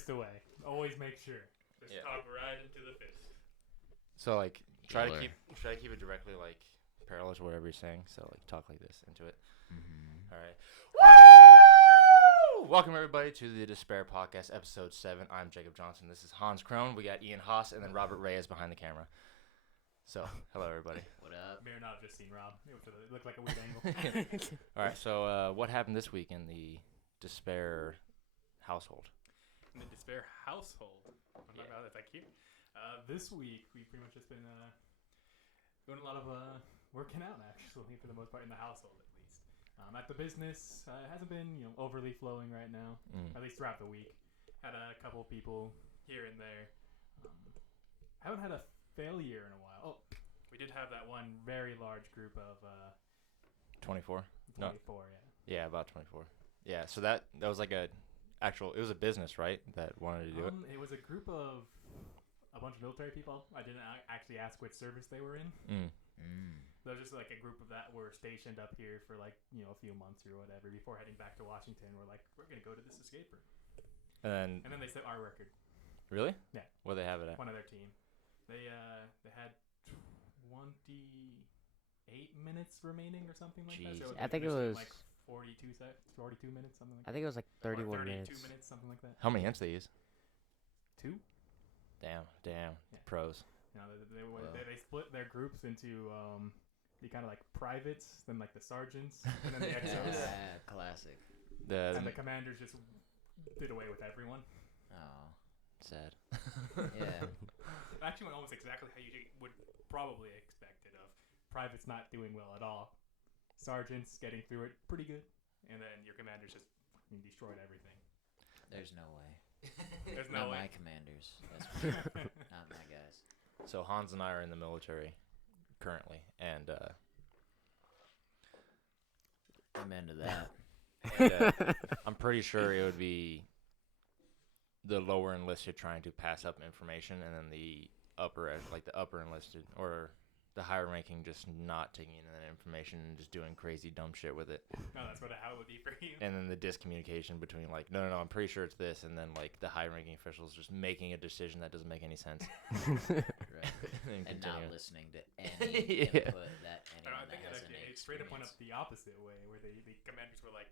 fist away. Always make sure. Just talk right into the fist. So like try to keep it directly like parallel to whatever you're saying. So like talk like this into it. Mm-hmm. All right. Woo! Welcome everybody to the Despair Podcast, episode 7. I'm Jacob Johnson. This is Hans Krohn. We got Ian Haas and then Robert Reyes behind the camera. So hello everybody. What up? May or not have just seen Rob. It looked like a weird angle. All right. So what happened this week in the Despair household? In the Despair household. I'm not about that. Like here. This week we've pretty much just been doing a lot of working out actually for the most part in the household at least. At the business, it hasn't been overly flowing right now. At least throughout the week. Had a couple people here and there. Haven't had a failure in a while. Oh, we did have that one very large group of 24. 24, No. yeah. Yeah, about 24. Yeah. So that was like it was a business, right? That wanted to do it. It was a group of a bunch of military people. I didn't actually ask which service they were in. There was just like a group of that were stationed up here for like, a few months or whatever before heading back to Washington. We're like, we're going to go to this escape room. And then they set our record. Really? Yeah. Where they have it at? One of their team. They had 28 minutes remaining or something like that. So I think it was like 42 minutes, something like that. I think it was like 31 32 minutes. minutes, something like that. How many hints they use? 2. Damn. Yeah. Pros. They split their groups into the kind of like privates, then like the sergeants, and then the XOs. Yeah, classic. And the commanders just did away with everyone. Oh, sad. yeah. It actually went almost exactly how you would probably expect it of. Privates not doing well at all. Sergeants getting through it pretty good. And then your commanders just fucking destroyed everything. There's no way. There's no Not way. my commanders. That's not my guys. So Hans and I are in the military currently, and Amen to that. I'm pretty sure it would be the lower enlisted trying to pass up information, and then the upper enlisted or the higher ranking just not taking in that information and just doing crazy dumb shit with it. No, that's how it would be for you. And then the discommunication between like, no, I'm pretty sure it's this, and then like the high ranking officials just making a decision that doesn't make any sense. Right. And not listening to any input that anyone I think has it straight up went up the opposite way, where the commanders were like,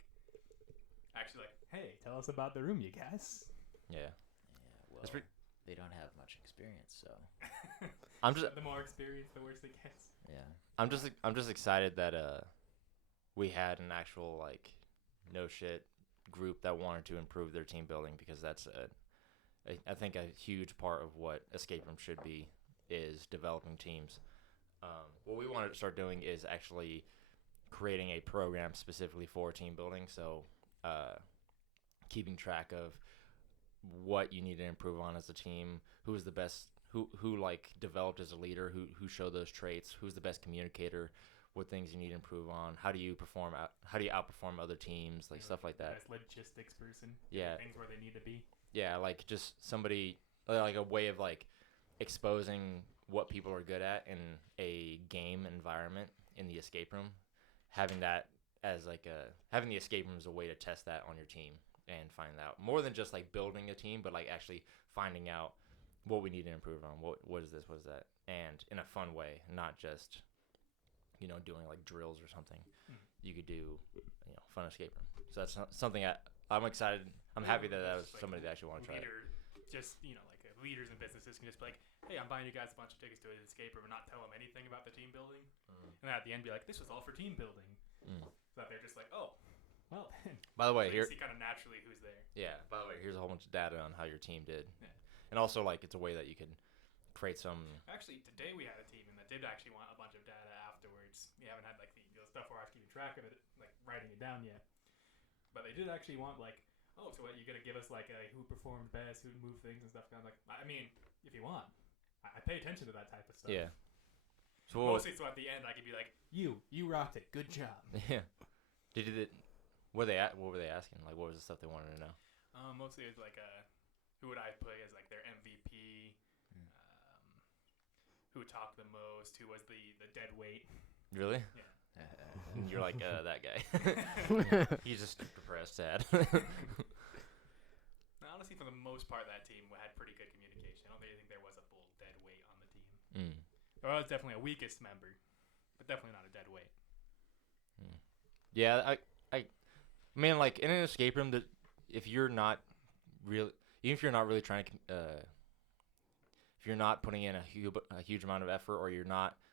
actually like, hey, tell us about the room, you guys. Yeah. Yeah, well, they don't have much experience, so. The more experience, the worse it gets. Yeah. I'm just excited that we had an actual like no shit group that wanted to improve their team building, because that's I think a huge part of what escape room should be is developing teams. What we wanted to start doing is actually creating a program specifically for team building. So keeping track of what you need to improve on as a team, who is the best, who like developed as a leader, who showed those traits, who's the best communicator, what things you need to improve on, how do you outperform other teams, like stuff like that. Best logistics person. Yeah. Things where they need to be. Yeah, like just somebody, like a way of like exposing what people are good at in a game environment in the escape room, having that as like having the escape room as a way to test that on your team and find out more than just like building a team, but like actually finding out what we need to improve on. What is this? What is that? And in a fun way, not just doing like drills or something. You could do fun escape room. So that's something I'm excited. I'm happy that was like somebody that actually want to try it. Just leaders in businesses can just be like, hey, I'm buying you guys a bunch of tickets to an escape room and not tell them anything about the team building. And then at the end be like, this was all for team building. So that they're just like, oh, well then. By the way, here see kind of naturally who's there. Yeah. By the way, here's a whole bunch of data on how your team did. Yeah. And also like it's a way that you can create some. Actually, today we had a team that did actually want a bunch of data afterwards. We haven't had like the stuff where I was keeping track of it, like writing it down yet. But they did actually want like, oh, so what, you're gonna give us like who performed best, who moved things and stuff. Kind of like, I mean, if you want, I pay attention to that type of stuff. Yeah. So mostly, so at the end, I could be like, you rocked it, good job. Yeah. What were they asking? Like, what was the stuff they wanted to know? Mostly it was like who would I play as like their MVP? Who talked the most? Who was the dead weight? Really? Yeah. You're like that guy. He's just depressed, sad. I honestly for the most part that team had pretty good communication. I don't really think there was a full dead weight on the team. There was definitely a weakest member, but definitely not a dead weight. Yeah, I mean, like in an escape room, that if you're not really, even if you're not really trying to, if you're not putting in a huge amount of effort, or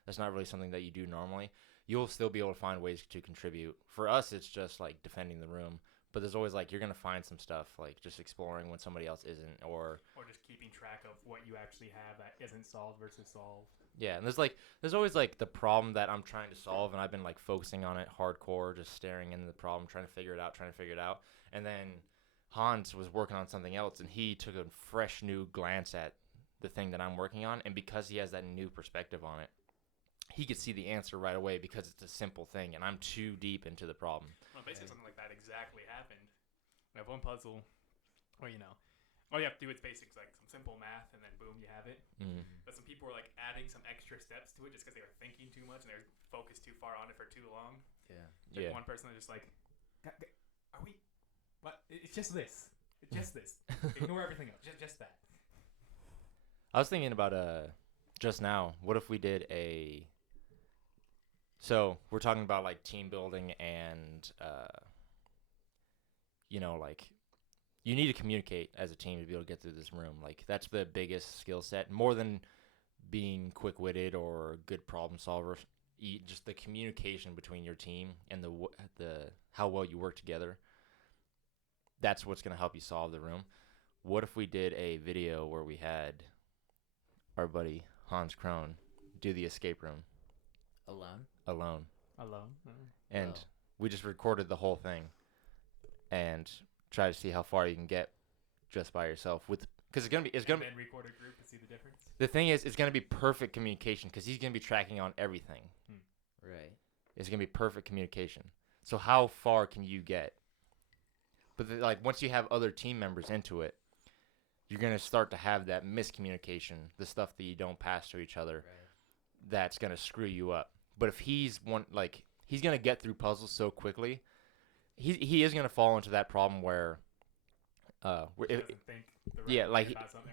that's not really something that you do normally, you'll still be able to find ways to contribute. For us, it's just like defending the room. But there's always like you're gonna find some stuff like just exploring when somebody else isn't, or just keeping track of what you actually have that isn't solved versus solved. Yeah, and there's always like the problem that I'm trying to solve, and I've been like focusing on it hardcore, just staring into the problem, trying to figure it out. And then Hans was working on something else, and he took a fresh new glance at the thing that I'm working on, and because he has that new perspective on it, he could see the answer right away because it's a simple thing, and I'm too deep into the problem. Well, basically something like that exactly happened. We have one puzzle where, all you have to do is basics, like some simple math, and then boom, you have it. But some people were like adding some extra steps to it just because they were thinking too much and they were focused too far on it for too long. Yeah. One person was just like, are we, what? It's just this. It's just this. Ignore everything else. Just that. I was thinking about just now, what if we did so we're talking about like team building and like you need to communicate as a team to be able to get through this room. Like that's the biggest skill set, more than being quick-witted or good problem solver. Just the communication between your team and the how well you work together. That's what's going to help you solve the room. What if we did a video where we had our buddy Hans Krohn do the escape room alone, and we just recorded the whole thing and try to see how far you can get just by yourself because it's gonna be then record a group to see the difference. The thing is, it's gonna be perfect communication because he's gonna be tracking on everything. Right. It's gonna be perfect communication. So how far can you get? But once you have other team members into it, you're gonna start to have that miscommunication, the stuff that you don't pass to each other. Right. That's gonna screw you up. But if he's he's gonna get through puzzles so quickly, he is gonna fall into that problem where, he doesn't think about something.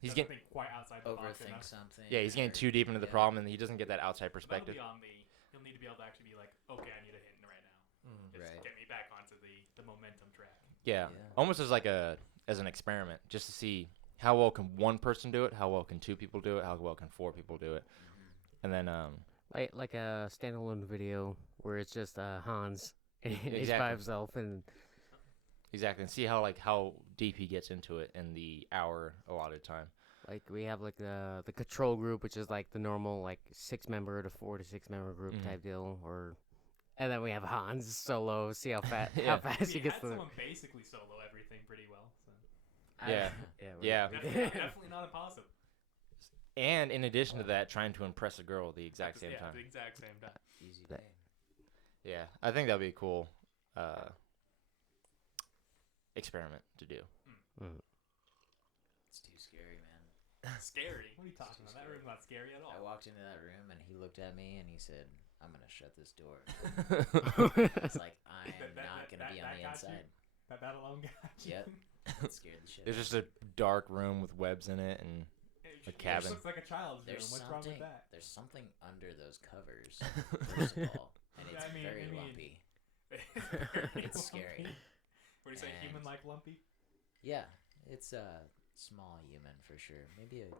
He's getting think quite outside the box. Overthink something. Yeah, he's getting too deep into the problem, and he doesn't get that outside perspective. He'll need to be able to actually be like, okay, I need a hint right now. Just get me back onto the momentum track. Yeah, almost as as an experiment, just to see how well can one person do it, how well can two people do it, how well can four people do it, and then like a standalone video where it's just Hans and he's by himself and and see how deep he gets into it in the hour allotted time. Like we have like the control group, which is like the normal like 6-member to 4 to 6-member group type deal, and then we have Hans solo. See how fast he gets through. Someone basically solo everything pretty well. So. Yeah. Definitely not impossible. And in addition to that, trying to impress a girl at the exact same time. The exact same time. Easy day. Yeah, I think that'd be a cool experiment to do. It's too scary, man. Scary? What are you talking about? That room's not scary at all. I walked into that room and he looked at me and he said, "I'm gonna shut this door." It's like I'm not gonna be on the inside. That alone got you. Yep. It scared the shit. There's just a dark room with webs in it and a cabin. It looks like a child's room. What's wrong with that? There's something under those covers, first of all, and it's very lumpy. It's scary. What do you say, human-like lumpy? Yeah, it's a small human for sure. Maybe a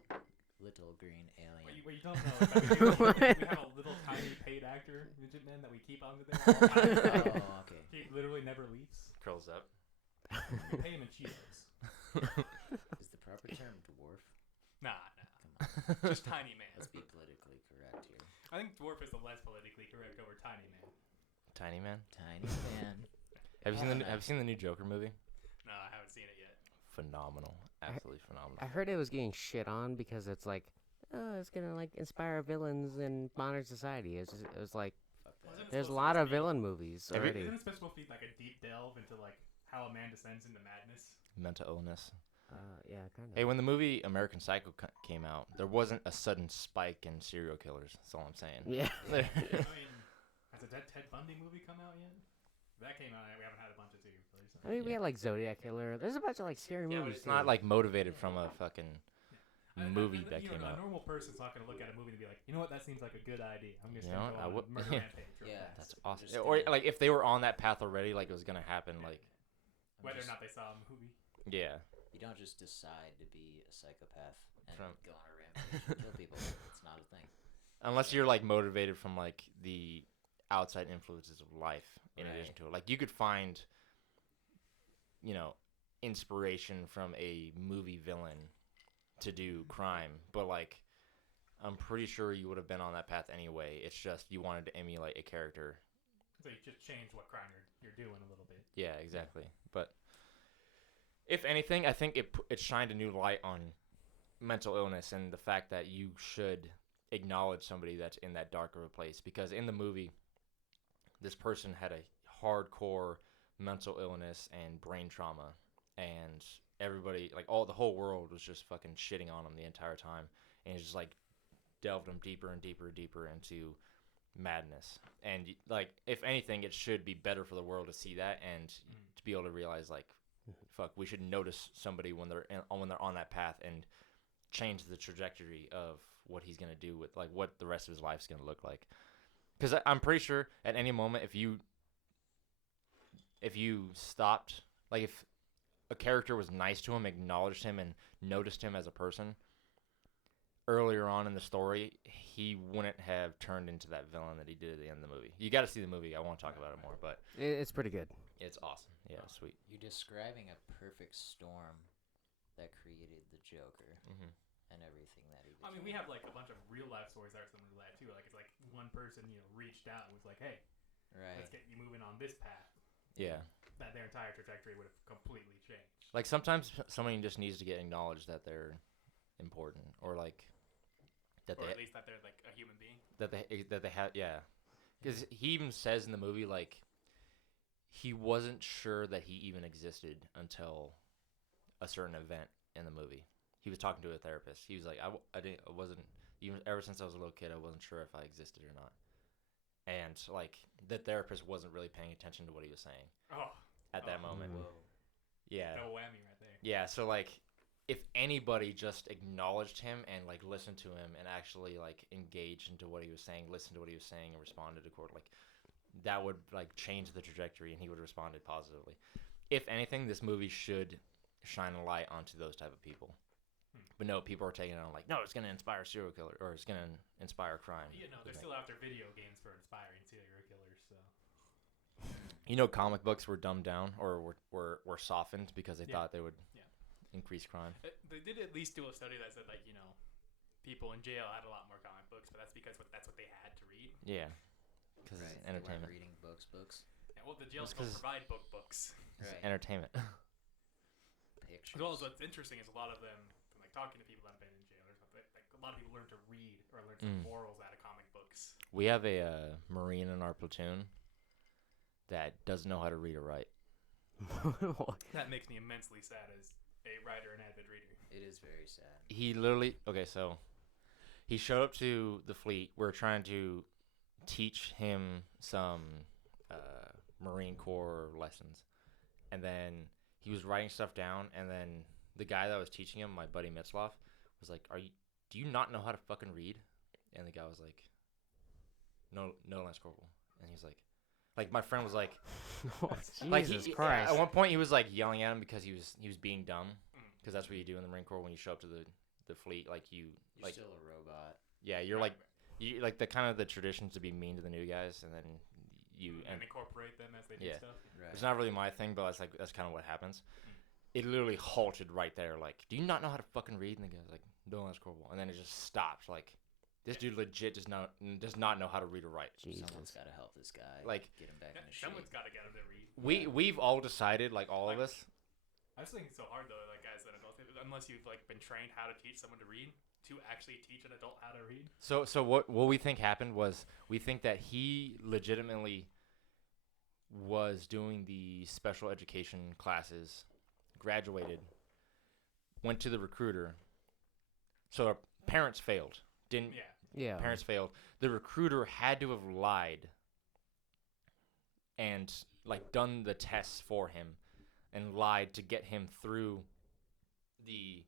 little green alien. What you don't know is that we have a little tiny paid actor, midget man, that we keep on with there. Oh, okay. He literally never leaves. Curls up. We pay him in Cheetos. Is the proper term dwarf? Nah. Come on. Just tiny man. Let's be politically correct here. I think dwarf is the less politically correct over tiny man. Tiny man? Tiny man. Have you seen the new Joker movie? No, I haven't seen it yet. Phenomenal. Absolutely phenomenal. I heard it was getting shit on because it's like, it's gonna like inspire villains in modern society. It was like, there's a lot of villain movies already. Isn't it supposed to be like a deep delve into like how a man descends into madness? Mental illness. Yeah, kind of. Hey, when the movie American Psycho came out, there wasn't a sudden spike in serial killers. That's all I'm saying. Yeah. I mean, has a Ted Bundy movie come out yet? That came out. We haven't had a bunch of sequels. So. I mean, we had like Zodiac Killer. There's a bunch of like scary Yeah, but movies. it's not like motivated from a fucking movie that you came know, out. A normal person's not going to look at a movie and be like, you know what, that seems like a good idea. I'm just You going know, to I go on would- a murder rampage. real Yeah. fast. That's awesome. Just Or gonna- like if they were on that path already, like it was gonna happen. Like Whether or not they saw a movie. yeah, You don't just decide to be a psychopath and From- go on a rampage and kill people. It's not a thing. unless you're like motivated from like the outside influences of life in Right. addition to it. Like you could find, you know, inspiration from a movie villain to do crime, but like I'm pretty sure you would have been on that path anyway. It's just you wanted to emulate a character. So you just change what crime you're doing a little bit. Yeah, exactly. But if anything, I think it shined a new light on mental illness and the fact that you should acknowledge somebody that's in that dark of a place, because in the movie this person had a hardcore mental illness and brain trauma, and everybody, like the whole world was just fucking shitting on him the entire time, and it's just like delved him deeper and deeper and deeper into madness. And like if anything, it should be better for the world to see that and to be able to realize like fuck, we should notice somebody when they're on that path and change the trajectory of what he's going to do with like what the rest of his life is going to look like. Because I'm pretty sure at any moment if you stopped, like if a character was nice to him, acknowledged him and noticed him as a person earlier on in the story, he wouldn't have turned into that villain that he did at the end of the movie. You got to see the movie. I won't talk about it more, but It's pretty good. it's awesome. Yeah, sweet. You're describing a perfect storm that created the Joker Mm-hmm. and everything that he I mean, became. we have like a bunch of real life stories that are similar to that too. Like it's like one person, reached out and was like, "Hey, Right. let's get you moving on this path." Yeah. That their entire trajectory would have completely changed. Like sometimes somebody just needs to get acknowledged that they're important, or like that Or they at least that they're like a human being. that they have, yeah. Because he even says in the movie like he wasn't sure that he even existed until a certain event in the movie. He was talking to a therapist. He was like, I wasn't even ever since I was a little kid. I wasn't sure if I existed or not. And like the therapist wasn't really paying attention to what he was saying Oh, at that moment. Whoa. Yeah. no whammy right there. Yeah, so like if anybody just acknowledged him and like listened to him and actually like engaged into what he was saying, listened to what he was saying and responded accordingly, like that would like change the trajectory and he would have responded positively. If anything, this movie should shine a light onto those type of people. But no, people are taking it on like, no, it's going to inspire serial killer or it's going to inspire crime. You know, they're still after video games for inspiring serial killers. So You know, comic books were dumbed down or were softened because they thought they would increase crime. they did at least do a study that said like people in jail had a lot more comic books, but that's because that's what they had to read. Yeah, because Right. it's They weren't entertainment. reading books. Yeah, well, the jails It's don't 'cause- provide books. Right. Entertainment. Pictures. As well as what's interesting is a lot of them, from like talking to people that have been in jail or something, like a lot of people learn to read or learn some morals out of comic books. We have a Marine in our platoon that doesn't know how to read or write. That makes me immensely sad as a writer and avid reader. It is very sad. He literally, okay, so he showed up to the fleet. We're trying to teach him some Marine Corps lessons. And then he was writing stuff down, and then the guy that was teaching him, my buddy Mitzloff, was like, do you not know how to fucking read? And the guy was like, no, Lance Corporal. And he's like my friend was like, Jesus Christ. At one point he was like yelling at him because he was being dumb, because that's what you do in the Marine Corps when you show up to the fleet. Like You're like still a robot. yeah, you're like you like the kind of the traditions to be mean to the new guys, and then you And incorporate them as they do Yeah. stuff. Right. it's not really my thing, but that's kind of what happens. It literally halted right there. Like, do you not know how to fucking read? And the guy's like, no, that's Corporal. And then it just stopped. Like, this dude legit does not know how to read or write. Someone's got to help this guy. Like, get him back in the shape. Someone's got to get them to read. We've all decided, like all of us. I just think it's so hard though, like as an adult, unless you've like been trained how to teach someone to read, to actually teach an adult how to read. So what we think happened was we think that he legitimately was doing the special education classes, graduated, went to the recruiter. So our parents failed. Didn't Yeah. Yeah. Parents failed. The recruiter had to have lied and like done the tests for him and lied to get him through the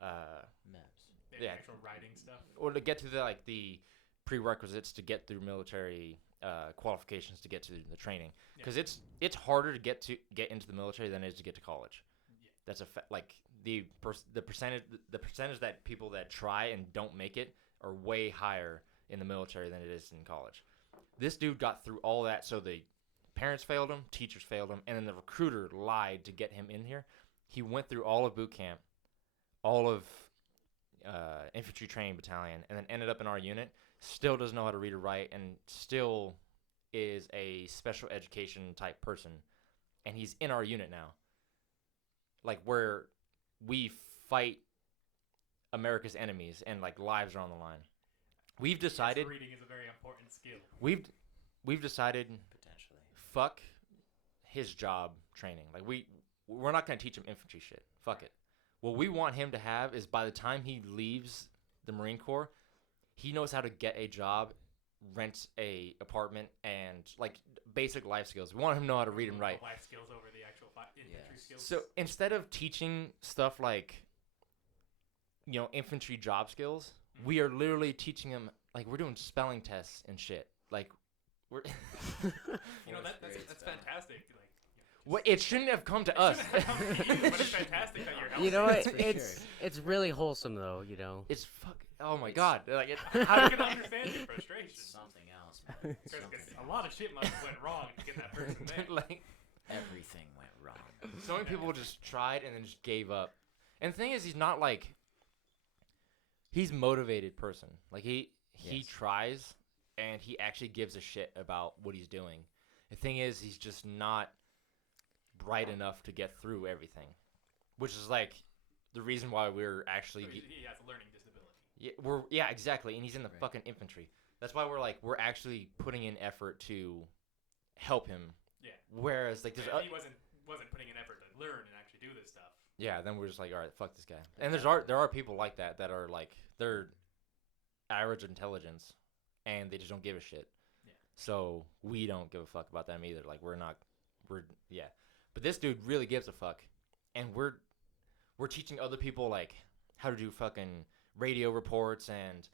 Maps. The Yeah. actual writing stuff. or to get to the prerequisites to get through military qualifications to get to the training, because it's harder to get into the military than it is to get to college. Yeah. That's like the percentage that people that try and don't make it are way higher in the military than it is in college. This dude got through all that, so the parents failed him, teachers failed him, and then the recruiter lied to get him in here. He went through all of boot camp, all of infantry training battalion, and then ended up in our unit. Still doesn't know how to read or write, and still is a special education type person, and he's in our unit now. Like, where we fight America's enemies and like lives are on the line. We've decided reading is a very important skill. We've decided Potentially. fuck his job training. Like we're not gonna teach him infantry shit. Fuck it. What we want him to have is by the time he leaves the Marine Corps, he knows how to get a job, rent a apartment, and like basic life skills. We want him to know how to read and write. Life skills over the actual infantry skills. So instead of teaching stuff like, infantry job skills, we are literally teaching him, like, we're doing spelling tests and shit. Like, we're that's fantastic. Like, what it shouldn't have come to us. But it's fantastic that you're helping. You know what? For It's really wholesome though. You know. It's oh my god. Like, I can understand your frustration. Something else, man. Because a lot of shit must have went wrong to get that person there. like, Everything went wrong. so many people just tried and then just gave up. And the thing is, he's not like, he's a motivated person. Like, he Yes. tries and he actually gives a shit about what he's doing. The thing is, he's just not bright enough to get through everything, which is like the reason why we're actually So he has a learning disability. exactly, and he's in the Right. fucking infantry. That's why we're actually putting in effort to help him. Yeah. Whereas like there's If he wasn't putting an effort to learn and actually do this stuff. then we're just like, all right, fuck this guy. And there are people like that are like, they're average intelligence and they just don't give a shit. Yeah. So we don't give a fuck about them either. Like but this dude really gives a fuck, and we're teaching other people like how to do fucking radio reports and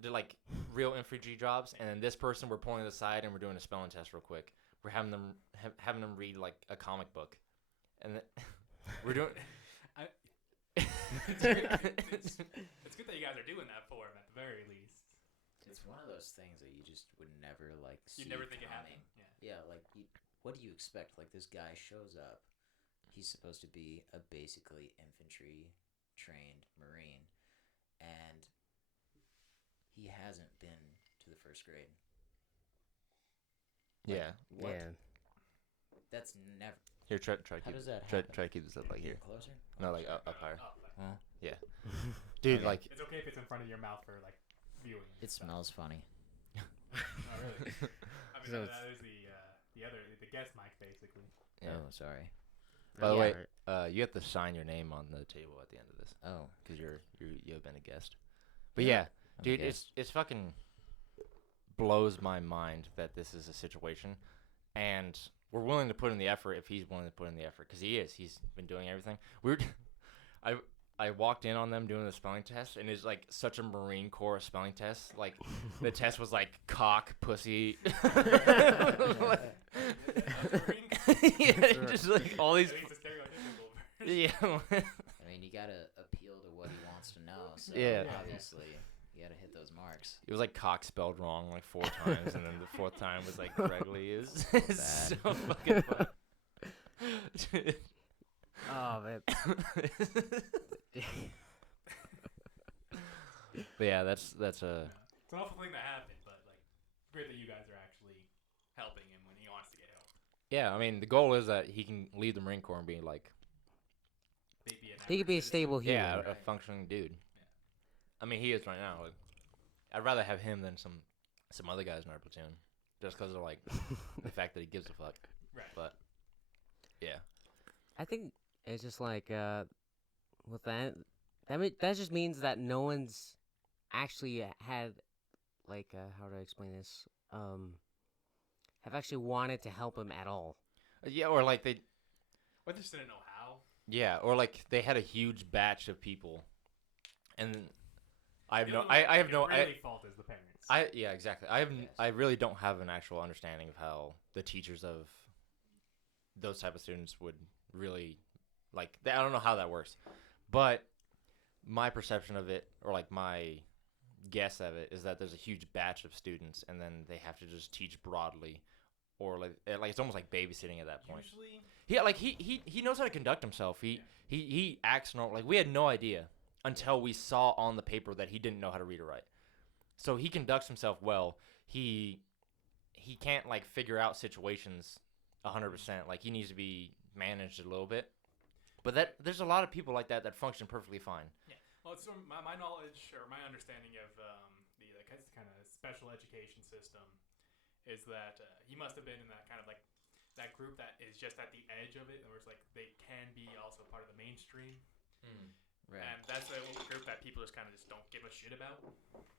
do like real infantry jobs. And then this person, we're pulling to the side and we're doing a spelling test real quick. We're having them read like a comic book, and then we're doing. It's good that you guys are doing that for him at the very least. It's one of those things that you just would never see. You'd never think it coming. happened. Yeah, like what do you expect? Like this guy shows up, he's supposed to be a basically infantry trained Marine, and he hasn't been to the first grade. Like, Yeah. What? Yeah. That's never. Here, try How keep does that try happen? to keep this up like here. Closer. No, like up higher. Oh, but Huh? Dude, Okay. like it's okay if it's in front of your mouth for like viewing. It smells funny. Oh, really? I mean, So that is the guest mic basically. yeah. Oh, sorry. By the Yeah, way, right. you have to sign your name on the table at the end of this Oh, because you have been a guest. But Yeah. yeah, I'm a dude, guest. it's fucking blows my mind that this is a situation, and we're willing to put in the effort if he's willing to put in the effort, because he is. He's been doing everything. I walked in on them doing the spelling test, and it's like such a Marine Corps spelling test. Like the test was like cock, pussy. Yeah, just like all these. I think it's a stereotypical version. Yeah. I mean, you gotta appeal to what he wants to know. So Yeah. obviously, you gotta hit those marks. It was like cock spelled wrong like 4 times, and then the 4th time was like correctly. It's so fucking fun. Oh man. But yeah, that's a It's an awful thing that happened, but like, great that you guys are actually helping him when he wants to get help. yeah. I mean, the goal is that he can leave the Marine Corps and be like, Maybe an He could be a average stable human. yeah, a Right. functioning dude. I mean, he is right now. Like, I'd rather have him than some other guys in our platoon, just because of like the fact that he gives a fuck. citizen. Right. But yeah, I think it's just like with that that just means that no one's actually had like how do I explain this? have actually wanted to help him at all. Yeah, or like they, Or they just didn't know how. yeah, or like they had a huge batch of people, and I have The no, only one I have that no, can really fault is the parents. yeah, exactly. Yes. I really don't have an actual understanding of how the teachers of those type of students would really like. I don't know how that works, but my perception of it, or like my guess of it, is that there's a huge batch of students, and then they have to just teach broadly, or like it's almost like babysitting at that point. Usually, He knows how to conduct himself. He acts normal. Like we had no idea until we saw on the paper that he didn't know how to read or write. So he conducts himself well. He can't like figure out situations 100%. Like he needs to be managed a little bit. But there's a lot of people like that function perfectly fine. yeah. Well, it's from my knowledge or my understanding of the kind of special education system is that he must have been in that kind of like that group that is just at the edge of it, where it's like they can be also part of the mainstream. Right. And that's a group that people just kind of just don't give a shit about.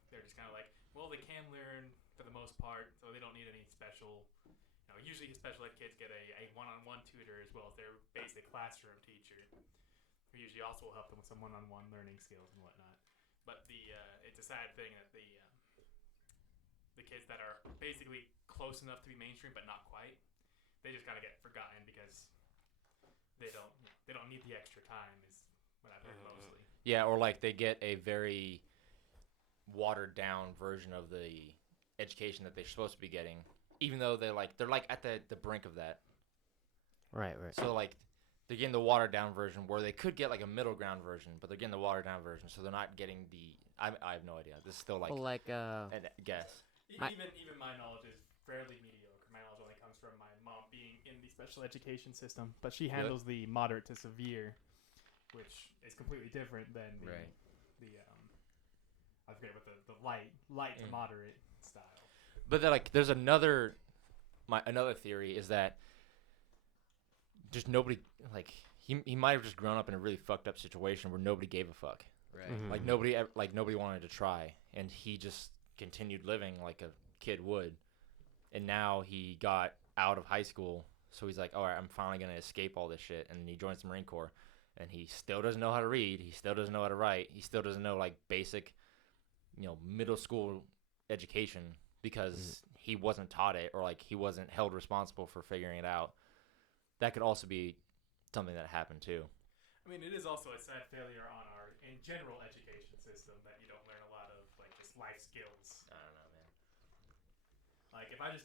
They're just kind of like, well, they can learn for the most part, so they don't need any special. You know, usually special ed kids get a one-on-one tutor as well as their basic classroom teacher, who usually also will help them with some one-on-one learning skills and whatnot. But it's a sad thing that the kids that are basically close enough to be mainstream but not quite, they just kind of get forgotten because they don't need the extra time. Is what I've heard mostly. Yeah, or like they get a very watered down version of the education that they're supposed to be getting, even though they're like at the brink of that. Right. So like they're getting the watered down version where they could get like a middle ground version, but they're getting the watered down version, so they're not getting the. I have no idea. This is still like Well, like a guess. Even my knowledge is fairly mediocre. My knowledge only comes from my mom being in the special education system, but she handles the moderate to severe, which is completely different than the I forget what the light to moderate style. But then, like, there's another theory is that just nobody like he might have just grown up in a really fucked up situation where nobody gave a fuck. Right. Mhm. Like nobody wanted to try, and he just continued living like a kid would. And now he got out of high school, so he's like, all right, I'm finally gonna escape all this shit, and he joins the Marine Corps, and he still doesn't know how to read, he still doesn't know how to write, he still doesn't know like basic, middle school education because he wasn't taught it, or like he wasn't held responsible for figuring it out. That could also be something that happened too. I mean, it is also a sad failure on our in general education system that you don't learn a lot of like just life skills. I don't know, man. Like if I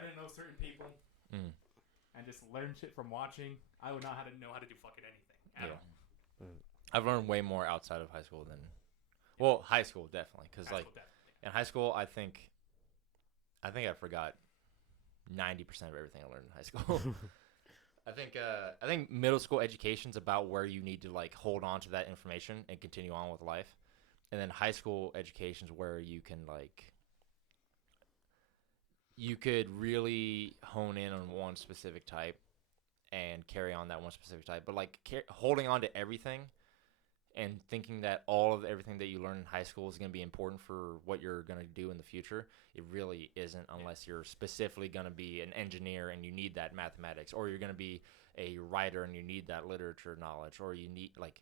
didn't know certain people and just learn shit from watching, I would not know how to do fucking anything at all. I've learned way more outside of high school than, high school definitely, because like in high school I think I forgot 90% of everything I learned in high school. I think middle school education's about where you need to like hold on to that information and continue on with life, and then high school education's where you can like you could really hone in on one specific type and carry on that one specific type, but like holding on to everything and thinking that all of everything that you learn in high school is going to be important for what you're going to do in the future, it really isn't, unless you're specifically going to be an engineer and you need that mathematics, or you're going to be a writer and you need that literature knowledge, or you need like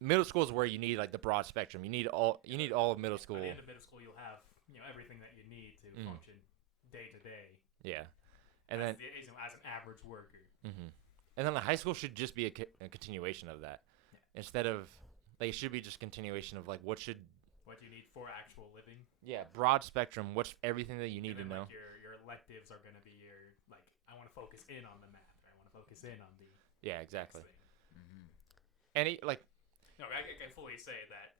middle school is where you need like the broad spectrum. You need all of middle school. By the end of middle school, you'll have everything that you need to function day to day. Yeah, and then as an average worker. Mm-hmm. And then the high school should just be a continuation of that, instead of like it should be just continuation of like what you need for actual living. Yeah, broad spectrum. What's everything that you need to know? Like your electives are going to be your like I want to focus in on the math. Or I want to focus in on the exactly. Mm-hmm. And I can fully say that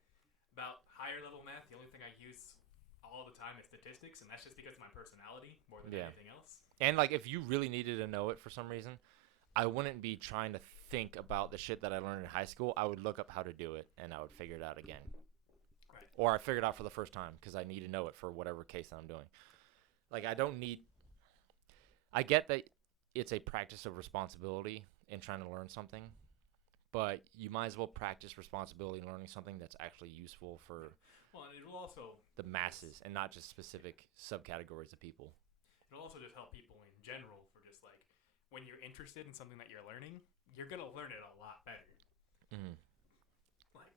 about higher level math. The only thing I use all the time is statistics, and that's just because of my personality more than anything else. And like if you really needed to know it for some reason, I wouldn't be trying to think about the shit that I learned in high school. I would look up how to do it, and I would figure it out again. Right. Or I figured it out for the first time because I need to know it for whatever case that I'm doing. Like I get that it's a practice of responsibility in trying to learn something, but you might as well practice responsibility in learning something that's actually useful for Well, and it'll also the masses and not just specific subcategories of people. it'll also just help people in general for just like when you're interested in something that you're learning, you're gonna learn it a lot better. Mm-hmm. Like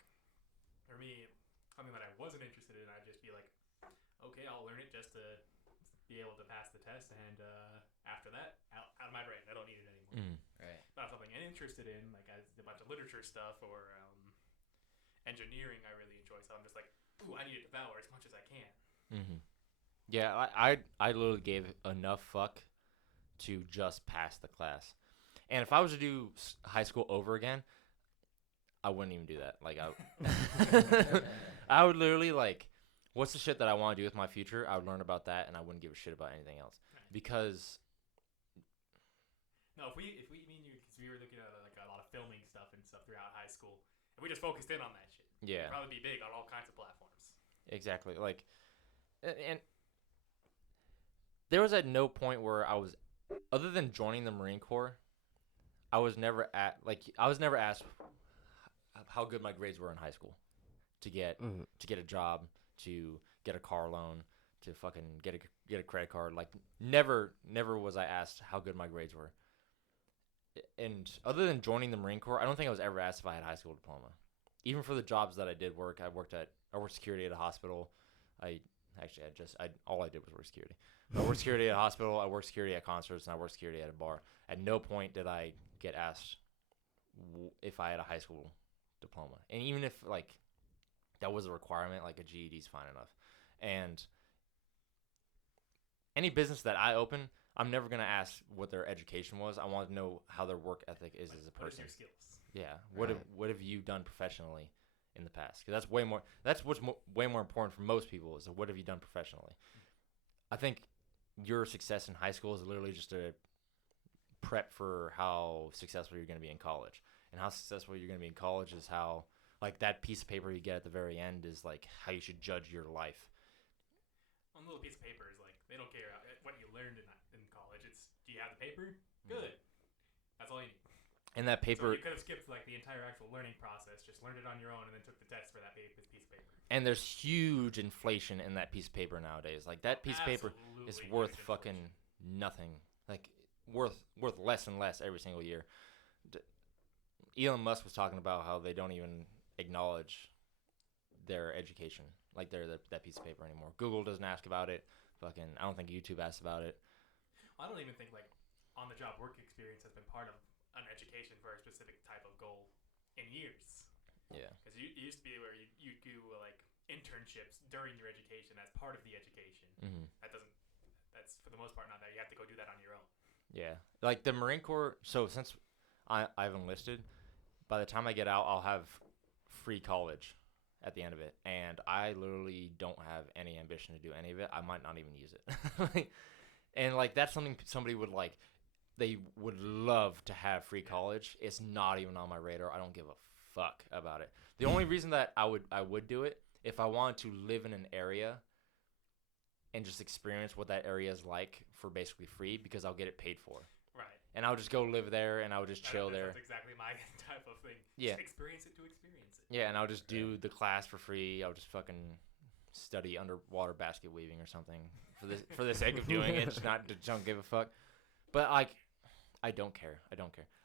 for me, something that I wasn't interested in, I'd just be like, okay, I'll learn it just to be able to pass the test, and after that, out of my brain. I don't need it anymore. Mm-hmm. Right. Not something I'm interested in, like I did a bunch of literature stuff or engineering. I really enjoy, so I'm just like, ooh, I need to devour as much as I can. Mm-hmm. Yeah, I literally gave enough fuck to just pass the class, and if I was to do high school over again, I wouldn't even do that. Like I would literally like, what's the shit that I want to do with my future? I would learn about that, and I wouldn't give a shit about anything else. Because no, if we me and you, because we were looking at like a lot of filming stuff and stuff throughout high school, and we just focused in on that shit. yeah, It'd probably be big on all kinds of platforms. exactly. Like, and there was at no point where I was, other than joining the Marine Corps, I was never asked how good my grades were in high school to get a job, to get a car loan, to fucking get a credit card. Like never was I asked how good my grades were. And other than joining the Marine Corps, I don't think I was ever asked if I had a high school diploma. Even for the jobs that I did work, I worked security at a hospital. All I did was work security. I worked security at a hospital, I worked security at concerts, and I worked security at a bar. At no point did I get asked if I had a high school diploma. And even if like that was a requirement, like a GED is fine enough. And any business that I open, I'm never gonna ask what their education was. I want to know how their work ethic is as a person. What is your skills? Yeah. What have you done professionally in the past? Because that's way more. That's what's way more important for most people is what have you done professionally. I think your success in high school is literally just a prep for how successful you're going to be in college. And how successful you're going to be in college is how, like, that piece of paper you get at the very end is like how you should judge your life. One little piece of paper is like they don't care what you learned in college. It's do you have the paper? Good. That's all you need. And that paper, so you could have skipped like the entire actual learning process, just learned it on your own, and then took the test for that piece of paper. And there's huge inflation in that piece of paper nowadays. Like that piece of paper is worth fucking nothing. Like worth less and less every single year. Elon Musk was talking about how they don't even acknowledge their education, like that piece of paper anymore. Google doesn't ask about it. Fucking, I don't think YouTube asks about it. I don't even think like on-the-job work experience has been part of an education for a specific type of goal in years. Yeah. Because it used to be where you do like internships during your education as part of the education. Mm-hmm. That's for the most part not that. You have to go do that on your own. Yeah. Like the Marine Corps, so since I've enlisted, by the time I get out, I'll have free college at the end of it. And I literally don't have any ambition to do any of it. I might not even use it. And like that's something somebody would like. They would love to have free college. It's not even on my radar. I don't give a fuck about it. The only reason that I would do it if I wanted to live in an area and just experience what that area is like for basically free because I'll get it paid for. Right. And I would just go live there and I would just chill there. That's exactly my type of thing. Yeah. Just experience it to experience it. Yeah, and I would just do the class for free. I would just fucking study underwater basket weaving or something for the sake of doing it, just not to don't give a fuck. But like, I don't care.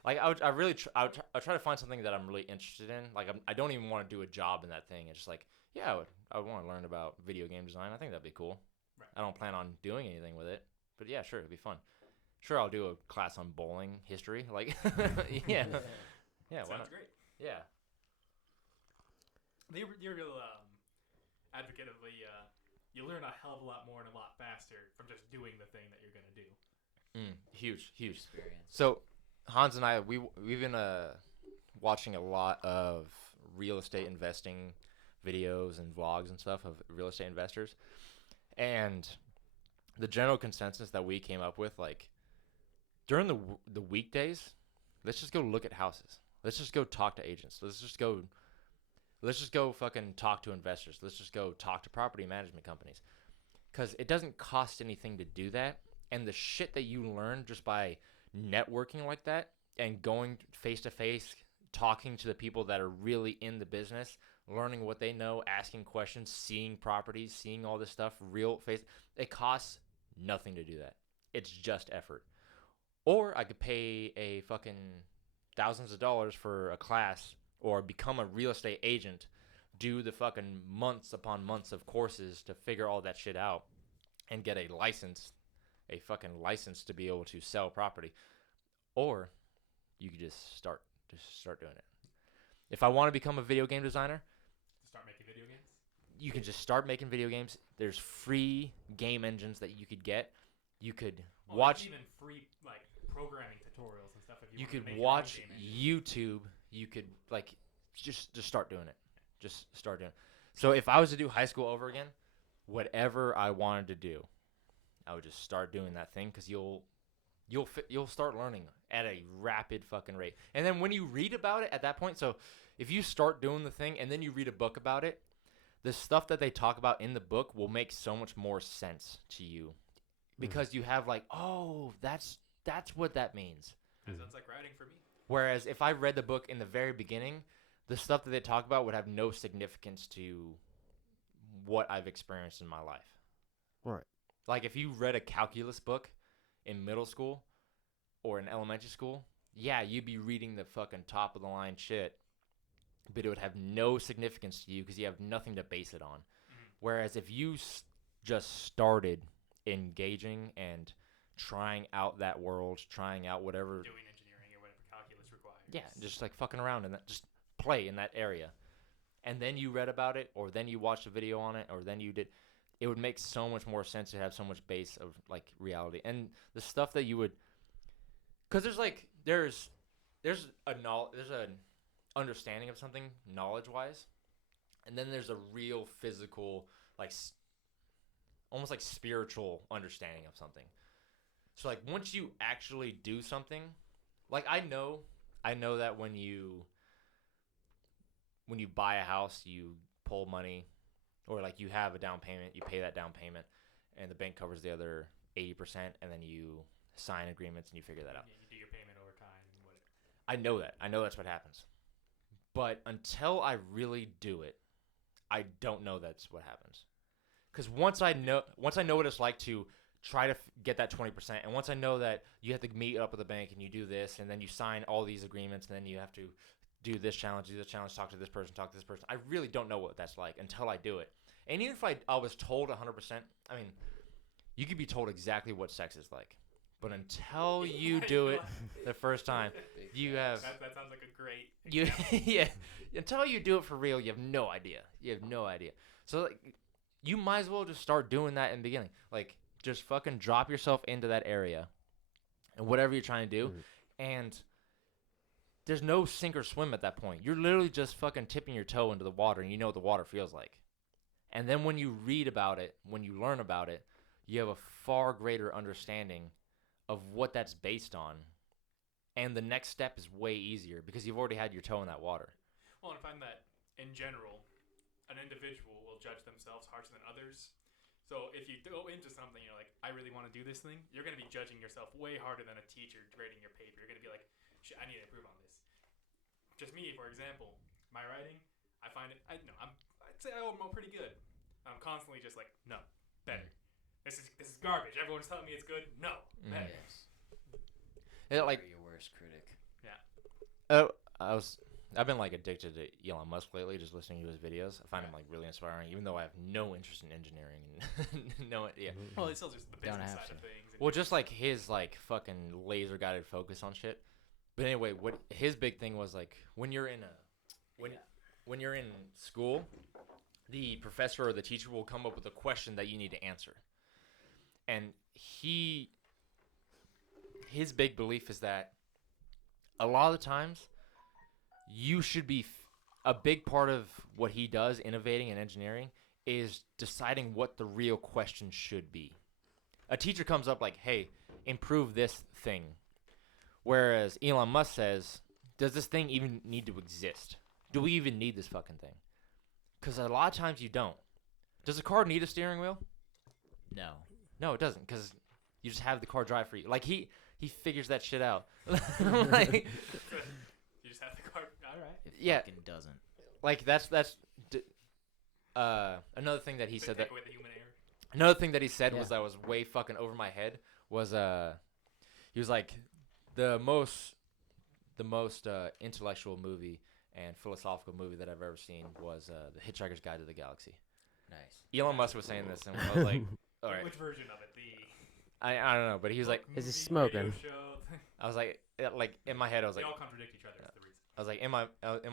Like I try to find something that I'm really interested in. Like I don't even want to do a job in that thing. It's just like, yeah, I would want to learn about video game design. I think that'd be cool. Right. I don't plan on doing anything with it, but yeah, sure, it'd be fun. Sure, I'll do a class on bowling history. Like, yeah, yeah. Why not? Sounds great. Yeah. You're a real advocate of you learn a hell of a lot more and a lot faster from just doing the thing that you're gonna do. Huge. Experience. So Hans and I, we've been watching a lot of real estate investing videos and vlogs and stuff of real estate investors, and the general consensus that we came up with, like during the weekdays, let's just go look at houses. Let's just go talk to agents. Let's just go fucking talk to investors. Let's just go talk to property management companies, because it doesn't cost anything to do that. And the shit that you learn just by networking like that and going face to face, talking to the people that are really in the business, learning what they know, asking questions, seeing properties, seeing all this stuff, real face. It costs nothing to do that. It's just effort. Or I could pay a fucking thousands of dollars for a class or become a real estate agent, do the fucking months upon months of courses to figure all that shit out and get a fucking license to be able to sell property. Or you could just start doing it. If I want to become a video game designer, Start making video games. you can just start making video games. There's free game engines that you could get. You could watch. Even free like programming tutorials and stuff. If you You wanted to could make your own watch game engine. YouTube. You could like just start doing it. Just start doing it. So if I was to do high school over again, whatever I wanted to do, I would just start doing that thing because you'll start learning at a rapid fucking rate. And then when you read about it at that point, so if you start doing the thing and then you read a book about it, the stuff that they talk about in the book will make so much more sense to you because you have like, oh, that's what that means. That sounds like writing for me. Whereas if I read the book in the very beginning, the stuff that they talk about would have no significance to what I've experienced in my life. Right. Like if you read a calculus book in middle school or in elementary school, yeah, you'd be reading the fucking top of the line shit, but it would have no significance to you because you have nothing to base it on. Whereas if you just started engaging and trying out that world, trying out whatever, Doing engineering or whatever calculus requires. yeah, just like fucking around and just play in that area, and then you read about it, or then you watched a video on it, or then you did. It would make so much more sense to have so much base of like reality and the stuff that you would, because there's an understanding of something knowledge wise, and then there's a real physical like almost like spiritual understanding of something. So like once you actually do something, like I know that when you buy a house, you pull money, or like you have a down payment, you pay that down payment, and the bank covers the other 80%, and then you sign agreements and you figure that out. Yeah, you do your payment over time and whatever. I know that. I know that's what happens. But until I really do it, I don't know that's what happens. Because once I know what it's like to try to get that 20%, and once I know that you have to meet up with the bank and you do this, and then you sign all these agreements, and then you have to do this challenge, talk to this person, I really don't know what that's like until I do it. And even if I was told 100%, I mean, you could be told exactly what sex is like. But until you do it the first time, you have... That sounds like a great yeah. Until you do it for real, you have no idea. So like, you might as well just start doing that in the beginning. Like, just fucking drop yourself into that area and whatever you're trying to do. And there's no sink or swim at that point. You're literally just fucking tipping your toe into the water, and you know what the water feels like. And then when you read about it, when you learn about it, you have a far greater understanding of what that's based on. And the next step is way easier because you've already had your toe in that water. Well, and I find that in general, an individual will judge themselves harsher than others. So if you go into something, you're like, I really want to do this thing, you're going to be judging yourself way harder than a teacher grading your paper. You're going to be like, shit, I need to improve on this. Just me, for example, my writing, I find it, I'd say I'm pretty good. I'm constantly just like, no, better. This is garbage. Everyone's telling me it's good. No, better. Yes. Like, You're your worst critic. Yeah. I've been like addicted to Elon Musk lately, just listening to his videos. I find him like really inspiring, even though I have no interest in engineering and no idea. Well, it's still just the Don't business have side to. of things. And Well, just like his like fucking laser guided focus on shit. But anyway, what his big thing was like when you're in when you're in school, the professor or the teacher will come up with a question that you need to answer. And his big belief is that a lot of the times you should be a big part of what he does, innovating and engineering, is deciding what the real question should be. A teacher comes up like, hey, improve this thing. Whereas Elon Musk says, does this thing even need to exist? Do we even need this fucking thing? Because a lot of times you don't. Does a car need a steering wheel? No. No, it doesn't, because you just have the car drive for you. Like, he figures that shit out. Like, you just have the car. All right. It Yeah. fucking doesn't. like another thing that he said that Take away the human error. another thing that he said Yeah. was that was way fucking over my head was he was like the most intellectual movie and philosophical movie that I've ever seen was The Hitchhiker's Guide to the Galaxy. Nice. Elon Musk was saying this, and I was like, all right. Which version of it? I don't know, but he was like, Is he movie, smoking? radio show? I was like in my head, I was They like, all contradict each other. Is the reason. I was like in my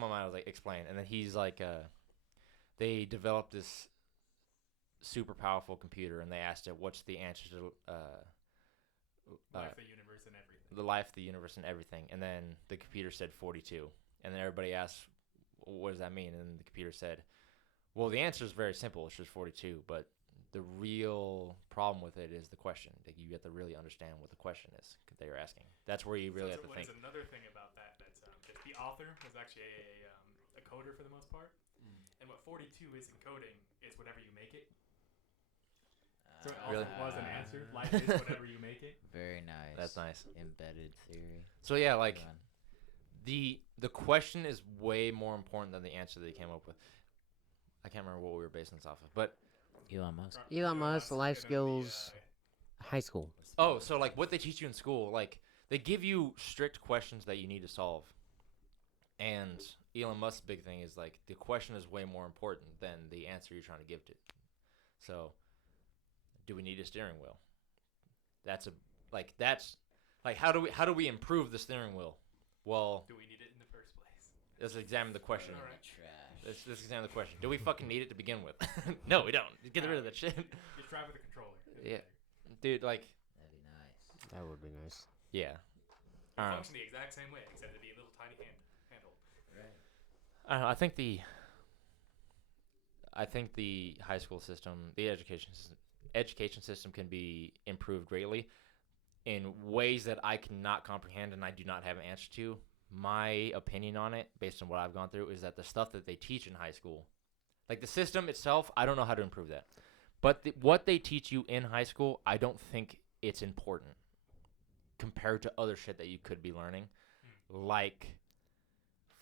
mind, I was like, explain, and then he's like, they developed this super powerful computer, and they asked it, what's the answer to Life, the universe, and everything. the life, the universe, and everything, and then the computer said 42, and then everybody asked, what does that mean? And the computer said, well, the answer is very simple, it's just 42, but the real problem with it is the question. Like, you have to really understand what the question is that you're asking. That's where you really have to think. There's another thing about that. That's the author was actually a coder for the most part, and what 42 is in coding is whatever you make it. So it also Really? was an answer. Life is whatever you make it. Very nice. That's nice. Embedded theory. So yeah, like Good one. the question is way more important than the answer that he came up with. I can't remember what we were basing this off of, but Elon Musk. Elon Musk, life and then the, skills, high school. oh, so like what they teach you in school, like they give you strict questions that you need to solve. And Elon Musk's big thing is like the question is way more important than the answer you're trying to give it. So, do we need a steering wheel? That's how do we improve the steering wheel? Well, do we need it in the first place? let's examine the question. All right. Trash. Let's examine the question. Do we fucking need it to begin with? No, we don't. Get rid of that shit. Just drive with a controller. It'll be Yeah. better. Dude, like, That'd be nice. That would be nice. yeah. It'll function the exact same way, except it'd be a little tiny handhold. Right. I don't know. I think the high school system, the education system can be improved greatly in ways that I cannot comprehend and I do not have an answer to. My opinion on it, based on what I've gone through, is that the stuff that they teach in high school, like the system itself, I don't know how to improve that. But what they teach you in high school, I don't think it's important compared to other shit that you could be learning, like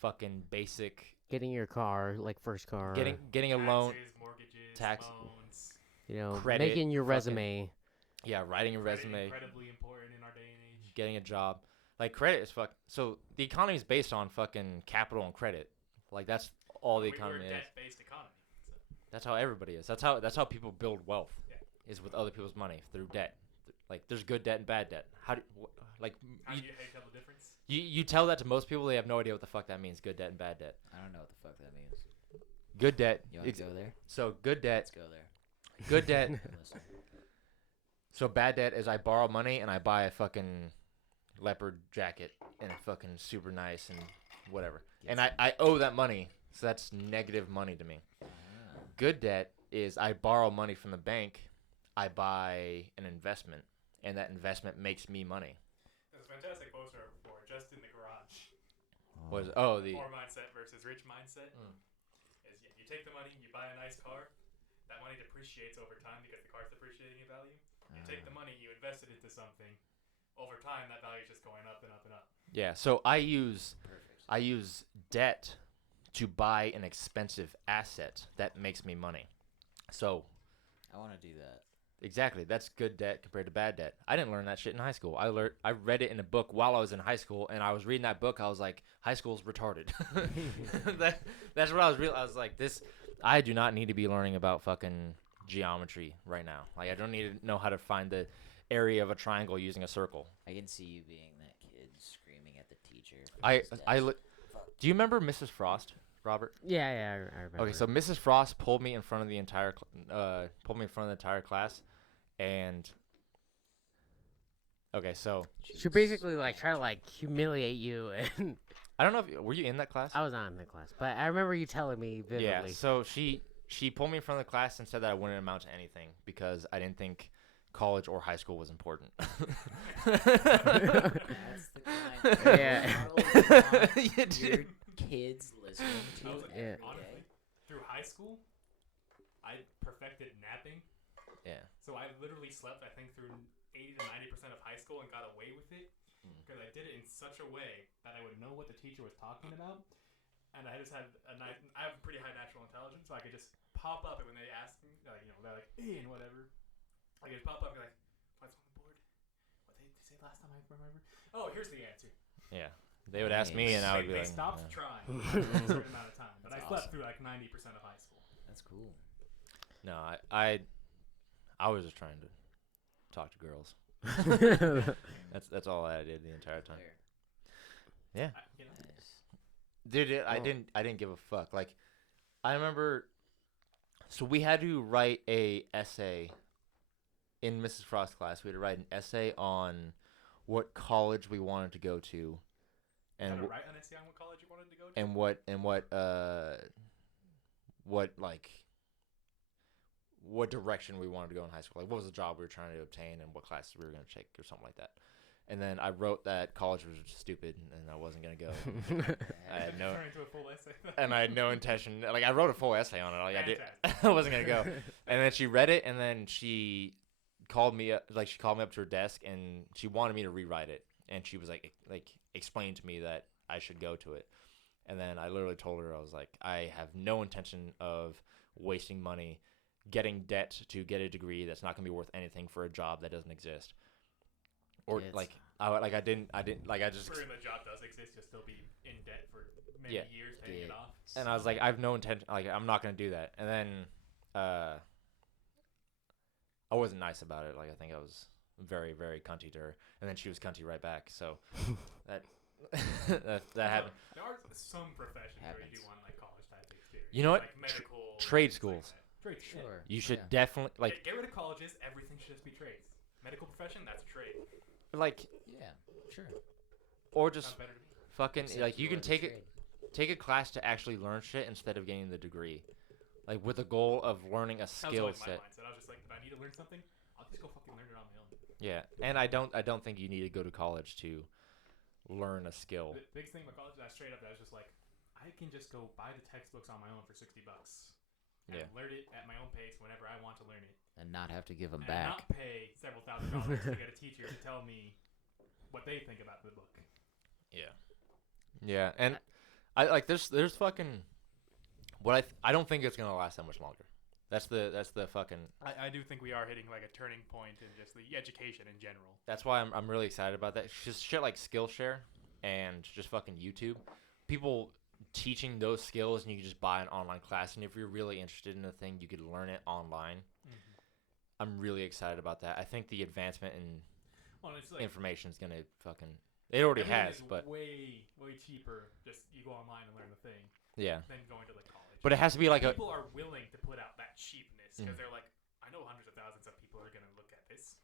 fucking basic Getting your car, like first car. getting a loan, Taxes, mortgages, tax- loans. You know, credit, making your fucking- resume. yeah, writing a Credit, resume, incredibly important in our day and age. getting a job. Like credit is so the economy is based on fucking capital and credit. Like that's all the We're economy a is. debt-based economy. So. That's how everybody is. That's how people build wealth. Yeah. Is with other people's money through debt. Like there's good debt and bad debt. How do like How you, do you tell the difference? you tell that to most people, they have no idea what the fuck that means. Good debt and bad debt. I don't know what the fuck that means. Good debt. You want to go there? So good debt. Let's go there. Good debt. I'm listening. So bad debt is I borrow money and I buy a fucking leopard jacket and it's fucking super nice and whatever. And I owe that money, so that's negative money to me. Ah. Good debt is I borrow money from the bank, I buy an investment, and that investment makes me money. There's a fantastic poster for Just in the Garage. Was the Poor mindset versus rich mindset. Mm. Is you take the money, you buy a nice car. That money depreciates over time because the car's depreciating in value. You take the money, you invest it into something. Over time, that value is just going up and up and up. yeah. So I use Perfect. debt to buy an expensive asset that makes me money. So I want to do that. exactly, that's good debt compared to bad debt. I didn't learn that shit in high school. I read it in a book while I was in high school, and I was reading that book. I was like, high school's retarded. That's what I was real. I was like, this. I do not need to be learning about fucking geometry right now. Like, I don't need to know how to find the area of a triangle using a circle. I can see you being that kid screaming at the teacher. from his desk. Do you remember Mrs. Frost, Robert? Yeah, I remember. Okay, so Mrs. Frost pulled me in front of the entire class, and okay, so she basically like try to like humiliate you, and I don't know if were you in that class? I was not in the class, but I remember you telling me vividly. Yeah, so she pulled me in front of the class and said that I wouldn't amount to anything because I didn't think college or high school was important. That's the kind of Yeah. model You your did. kids listening to I was like, Yeah. every honestly, day. through high school, I perfected napping. Yeah. So I literally slept, I think, through 80 to 90% of high school and got away with it because I did it in such a way that I would know what the teacher was talking about, and I just had I have pretty high natural intelligence, so I could just pop up, and when they ask me, like, they're like, Ian, whatever, I could just pop up and be like, what's on the board? What did they say last time I remember? Oh, here's the answer. Yeah. They would ask me, and I would be They like, stopped yeah. trying after a certain amount of time, but That's I slept awesome. through like 90% of high school. That's cool. No, I was just trying to talk to girls. That's all I did the entire time. There. Yeah. Nice. Dude, I didn't give a fuck. Like, I remember, so we had to write a essay in Mrs. Frost's class. We had to write an essay on what college we wanted to go to, and Had to write an essay on what college you wanted to go to? and what direction we wanted to go in high school. Like, what was the job we were trying to obtain, and what classes we were going to take, or something like that. And then I wrote that college was stupid, and I wasn't going to go. I had no, Turn into a full essay. and I had no intention. Like, I wrote a full essay on it. Like, Fantastic. I wasn't going to go. And then she read it, and then she called me up. Like, she called me up to her desk, and she wanted me to rewrite it. And she was like explained to me that I should go to it. And then I literally told her, I was like, I have no intention of wasting money, getting debt to get a degree that's not going to be worth anything for a job that doesn't exist. Or It's- I didn't like, I just, Assuming the job does exist, you'll still be in debt for many Yeah. years paying it off. and I was like, I have no intention, like, I'm not going to do that. And then I wasn't nice about it. Like, I think I was very, very cunty to her, and then she was cunty right back. So that that happened. There are some professions where you Happens. do want like college type experience. You know what? Like medical. Trade things schools. Like that. Trade. Sure. You should Yeah. definitely like Get rid of colleges. Everything should just be trades. Medical profession, that's a trade. like Yeah. Sure. or just Sounds better to me. fucking Except like you can are the take trade. take a class to actually learn shit instead of getting the degree, like with the goal of learning a That was skill always my set. mindset. I was just like, if I need to learn something, I'll just go fucking learn it on my own. Yeah, and I don't think you need to go to college to learn a skill. The biggest thing about college, I straight up, I was just like, I can just go buy the textbooks on my own for $60 and Yeah. learn it at my own pace whenever I want to learn it, And not have to give them and back. not pay several $1,000s to get a teacher to tell me what they think about the book. Yeah, and I like there's fucking what I don't think it's gonna last that much longer. That's the fucking. I do think we are hitting like a turning point in just the education in general. That's why I'm really excited about that. Just shit like Skillshare and just fucking YouTube. People teaching those skills, and you can just buy an online class. And if you're really interested in a thing, you could learn it online. I'm really excited about that. I think the advancement in Well, it's like information is gonna fucking. It already everything has, is but way cheaper. Just you go online and learn the thing yeah. than going to like college. But it has to be like a. People are willing to put out that cheapness because Mm. they're like, I know hundreds of thousands of people are gonna look at this.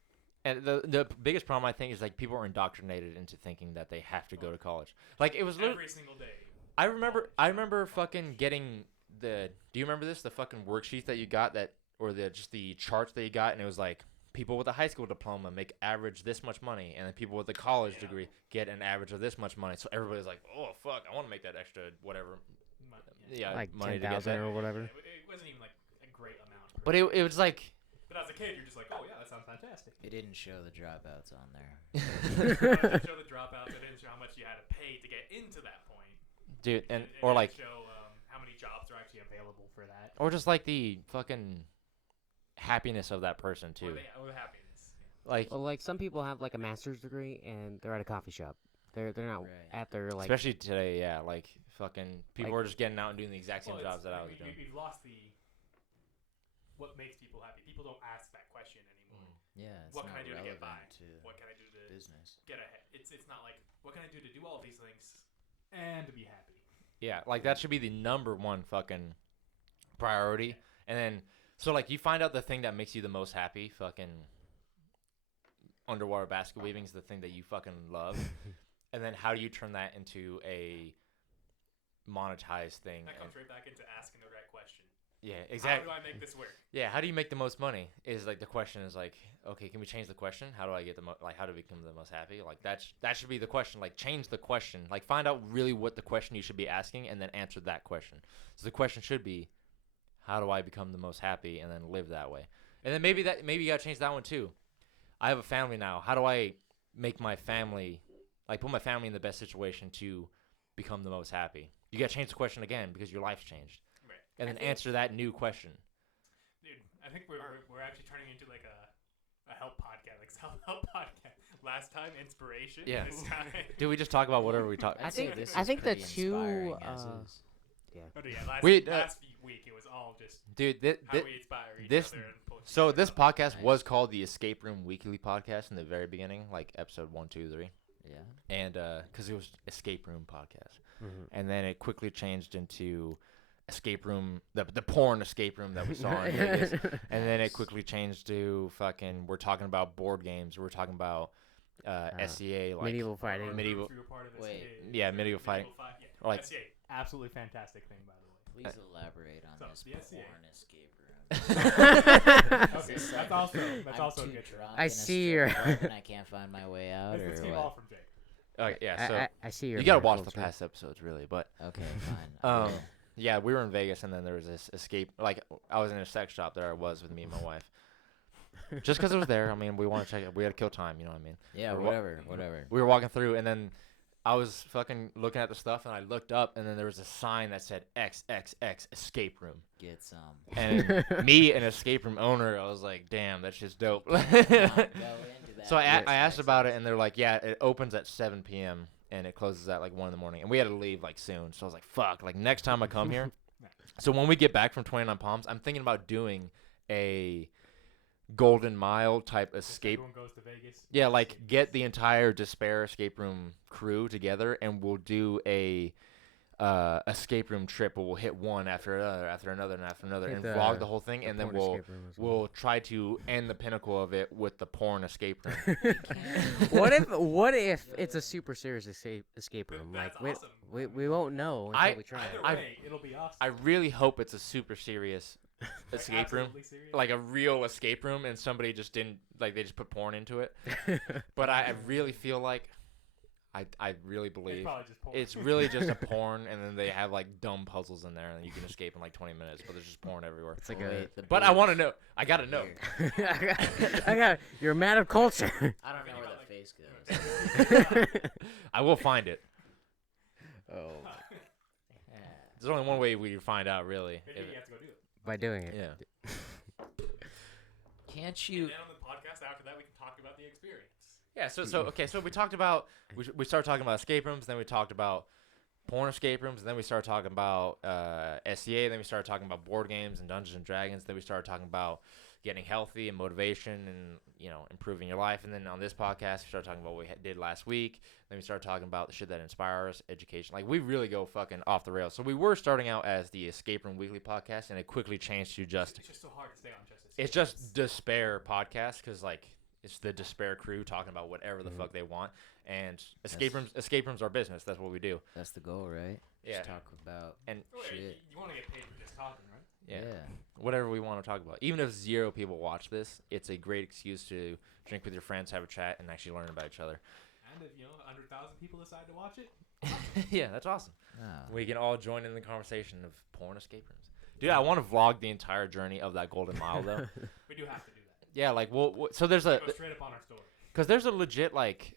And the biggest problem I think is like people are indoctrinated into thinking that they have to go to college. Like it was literally. Every single day. I remember fucking getting the. Do you remember this? The fucking worksheet that you got or just the charts that you got, and it was like people with a high school diploma make average this much money, and then people with a college degree get an average of this much money. So everybody's like, oh fuck, I want to make that extra whatever. Yeah, like money to get 10,000 that. or whatever. It wasn't even like a great amount. But it was like. But as a kid, you're just like, oh yeah, that sounds fantastic. It didn't show the dropouts on there. It didn't show the dropouts. It didn't show how much you had to pay to get into that point. Dude, and It or didn't like show how many jobs are actually available for that. or just like the fucking happiness of that person too. Or the happiness. Yeah. Like Well, like some people have like a master's degree and they're at a coffee shop. They're not Right. at their like. especially today, yeah. Like fucking people Like- are just getting out and doing the exact same Well, jobs it's- that I was we- doing. We've lost what makes people happy. People don't ask that question anymore. Yeah, it's What can not I do to get by? relevant to What can I do to business. get ahead? It's not like what can I do to do all these things and to be happy. Yeah, like that should be the number one fucking priority. And then so like you find out the thing that makes you the most happy, fucking underwater basket weaving is the thing that you fucking love. And then how do you turn that into a monetized thing? That comes right back into asking the right question. Yeah, How exactly. do I make this work? Yeah, how do you make the most money? Is like the question is like, okay, can we change the question? How do I get how to become the most happy? Like that should be the question. Like change the question. Like find out really what the question you should be asking and then answer that question. So the question should be, how do I become the most happy and then live that way? And then maybe you gotta change that one too. I have a family now. How do I make my family like put my family in the best situation to become the most happy? You got to change the question again because your life's changed, Right. and then answer that new question. Dude, I think we're actually turning into like a help podcast, like self-help podcast. Last time inspiration. Yeah. This time. Do we just talk about whatever we talk? I'd say this I is think the pretty two, inspiring as is. Oh, yeah. Last week it was all just Dude, how we inspire each this- other. And pull each so other this up. podcast Nice. was called the Escape Room Weekly Podcast in the very beginning, like episode 1, 2, 3, Yeah. and because it was Escape Room Podcast, Mhm. and then it quickly changed into Escape Room, the porn escape room that we saw in Vegas, and then it Nice. quickly changed to fucking we're talking about board games, we're talking about SCA, like medieval Or fighting. medieval- groups we were part of Wait. SCA. Yeah, medieval fighting. Yeah. Like- SCA, absolutely fantastic thing, by the way. Please elaborate on So, this the SCA. porn escape room. Okay, Is this that's like, also I'm a too good. drunk I in a see strip your- club and I can't find my way out, This or came what? all from Jake. Okay, yeah, so I see your. you gotta mad watch the culture. past episodes, really, but Okay, fine. I Um, will. yeah, we were in Vegas, and then there was this escape. Like, I was in a sex shop there. I was with me and my wife. Just because it was there, I mean, we want to check it. We had to kill time, you know what I mean? Yeah, or whatever. We were walking through, and then I was fucking looking at the stuff, and I looked up, and then there was a sign that said XXX Escape Room. Get some. And me, an escape room owner, I was like, damn, that's just dope. Go into that. So I Yes, asked yes, about yes. it, and they're like, yeah, it opens at 7 p.m., and it closes at like 1 in the morning. And we had to leave like soon. So I was like, fuck, like next time I come here. So when we get back from 29 Palms, I'm thinking about doing a Golden Mile type escape. Everyone goes to Vegas. Yeah, like get the entire Despair escape room crew together, and we'll do a escape room trip where we'll hit one after another, after another, and after another, and vlog the whole thing, and then we'll try to end the pinnacle of it with the porn escape room. What if it's a super serious escape room? That's Like awesome. we won't know until we try Either it. I- way, it'll be awesome. I really hope it's a super serious Like, escape room, absolutely serious. like a real escape room, and somebody just didn't like they just put porn into it. But I really feel like I really It's believe probably just porn. it's really just a porn, and then they have like dumb puzzles in there, and you can escape in like 20 minutes. But there's just porn everywhere. It's like Wait, the But I big- want to know. I gotta know. I got you're a man of culture. I don't know Think where about, the like- face goes. I will find it. Oh, Yeah. There's only one way we find out, really. Maybe you have to go do it. by doing it. Yeah. Can't And you? then on the podcast after that, we can talk about the experience. Yeah. So we talked about we started talking about escape rooms, then we talked about porn escape rooms, and then we started talking about SCA, then we started talking about board games and Dungeons and Dragons, then we started talking about getting healthy and motivation and improving your life, and then on this podcast we started talking about what we did last week, then we started talking about the shit that inspires us, education. Like we really go fucking off the rails. So we were starting out as the Escape Room Weekly Podcast, and it quickly changed to just It's just so hard to stay on just. it's just Despair Podcast, because like it's the Despair crew talking about whatever the fuck they want, and escape rooms are business. That's what we do. That's the goal, right? Yeah. Just talk about And Oh, wait, shit. you want to get paid for just talking, right? yeah, whatever we want to talk about. Even if 0 people watch this, it's a great excuse to drink with your friends, have a chat, and actually learn about each other. And if 100,000 people decide to watch it, Yeah, that's awesome. Oh. We can all join in the conversation of porn escape rooms. Dude, I want to vlog the entire journey of that Golden Mile, though. we do have to do that. Yeah, like, so there's a, Go straight up on our story. because there's a legit, like,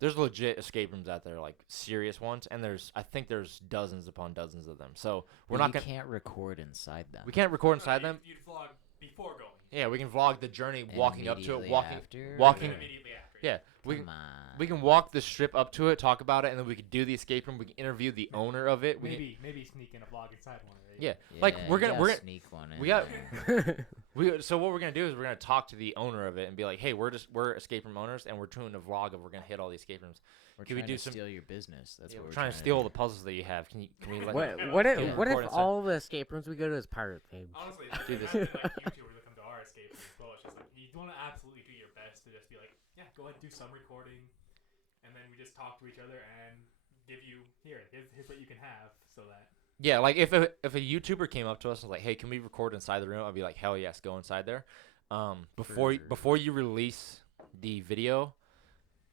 there's legit escape rooms out there, like, serious ones, and I think there's dozens upon dozens of them. So we're But not you going to, can't record inside them. we can't record inside them. You'd vlog before going. Yeah, we can vlog the journey, And walking up to it, immediately after? walking, Immediately after. yeah, we Come can, on. we can walk the strip up to it, talk about it, and then we could do the escape room. We can interview the owner of it. We can, Maybe sneak in a vlog inside one. Right? yeah, Yeah, like you we're gotta gonna sneak one in. we got- there. so what we're gonna do is we're gonna talk to the owner of it and be like, hey, we're escape room owners, and we're doing a vlog of we're gonna hit all the escape rooms. We're Can we trying do to some- steal your business. That's Yeah, what we're we're trying to to steal do. the puzzles that you have. Can we let What Yeah, if record inside. all the escape rooms we go to is pirate themed? Honestly, Do there's this. like YouTubers that come to our escape room as well. It's just like you want to absolutely do your best to just be like, yeah, go ahead and do some recording, and then we just talk to each other and give you here's what you can have, so that Yeah, like if a YouTuber came up to us and was like, hey, can we record inside the room? I'd be like, hell yes, go inside there. Before you release the video,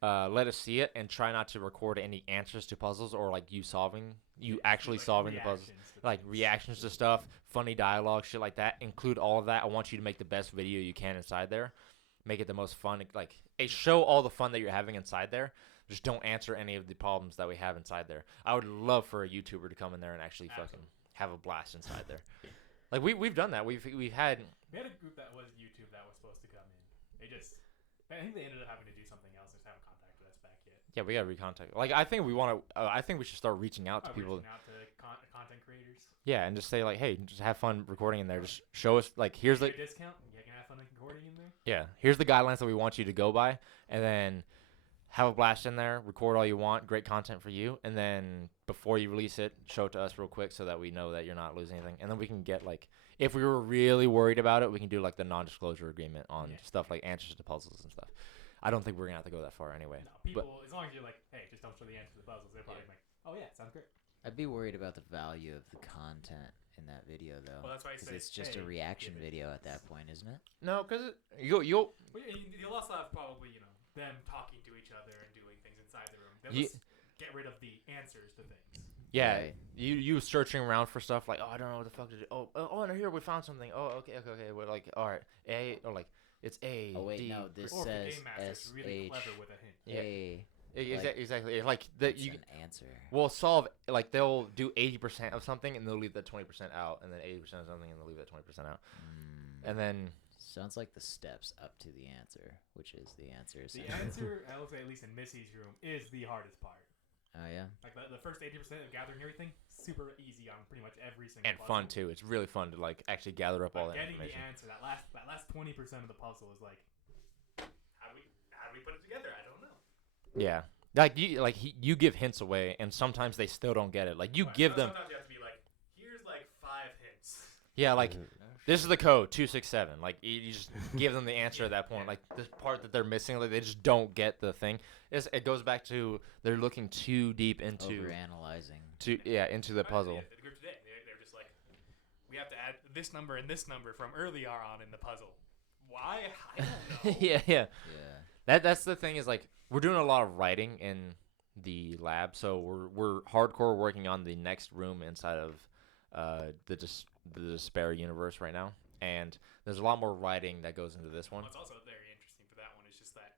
let us see it and try not to record any answers to puzzles or like you actually like, solving the puzzles. reactions to Like things. reactions to stuff, funny dialogue, shit like that. Include all of that. I want you to make the best video you can inside there. make it the most fun. Like, hey, show all the fun that you're having inside there. Just don't answer any of the problems that we have inside there. I would love for a YouTuber to come in there and actually fucking have a blast inside there. Like we've done that. We've had a group that was YouTube that was supposed to come in. I think they ended up having to do something else. Just haven't contacted us back yet. Yeah, we gotta recontact. Like, I think I think we should start reaching out to people. Reaching out to content creators. Yeah, and just say like, hey, just have fun recording in there. Just show us like, here's the discount. You can have fun recording in there. Yeah, here's the guidelines that we want you to go by, and then have a blast in there. Record all you want. Great content for you, and then before you release it, show it to us real quick so that we know that you're not losing anything, and then we can get like, if we were really worried about it, we can do like the non-disclosure agreement on stuff like answers to puzzles and stuff. I don't think we're gonna have to go that far anyway. No, people, as long as you're like, hey, just don't show the answer to the puzzles, they're probably like, oh yeah, sounds great. I'd be worried about the value of the content in that video, though. Well, that's why I say it's just a reaction video at that point, isn't it? No, because you'll You'll also have probably, them talking to each other and doing things inside the room. They'll just get rid of the answers to things. Yeah, Right. you searching around for stuff like, oh, I don't know what the fuck to do. Oh, and here we found something. Oh, okay. We're like, all right, A, or like it's A. Oh wait, D, no, this Or if the says game master's really clever with a hint. A. Exactly. Like that It's you an answer. will solve. Like they'll do 80% of something and they'll leave that 20% out, and then 80% of something and they'll leave that 20% out, and then Sounds like the steps up to the answer, which is the answer. The answer, I will say, at least in Missy's room, is the hardest part. Oh yeah. Like the first 80% of gathering everything, super easy on pretty much every single and puzzle. fun too. It's really fun to like actually gather up all But that getting information. the answer, that last 20% of the puzzle is like, how do we put it together? I don't know. Yeah, you give hints away, and sometimes they still don't get it. Like you Right. give them. Sometimes you have to be like, here's like 5 hints. Yeah, like this is the code 267. Like you just give them the answer at that point. Like this part that they're missing, like they just don't get the thing. It goes back to they're looking too deep into Overanalyzing. into the puzzle. Yeah, the group today, they're just like, we have to add this number and this number from earlier on in the puzzle. Why? I don't know. yeah. Yeah. That's the thing is like we're doing a lot of writing in the lab, so we're hardcore working on the next room inside of the Despair universe right now, and there's a lot more writing that goes into this one. What's also very interesting for that one is just that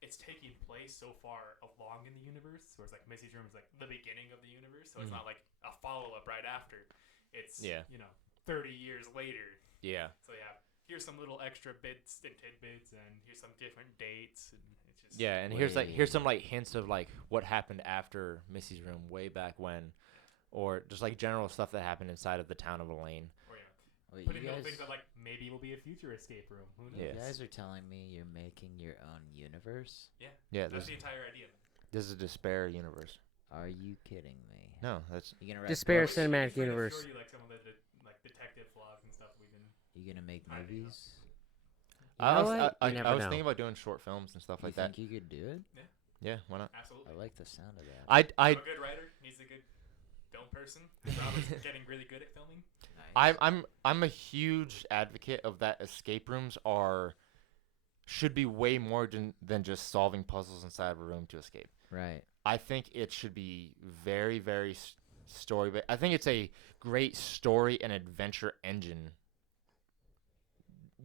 it's taking place so far along in the universe, where it's like Missy's room is like the beginning of the universe, so it's not like a follow-up right after. It's 30 years later. Yeah. So here's some little extra bits and tidbits, and here's some different dates, and it's just Yeah, and here's some like hints of like what happened after Missy's room way back when, or just like general stuff that happened inside of the town of Elaine. Or Wait, putting you little guys, things that like maybe will be a future escape room. Who knows? Yeah. you guys are telling me you're making your own universe? Yeah, That's the entire idea. this is a Despair universe. Are you kidding me? No, that's You gonna write Despair books? Cinematic Just like Universe. show you like some of the like detective vlogs and stuff we've been. You gonna make I don't know. movies? You I know was what? I You never was know. thinking about doing short films and stuff You like that. think you could do it? Yeah, why not? Absolutely. I like the sound of that. I I'm a good writer. He's a good film person. Robert's getting really good at filming. Nice. I'm a huge advocate of that. Escape rooms should be way more than just solving puzzles inside of a room to escape. Right. I think it should be very, very story. But I think it's a great story and adventure engine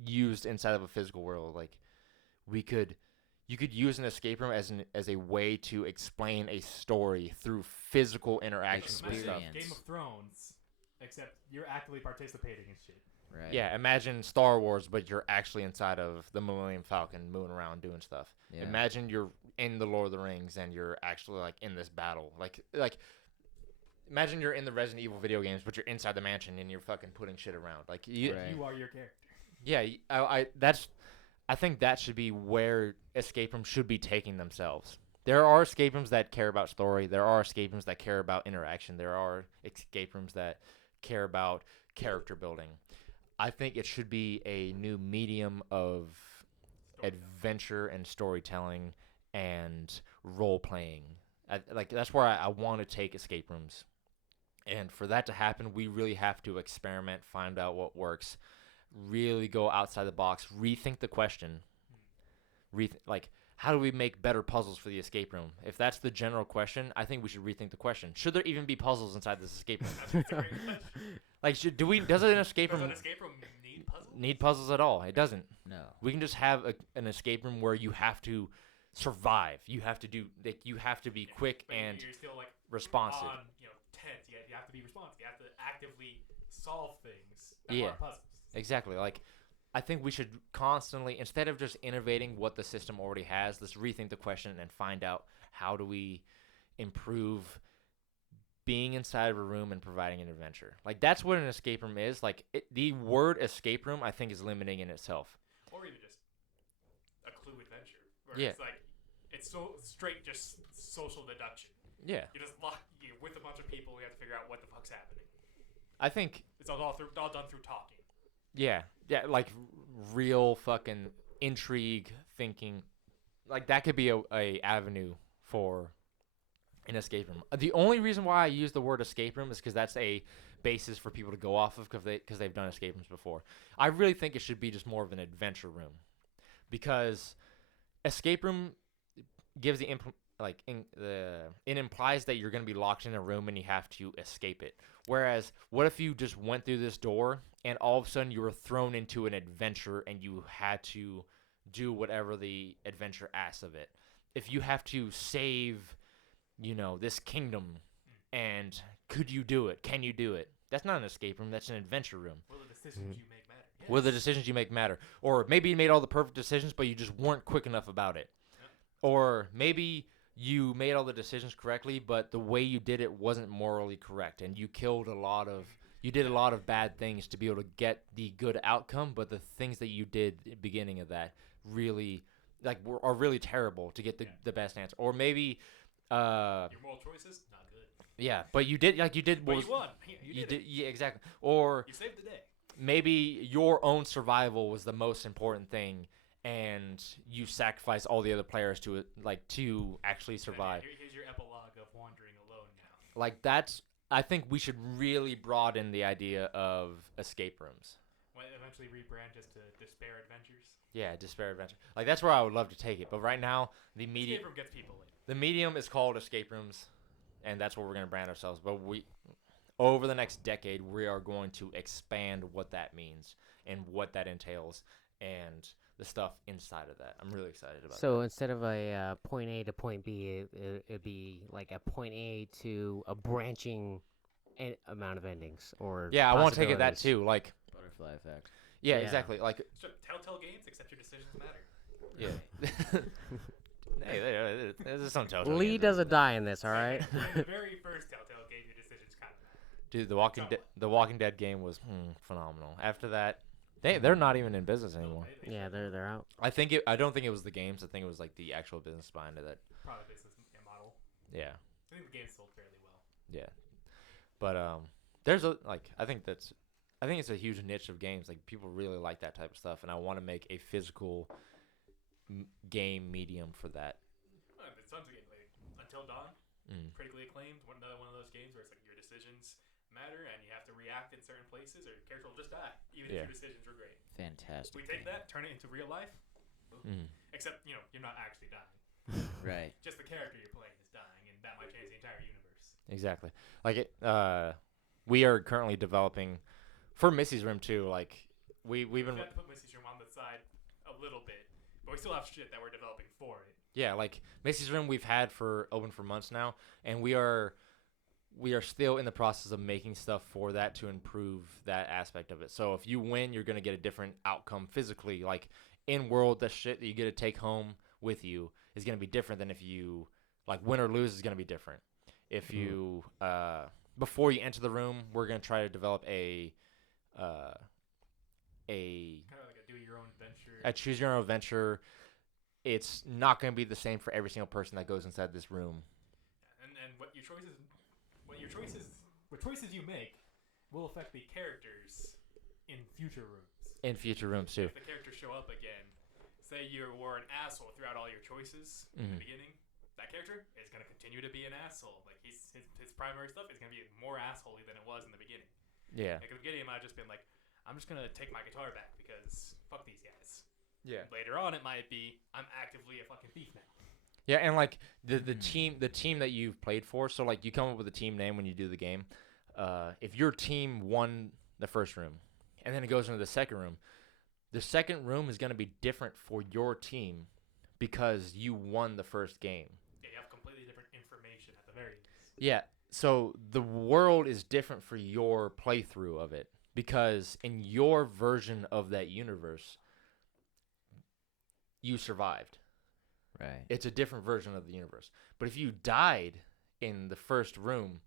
used inside of a physical world. Like you could use an escape room as a way to explain a story through physical interactions with stuff. Experience. Game of Thrones, except you're actively participating in shit. Right. Yeah, imagine Star Wars, but you're actually inside of the Millennium Falcon, moving around doing stuff. Yeah. Imagine you're in the Lord of the Rings and you're actually like in this battle. Like imagine you're in the Resident Evil video games, but you're inside the mansion and you're fucking putting shit around. Like you, Right. You are your character. yeah, I think that should be where escape rooms should be taking themselves. There are escape rooms that care about story. There are escape rooms that care about interaction. There are escape rooms that care about character building. I think it should be a new medium of adventure and storytelling and role playing. Like that's where I want to take escape rooms. And for that to happen, we really have to experiment, find out what works, really go outside the box, rethink the question. Like, how do we make better puzzles for the escape room? If that's the general question, I think we should rethink the question. Should there even be puzzles inside this escape room? That's a great question. Like, does an escape Does room? an escape room need puzzles? need puzzles at all. It doesn't. No. We can just have an escape room where you have to survive. You have to do. Like, you have to be quick But and you're still like responsive. on, tense. You have to be responsive. You have to actively solve things. Yeah. Aren't puzzles. Exactly. Like, I think we should constantly, instead of just innovating what the system already has, let's rethink the question and find out how do we improve being inside of a room and providing an adventure. Like, that's what an escape room is. Like, the word escape room, I think, is limiting in itself. Or even just a clue adventure. Where Yeah. it's like, it's so straight just social deduction. Yeah. You're with a bunch of people, you have to figure out what the fuck's happening. I think, It's all done through talking. yeah, like real fucking intrigue thinking. Like, that could be a avenue for an escape room. The only reason why I use the word escape room is because that's a basis for people to go off of because they've done escape rooms before. I really think it should be just more of an adventure room, because escape room gives it implies that you're going to be locked in a room and you have to escape it. Whereas, what if you just went through this door and all of a sudden you were thrown into an adventure and you had to do whatever the adventure asks of it? If you have to save, this kingdom, and could you do it? Can you do it? That's not an escape room. That's an adventure room. Will the decisions you make matter? Yes. Will the decisions you make matter? Or maybe you made all the perfect decisions, but you just weren't quick enough about it. Yep. Or maybe you made all the decisions correctly, but the way you did it wasn't morally correct, and you did a lot of bad things to be able to get the good outcome, but the things that you did at the beginning of that really, are really terrible to get the best answer. Or maybe, your moral choices, not good. yeah, but you did, But you won. You did it. Yeah, exactly. Or You saved the day. maybe your own survival was the most important thing, and you sacrifice all the other players to actually survive. Here's your epilogue of wandering alone now. Like, I think we should really broaden the idea of escape rooms. Might eventually rebrand just to Despair Adventures. Yeah, Despair Adventure. Like, that's where I would love to take it. But right now, the Escape room gets people in. the medium is called escape rooms, and that's what we're going to brand ourselves. But over the next decade, we are going to expand what that means and what that entails and the stuff inside of that. I'm really excited about So that. instead of a point A to point B, it'd be like a point A to a branching amount of endings, or Yeah, I want to take it that possibilities. too. Like, Butterfly effect. yeah, Yeah. exactly. Like, So, Telltale games, except your decisions matter. yeah. Hey, there's some Telltale Lee games. doesn't die in this, all right? The very first Telltale game, your decisions kind of matter. Dude, the Walking Dead game was phenomenal. After that, they're not even in business anymore. Yeah, they're out. I don't think it was the games. I think it was like the actual business behind it. Probably business model. Yeah, I think the game sold fairly well. yeah. But I think it's a huge niche of games. Like, people really like that type of stuff, and I want to make a physical game medium for that. There's tons of games like Until Dawn, critically acclaimed. Another one of those games where it's like your decisions matter and you have to react in certain places, or your character will just die, even if your decisions were great. Fantastic. We take that, turn it into real life. Except you're not actually dying. Right. Just the character you're playing is dying, and that might change the entire universe. Exactly. Like, we are currently developing for Missy's Room too. Like, we've been. We have to put Missy's Room on the side a little bit, but we still have shit that we're developing for it. Yeah, like Missy's Room we've had open for months now, and we are still in the process of making stuff for that to improve that aspect of it. So if you win, you're going to get a different outcome physically. Like, in world, the shit that you get to take home with you is going to be different than if you, like, win or lose is going to be different. If you before you enter the room, we're going to try to develop a Kind of like a do your own adventure. a choose your own adventure. It's not going to be the same for every single person that goes inside this room. And what choices you make will affect the characters in future rooms. In future rooms too. If the characters show up again, say you were an asshole throughout all your choices in the beginning, that character is going to continue to be an asshole. Like, his primary stuff is going to be more assholey than it was in the beginning. Yeah. Like, at the beginning, it might have just been like, I'm just going to take my guitar back because fuck these guys. Yeah. Later on, it might be, I'm actively a fucking thief now. Yeah, and like the team that you've played for, so like you come up with a team name when you do the game. If your team won the first room, and then it goes into the second room, the second room is going to be different for your team because you won the first game. Yeah, you have completely different information at the very least. Yeah, so the world is different for your playthrough of it because in your version of that universe, you survived. Right. It's a different version of the universe. But if you died in the first room,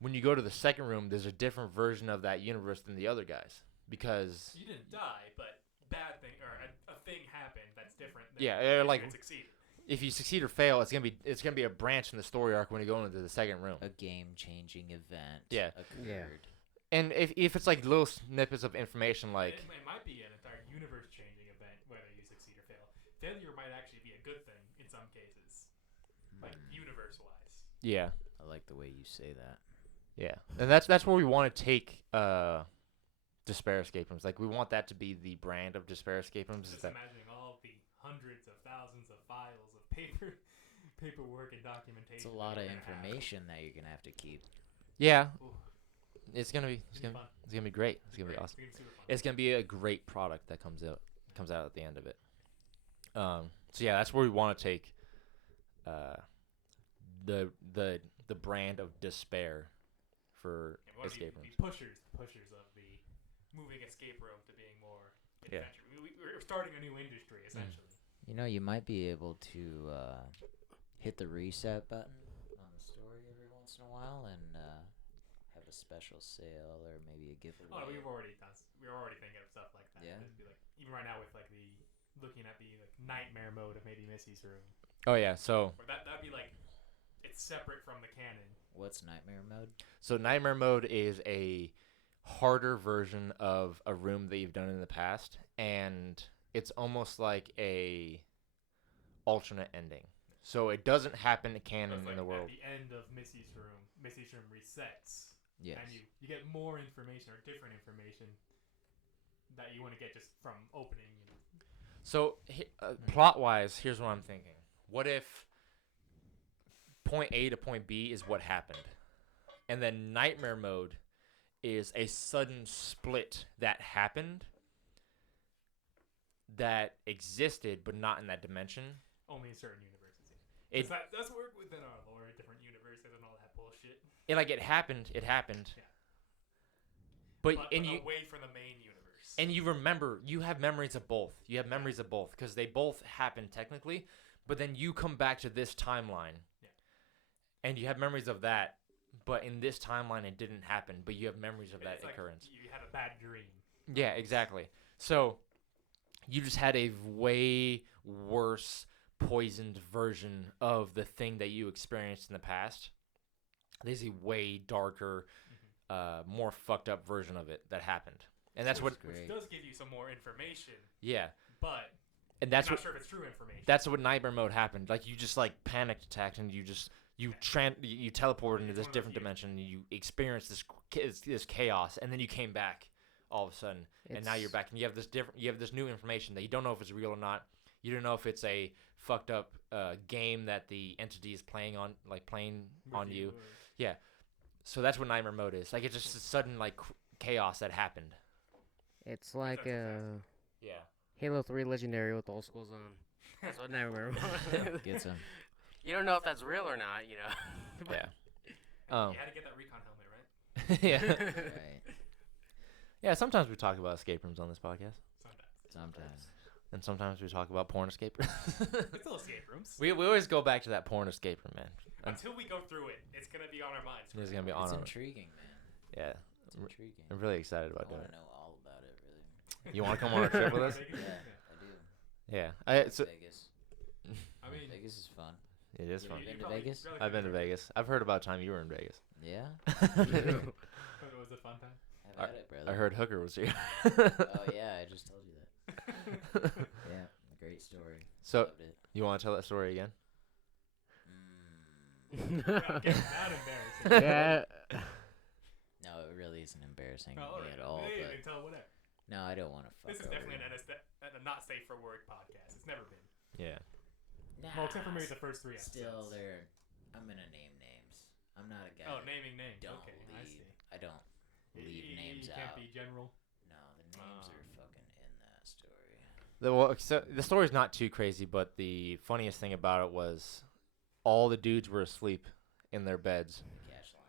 when you go to the second room, there's a different version of that universe than the other guys because You didn't die, but bad thing or a thing happened that's different. Than Yeah, if like- you had succeeded. if you succeed or fail, it's gonna be a branch in the story arc when you go into the second room. A game-changing event. Yeah. Occurred. Yeah. And if it's like little snippets of information, like It might be an entire universe-changing event, whether you succeed or fail. Failure might actually be a good thing in some cases, like universe-wise. yeah, I like the way you say that. yeah, and that's where we want to take Despair Escape Rooms. Like we want that to be the brand of Despair Escape Rooms. Is Just that imagining all the hundreds of thousands of files of paperwork and documentation. It's a lot that of you're gonna have. information that you're gonna have to keep. yeah, Ooh, it's gonna be it's gonna be fun. it's gonna be great. It's gonna be Great. awesome. It's gonna be super fun. It's gonna be a great product that comes out at the end of it. So yeah, that's where we want to take the brand of Despair for Yeah, we wanna escape be rooms. pushers of the moving escape room to being more Yeah. adventure. We're starting a new industry essentially. You know, you might be able to hit the reset button on the story every once in a while and have a special sale or maybe a giveaway. Oh, no, we're already thinking of stuff like that. Yeah. It'd be like, even right now with like looking at the like nightmare mode of maybe Missy's room, Oh yeah, so or that'd be like it's separate from the canon. What's nightmare mode? Nightmare mode is a harder version of a room that you've done in the past, and it's almost like a alternate ending. So it doesn't happen So canon it's like in the world. At the end of Missy's room resets, Yes. and you get more information or different information that you want to get just from opening. So plot wise, here's what I'm thinking. What if point A to point B is what happened, and then nightmare mode is a sudden split that happened that existed but not in that dimension. Only in certain universes. It That's work within our lore, different universes and all that bullshit. it happened. Yeah. But But and you away from the main universe. and you remember, you have memories of both. You have memories of both because they both happen technically, but then you come back to this timeline. Yeah. And you have memories of that, but in this timeline it didn't happen, but you have memories of that It's like occurrence. you had a bad dream. Yeah, exactly. So you just had a way worse poisoned version of the thing that you experienced in the past. There's a way darker, more fucked up version of it that happened. And that's what Which does give you some more information, yeah. but And that's I'm not what sure if it's true information. that's what nightmare mode happened. Like you just like panicked attacked and you teleported into It's this one of different those dimension and you experienced this chaos and then you came back all of a sudden and now you're back and you have this new information that you don't know if it's real or not. You don't know if it's a fucked up game that the entity is playing on With you. or- So that's what nightmare mode is. Like it's just a sudden like chaos that happened. It's like That's Yeah. Halo 3 Legendary with old school zone. That's what I remember. Gets him. You don't know if that's real or not, you know. Yeah. You had to get that recon helmet, right? Yeah. Right. Yeah, sometimes we talk about escape rooms on this podcast. Sometimes. And sometimes we talk about porn escape rooms. It's still escape rooms. we always go back to that porn escape room, man. Until we go through it, it's gonna be on our minds. It's gonna be on It's our intriguing, man. yeah. It's intriguing. I'm really excited I about doing want it. to know all about it, really. You want to come on a trip with us? Yeah, I do. Yeah. So Vegas. I mean, Vegas is fun. it is You fun. been to probably Vegas? really I've been to could've- Vegas. I've heard about time you were in Vegas. Yeah. It was a fun time. I've had it, brother. I heard Hooker was here. Oh yeah, I just told you that. Yeah, great story. So Loved it. you want to tell that story again? Without getting that embarrassing. Yeah. No, it really isn't embarrassing Oh, to me alright. at all. Hey, But tell whatever. no, I don't want to fuck. This is over definitely you. a not safe for work podcast. It's never been. Yeah. Well, except for maybe the first 3 episodes. Still, there. I'm gonna name names. I'm not a guy. Oh, that naming names. Don't Okay, leave. I see. I don't leave names you can't out. be general. No, the names are fucking in the So the story's not too crazy, but the funniest thing about it was all the dudes were asleep in their beds. Cash line.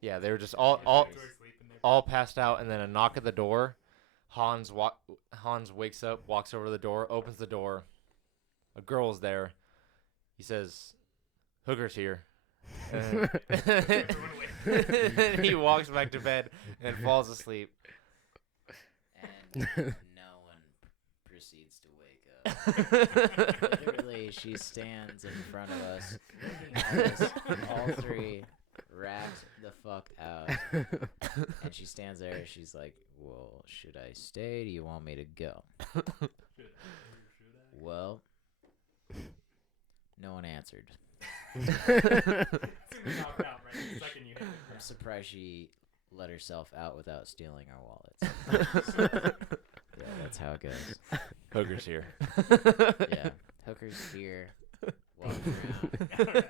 Yeah, they were just Dudes were sleeping there. all passed out, and then a knock at the door. Hans wakes up, walks over to the door, opens the door. A girl's there. He says, "Hooker's here." And he walks back to bed and falls asleep. And no one proceeds to wake up. Literally, she stands in front of us, looking at us, all three, racked the fuck out. And she stands there, and she's like, "Well, should I stay? Do you want me to go?" Well, no one answered. I'm surprised she let herself out without stealing our wallets. Yeah, that's how it goes. Hooker's here. Yeah, Hooker's here, walking around,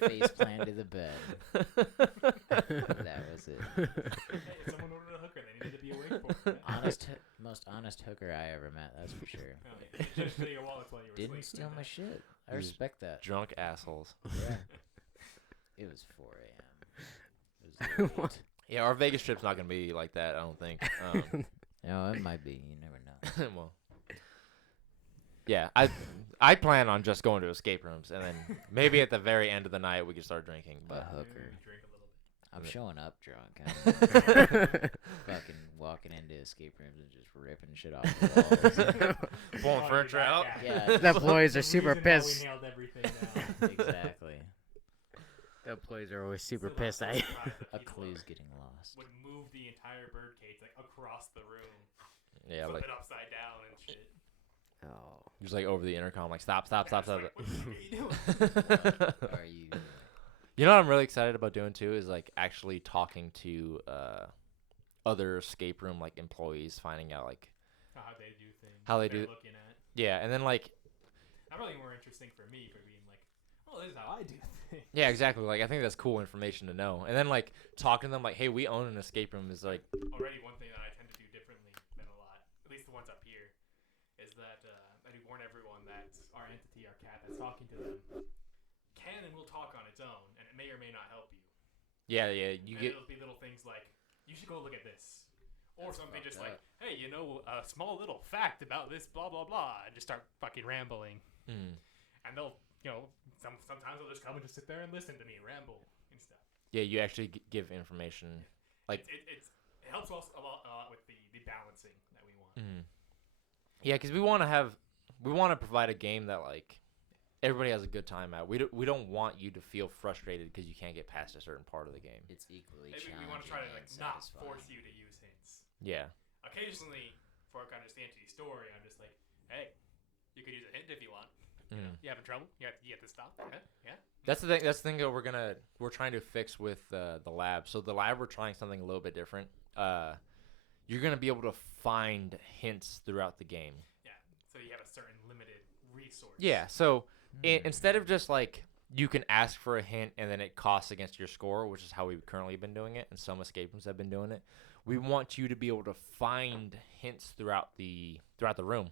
face planted to the bed. That was it. Hey, if someone ordered a hooker, they needed to be awake for it. Most honest hooker I ever met. That's for sure. Oh, yeah. Just steal your wallets while you were Didn't asleep. steal my shit. I These respect that. Drunk assholes. Yeah. It was 4 a.m. It was late. Yeah, our Vegas trip's not gonna be like that. I don't think. No, it might be. You never know. Well, yeah, I plan on just going to escape rooms, and then maybe at the very end of the night we can start drinking. A But hooker. Drink a little bit. I'm showing up drunk. Fucking walking into escape rooms and just ripping shit off the walls. pulling furniture out. Yeah. The employees are The super reason why we pissed. nailed everything down. Exactly. The employees are always super Still pissed not at you. surprised that A people clue's getting lost. would move the entire birdcage like across the room, Yeah, flip like it upside down and shit. Oh. just like over the intercom, like stop. It's like, what the fuck are you doing? What are you doing? You know what I'm really excited about doing too is like actually talking to other escape room like employees, finding out like How they do things. How they they're do- looking at. yeah, and then like That's probably more interesting for me for being like, oh, this is how I do things. yeah, exactly. Like I think that's cool information to know. And then like talking to them like, hey, we own an escape room is like Already, one thing that I tend to do differently than a lot, at least the ones up here, is that I do warn everyone that our entity, our cat that's talking to them, can and will talk on its own, and it may or may not help you. yeah you And get it'll be little things like, you should go look at this. Or That's something just fucked like, up. hey, you know, a small little fact about this, blah, blah, blah, and just start fucking rambling. And they'll, you know, sometimes they'll just come and just sit there and listen to me ramble and stuff. yeah, you actually give information. Like It helps us a lot with the balancing that we want. yeah, because we want to provide a game that like everybody has a good time at. We don't want you to feel frustrated because you can't get past a certain part of the game. It's equally Maybe challenging we want to try to like and not satisfying. force you to use hints. Yeah. Occasionally, before I understand the story, I'm just like, hey, you could use a hint if you want. You having trouble? You have to stop. Yeah. That's the thing. That's the thing that we're trying to fix with the lab. So the lab, we're trying something a little bit different. You're gonna be able to find hints throughout the game. Yeah. So you have a certain limited resource. Yeah. So instead of just like you can ask for a hint and then it costs against your score, which is how we've currently been doing it, and some escape rooms have been doing it. We want you to be able to find hints throughout the room.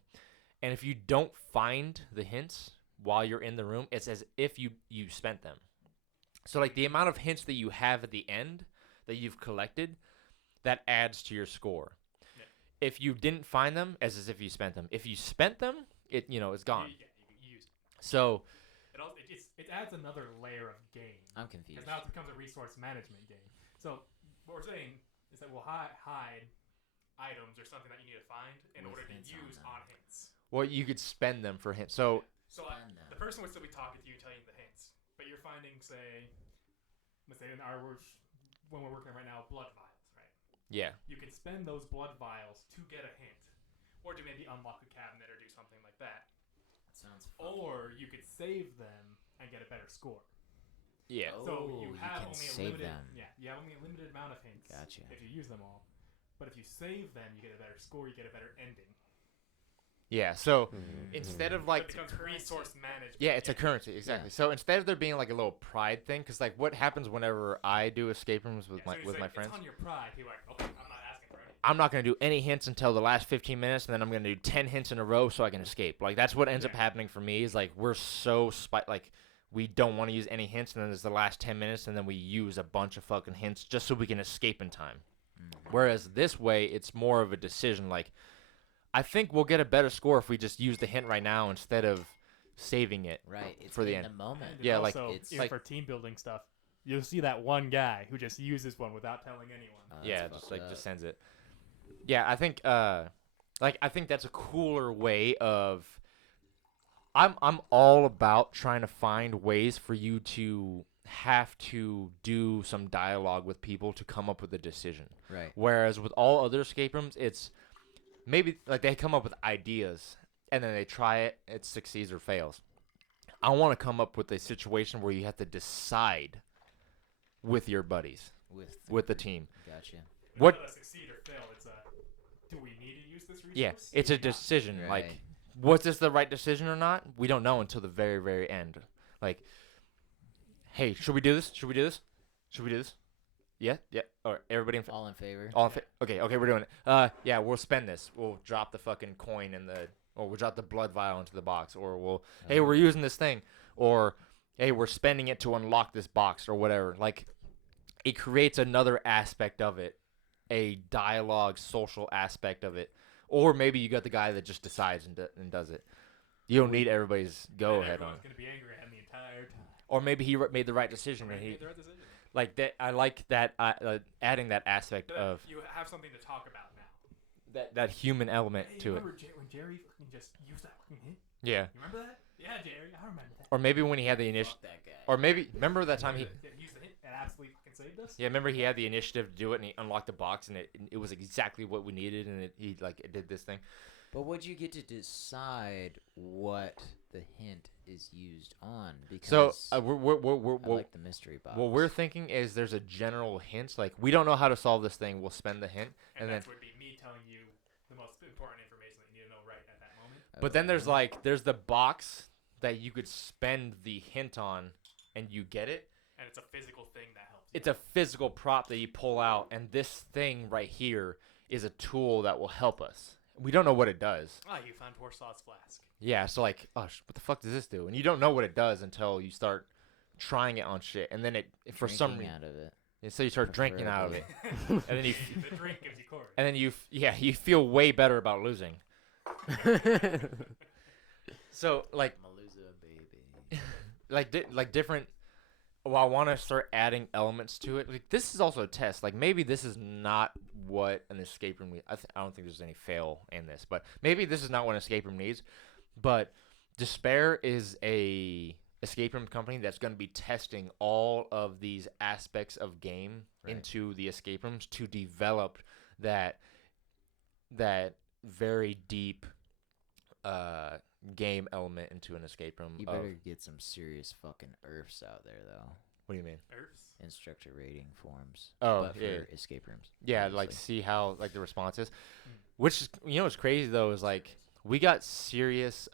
And if you don't find the hints while you're in the room, it's as if you spent them. So like the amount of hints that you have at the end that you've collected, that adds to your score. Yeah. If you didn't find them, it's as if you spent them. If you spent them, it's gone. You use it. So It adds another layer of game. I'm confused. Because now it becomes a resource management game. So what we're saying is that we'll hide items or something that you need to find in With order to hints on use them. on hints. well, you could spend them for hints. So Spend them. the person would still be talking to you and telling you the hints, but you're finding, let's say in our words, when we're working right now, blood vials, right? yeah. You can spend those blood vials to get a hint, or to maybe unlock a cabinet or do something like that. Sounds fun. Or you could save them and get a better score. Yeah. So Oh, you you have can only a save limited, them. yeah, you have only a limited amount of hints. Gotcha. If you use them all, but if you save them, you get a better score. You get a better ending. Yeah. So Mm-hmm. instead of So like it becomes resource management. yeah, it's a currency exactly. So instead of there being like a little pride thing, because like what happens whenever I do escape rooms with Yeah, so my it's like, friends. It's on your pride. You're like, okay, I'm not asking for anything. I'm not going to do any hints until the last 15 minutes, and then I'm going to do 10 hints in a row so I can escape. Like, that's what ends up happening for me is, like, we're so like, we don't want to use any hints, and then there's the last 10 minutes, and then we use a bunch of fucking hints just so we can escape in time. Whereas this way, it's more of a decision. Like, I think we'll get a better score if we just use the hint right now instead of saving it Right. It's for the in end. the moment. And Yeah, like, also, it's even like- for team building stuff, you'll see that one guy who just uses one without telling anyone. Yeah, That's just fucked like up. just sends it. Yeah, I think I think that's a cooler way of I'm all about trying to find ways for you to have to do some dialogue with people to come up with a decision. Right. Whereas with all other escape rooms, it's maybe like they come up with ideas and then they try it, it succeeds or fails. I want to come up with a situation where you have to decide with your buddies, with the team. Gotcha. It's What- not a succeed or fail. It's a do we need to use this resource? Yeah, it's a decision. Right. Like, was this the right decision or not? We don't know until the very, very end. Like, hey, should we do this? Should we do this? Should we do this? Yeah, yeah. Or everybody in All in favor. okay, we're doing it. Yeah, we'll spend this. We'll drop the fucking coin or we'll drop the blood vial into the box, or hey, we're using this thing, or hey, we're spending it to unlock this box, or whatever. Like, it creates another aspect of it, a dialogue, social aspect of it, or maybe you got the guy that just decides and does it. You don't need everybody's go ahead on. Everyone's gonna be angry at him the entire time. Or maybe he made the right decision, and He he made the right decision. like that. I like that adding that aspect But of you have something to talk about now. that human element Hey, to it. remember when Jerry fucking just used that fucking hint? Yeah. You remember that? Yeah, Jerry, I remember that. Or maybe when he had the initiative, Fuck that guy. or maybe remember that time he. Yeah, he used the hint and absolutely fucking saved us. Yeah, remember he had the initiative to do it, and he unlocked the box, and it was exactly what we needed, and it did this thing. But would you get to decide what the hint is used on? Because So I we're like the mystery box. what we're thinking is there's a general hint, like we don't know how to solve this thing. We'll spend the hint, And and then that would be me telling you the most important information that you need to know right at that moment. but then there's the box that you could spend the hint on, and you get it. And it's a physical thing that helps. It's a physical prop that you pull out, and this thing right here is a tool that will help us. We don't know what it does. You found Horsaw's flask. Yeah, so like, what the fuck does this do? And you don't know what it does until you start trying it on shit, and then for some Drinking reason, out of it. so you start drinking out of it, Preferably. and then you The drink gives you chords. and then you feel way better about losing. So like Maluza, baby. like different. Well, I want to start adding elements to it. Like, this is also a test. Like, maybe this is not what an escape room. I don't think there's any fail in this, but maybe this is not what an escape room needs. But Despair is a escape room company that's going to be testing all of these aspects of game Right. into the escape rooms to develop that very deep game element into an escape room. You of- better get some serious fucking ERFs out there, though. what do you mean? Earths. Instructor rating forms. Oh, but yeah. for escape rooms. Yeah, like obviously. see how like the response is. Which is, what's crazy though is like we got serious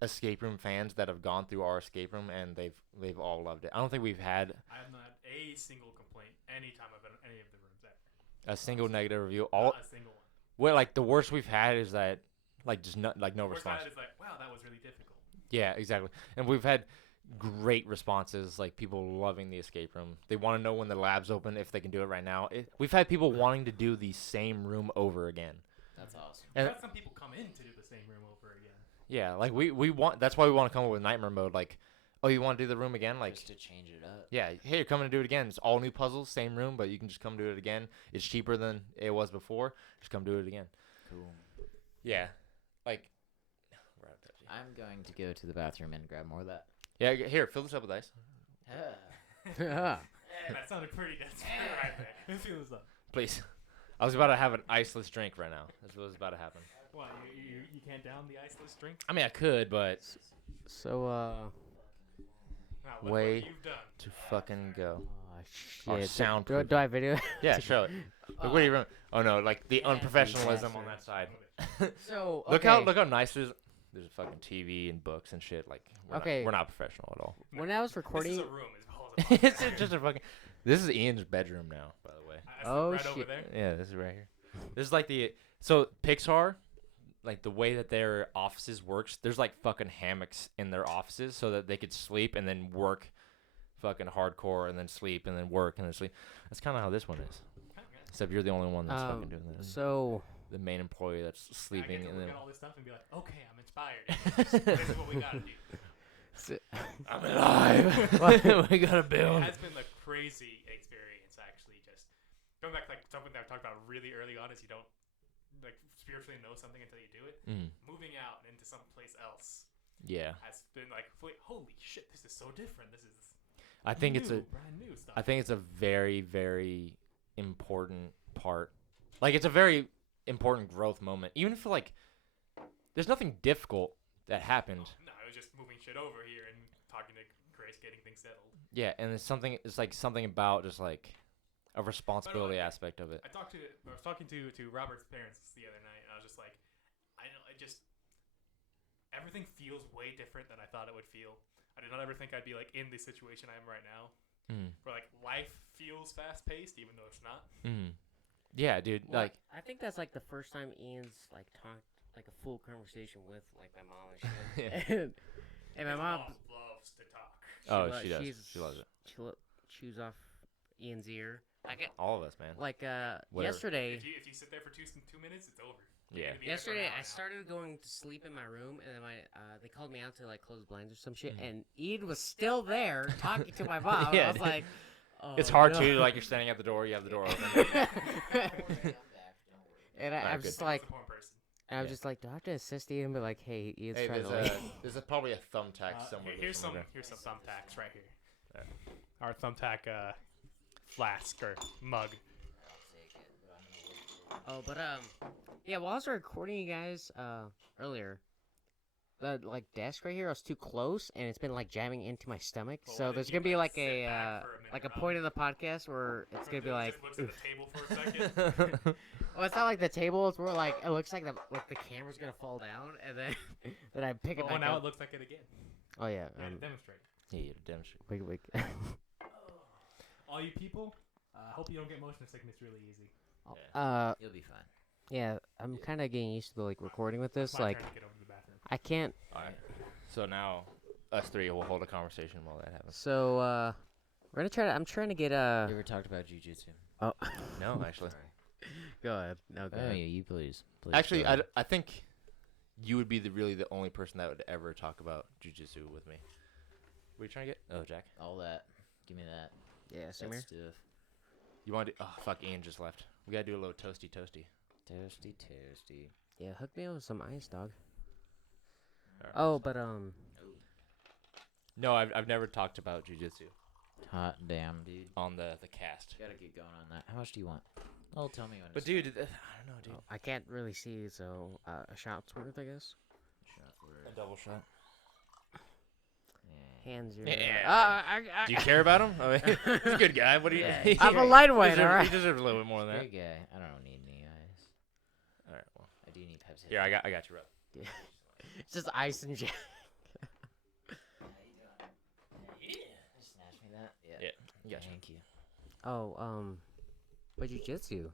escape room fans that have gone through our escape room and they've all loved it. I don't think we've had I have not had a single complaint anytime I've been in any of the rooms ever. a single negative review. All Not a single one. well, like the worst we've had is that like just no Worst response. side is like, wow, that was really difficult. Yeah, exactly. And we've had great responses, like people loving the escape room. They want to know when the lab's open, if they can do it right now. We've had people wanting to do the same room over again. That's awesome. And- I've had some people come in to do the same room over again. Yeah, like we want. That's why we want to come up with nightmare mode. Like, oh, you want to do the room again? Like, Just to change it up. yeah, hey, you're coming to do it again. It's all new puzzles, same room, but you can just come do it again. It's cheaper than it was before. Just come do it again. Cool. Yeah, like, I'm going to go to the bathroom and grab more of that. yeah. Here, fill this up with ice, Yeah. That sounded pretty desperate right there. Let's feel this up. please. I was about to have an iceless drink right now. That's what was about to happen. What, you can't down the iceless drink? I mean, I could, but So, Wow, look Way what you've done. to fucking go. oh, Oh, shit. sound Do, do I video? Yeah, show it. Look what you run. Oh no, like the Yeah, unprofessionalism on disaster. that side. So, Look how nice there's a fucking TV and books and shit. Like, we're not professional at all. When I was This recording, is a room. Is all it's It's just a fucking. This is Ian's bedroom now, by the way. I Oh, right over shit. there. Yeah, this is right here. This is like so Pixar, like the way that their offices works. There's like fucking hammocks in their offices so that they could sleep and then work, fucking hardcore, and then sleep and then work and then sleep. That's kind of how this one is. Except you're the only one that's fucking doing that. So the main employee that's sleeping I get to and look then at all this stuff and be like, okay, I'm inspired. This is what we gotta do. I'm alive. We gotta build. It has been a crazy experience, actually. Just going back to like something that I've talked about really early on is you don't like spiritually know something until you do it. Moving out into someplace else, has been like, holy shit, this is so different. This is. I think it's brand new stuff. I think it's a very, very important part. Like it's a very important growth moment. Even if like, there's nothing difficult that happened. No, it was just moving shit over here and talking to Grace, getting things settled. Yeah, and it's like something about just like a responsibility aspect of it. I was talking to Robert's parents the other night, and I was just like, I know, everything feels way different than I thought it would feel. I did not ever think I'd be like in the situation I am right now, where like life feels fast paced, even though it's not. Yeah, dude. well, like I think that's like the first time Ian's like talked like a full conversation with like my mom and shit. and my mom loves to talk. she does. She loves it. Chews off Ian's ear. All of us, man. Like Whatever. yesterday. If you sit there for 2 minutes, it's over. Yeah. Yesterday, I started going to sleep in my room, and then they called me out to like close blinds or some shit, and Ian was still there talking to my mom. Yeah, I was like, oh, it's hard no. too. Like you're standing at the door, you have the door open. And I'm just like, and I'm Yeah. just like, do I have to assist Ian? But like, hey, Ian's Hey, trying to leave. there's probably a thumbtack somewhere. Here's some thumbtacks right here. Our thumbtack flask or mug. Oh, but yeah. While I was recording you guys earlier, the like desk right here was too close, and it's been like jamming into my stomach. Well, so why there's didn't gonna you, be like, like sit a back for a minute, like a Rob? point in the podcast where it's gonna be like. Just looks at the table for a second. Well, it's not like the table. It's more like it looks like the camera's gonna fall down, and then then I pick it Oh, back now up. it looks like it again. Oh yeah. Demonstrate. Yeah, you demonstrate. Wait. All you people, hope you don't get motion sickness really easy. You'll be fine. Yeah, I'm kind of getting used to like recording with this. It's my Like, turn to get over to the bathroom. I can't. All right. So now, us three will hold a conversation while that happens. So we're gonna try to. I'm trying to get You ever talked about jujitsu? Oh, No, actually. go ahead. No, go Oh, ahead. yeah, you please. Actually, go ahead. I think you would be really the only person that would ever talk about jujitsu with me. What are you trying to get? Oh, Jack. all that. Give me that. Yeah, That Samir. stuff. You want to do? Oh, fuck, Ian just left. We gotta do a little toasty. Toasty. Yeah, hook me up with some ice, dog. All right. Oh, but No, I've never talked about jujitsu Hot damn, dude. on the cast. Gotta get going on that. How much do you want? Oh, tell me when. But it's dude, I don't know, dude. I can't really see, so a shot's worth, I guess. shot for A it. double shot. Yeah. Hands your. Yeah. Do you care about him? I mean, he's a good guy. What do you? Yeah, he I'm a deserves- lightweight, He alright. deserves a little bit more than that. Great guy. I don't need any eyes. All right. Well, I do need Pepsi. here I got you, bro. It's just ice and Jack. Just snatch me that. Yeah. Yeah. Gotcha. Thank you. Oh, but jujitsu.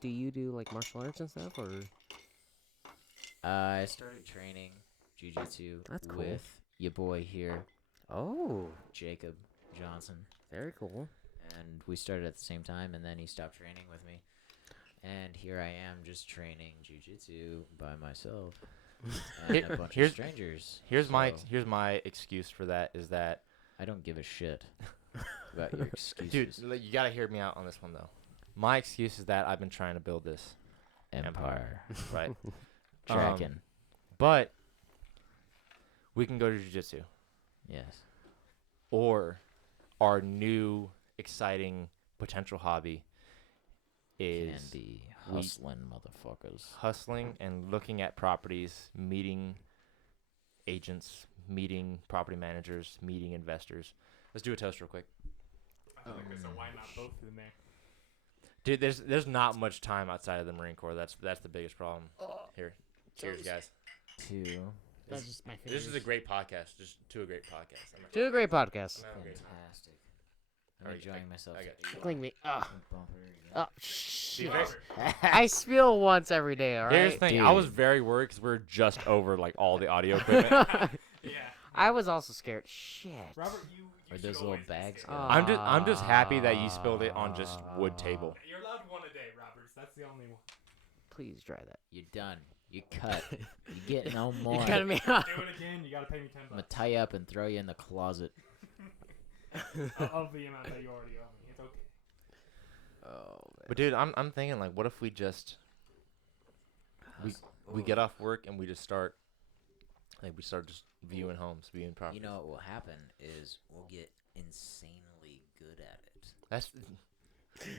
Do you do like martial arts and stuff, or? I started training jujitsu That's cool. with your boy here, Oh, Jacob Johnson, very cool. and we started at the same time. And then he stopped training with me, and here I am just training jujitsu by myself and a bunch of Here's- strangers. Here's my So, excuse for that is that, I don't give a shit about your excuses. dude, like, you gotta hear me out on this one though. My excuse is that I've been trying to build this Empire. right? Dragon. But we can go to jiu-jitsu, Yes. or our new exciting potential hobby Can is be we- hustling motherfuckers. hustling and looking at properties, meeting agents, meeting property managers, meeting investors. Let's do a toast real quick. I feel like there's a why not both in there. Dude, there's not much time outside of the Marine Corps. That's the biggest problem. Here, cheers, guys. Two. That's just my This is a great podcast. Just to a great podcast. Do a great podcast. I'm having a great time. Fantastic. I'm enjoying myself. Tickling me. Oh, shit. Robert, I spill once every day, all right? Here's the thing. I was very worried because we're just over like all the audio equipment. yeah. I was also scared. Shit. Robert, you Or should those little always be bags scared. go. I'm just happy that you spilled it on just wood table. You're allowed one a day, Roberts. That's the only one. Please try that. You're done. You cut. You get no more. You cut me off. Do it again. You gotta pay me $10. I'm gonna tie you up and throw you in the closet. Of the amount that you already owe me. It's okay. Oh, man. But dude, I'm thinking like, what if we just we get off work and we just start just viewing homes, viewing properties. You know what will happen is we'll get insanely good at it. That's.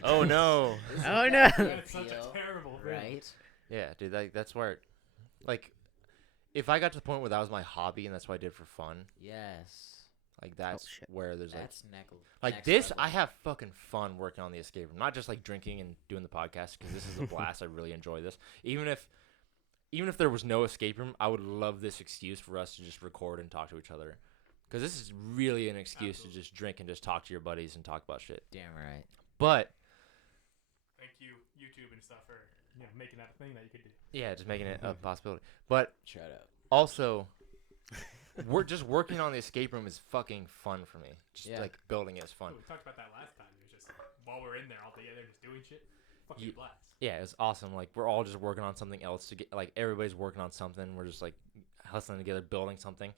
Oh no. Oh, no. That's such a terrible thing. Right? Yeah, dude. That's where, like, if I got to the point where that was my hobby and that's what I did for fun, Yes. like that's shit. where there's That's like next this. level. I have fucking fun working on the escape room, not just like drinking and doing the podcast because this is a blast. I really enjoy this. Even if there was no escape room, I would love this excuse for us to just record and talk to each other. Because this is really an excuse to just drink and just talk to your buddies and talk about shit. Damn right. But Thank you, YouTube and stuff, for making that a thing that you could do. yeah, just making it a possibility. But Shut up. also, we're just working on the escape room is fucking fun for me. Just Yeah. like building it is fun. Oh, we talked about that last time. It was just while we're in there all together, just doing shit. Fucking Ye- blast. Yeah, it's awesome. Like we're all just working on something else to get. Like everybody's working on something. We're just like hustling together, building something.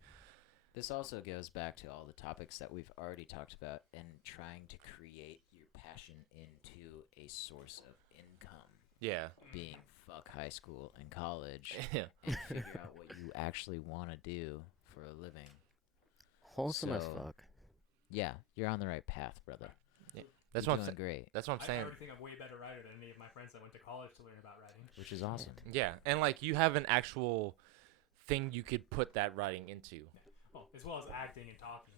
This also goes back to all the topics that we've already talked about and trying to create your passion into a source of income. Yeah. Being fuck high school and college Yeah. and figure out what you actually want to do for a living. Wholesome as So- fuck. Yeah, you're on the right path, brother. That's You're what I'm doing saying. great, That's what I'm I saying. already think I'm way better writer than any of my friends that went to college to learn about writing. which is awesome. Yeah, and like you have an actual thing you could put that writing into. Well, as well as acting and talking.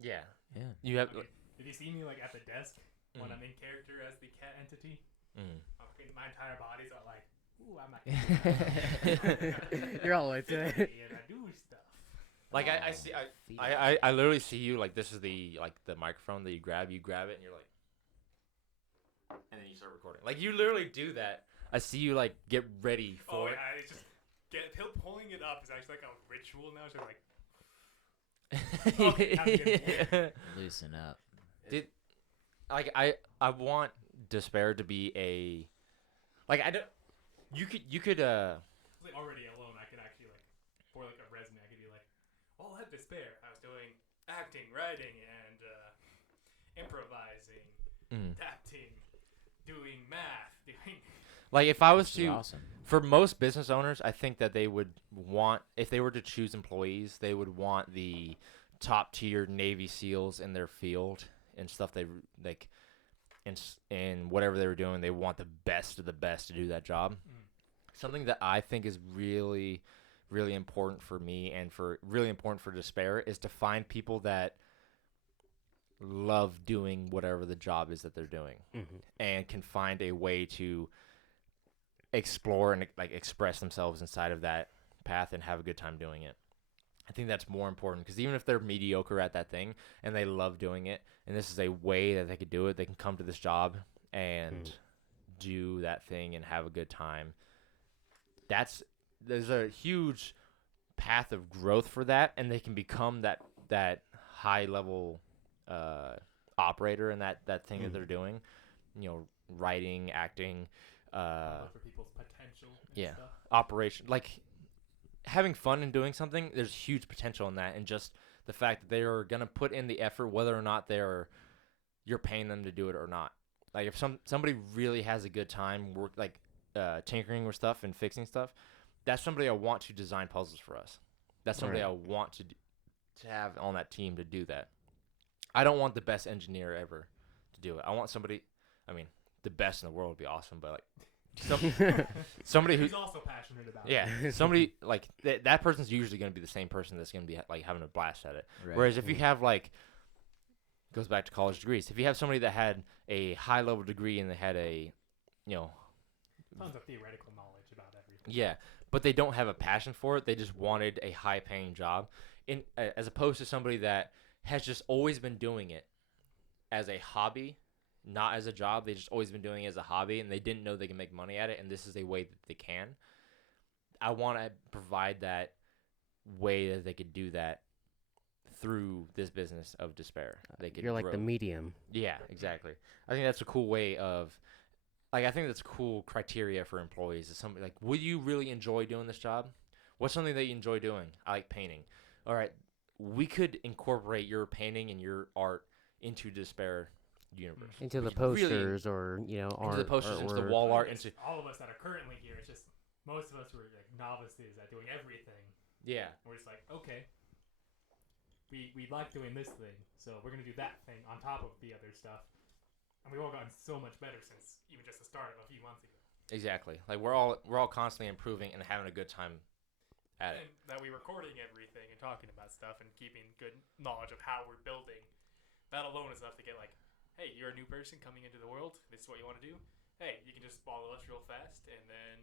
Yeah. Yeah. You have. I mean, did you see me like at the desk when Mm. I'm in character as the cat entity? Mm. Okay, my entire body's all like, ooh, I'm not. You're all into it. And I do stuff. Like I Oh, see feed I literally see you like this is the microphone that you grab it and you're like, and then you start recording. Like you literally do that. I see you like get ready Oh, for it. yeah, it's just pulling it up is actually like a ritual now. It's just like, Okay, I'm getting Loosen up. Did like I want Despair to be a like I don't you could like already alone, I could actually like, for like a resume, I could be like, all at Despair, I was doing acting, writing, and improvising, acting, doing math, doing. like if I was Which is to awesome. for most business owners, I think that they would want if they were to choose employees, they would want the top tier Navy SEALs in their field and stuff they like in whatever they were doing, they want the best of the best to do that job. Something that I think is really, really important for me and for really important for Despair is to find people that love doing whatever the job is that they're doing and can find a way to explore and like express themselves inside of that path and have a good time doing it. I think that's more important because even if they're mediocre at that thing and they love doing it and this is a way that they could do it, they can come to this job and do that thing and have a good time. There's a huge path of growth for that, and they can become that high level operator in that thing that they're doing, writing, acting, For people's potential. And stuff. operation, like having fun and doing something. There's huge potential in that, and just the fact that they are gonna put in the effort, whether or not you're paying them to do it or not. Like if somebody really has a good time tinkering with stuff and fixing stuff, that's somebody I want to design puzzles for us. That's somebody I want to have on that team to do that. I don't want the best engineer ever to do it. I want somebody. I mean, the best in the world would be awesome, but like somebody who's He's also passionate about. yeah, somebody like that person's usually going to be the same person that's going to be like having a blast at it. Right. Whereas if you have like goes back to college degrees, if you have somebody that had a high level degree and they had a Tons of theoretical knowledge about everything. yeah, but they don't have a passion for it, they just wanted a high paying job as opposed to somebody that has just always been doing it as a hobby, not as a job. They just always been doing it as a hobby, and they didn't know they can make money at it, and this is a way that they can. I want to provide that way that they could do that through this business of despair. They could You're like grow. the medium. Yeah, exactly. I think that's a cool way of, like, I think that's a cool criteria for employees. Is somebody like, would you really enjoy doing this job? What's something that you enjoy doing? I like painting. All right, we could incorporate your painting and your art into despair universe. Into the We could really- posters or, into art. the posters, into the artwork. wall art, It's into all of us that are currently here. It's just most of us were like novices at doing everything. yeah. We're just like, okay, we like doing this thing, so we're gonna do that thing on top of the other stuff. And we've all gotten so much better since even just the start of a few months ago. Exactly. Like we're all constantly improving and having a good time at it. And that we're recording everything and talking about stuff and keeping good knowledge of how we're building. That alone is enough to get like, hey, you're a new person coming into the world. This is what you want to do. Hey, you can just follow us real fast, and then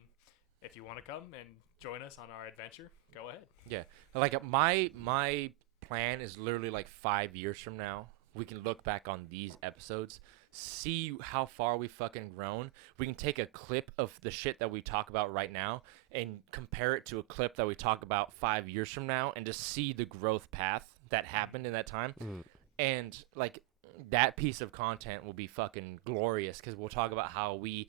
if you want to come and join us on our adventure, go ahead. Yeah. Like my plan is literally like 5 years from now, we can look back on these episodes, see how far we fucking grown. We can take a clip of the shit that we talk about right now and compare it to a clip that we talk about 5 years from now and just see the growth path that happened in that time. Mm. And like that piece of content will be fucking glorious because we'll talk about how we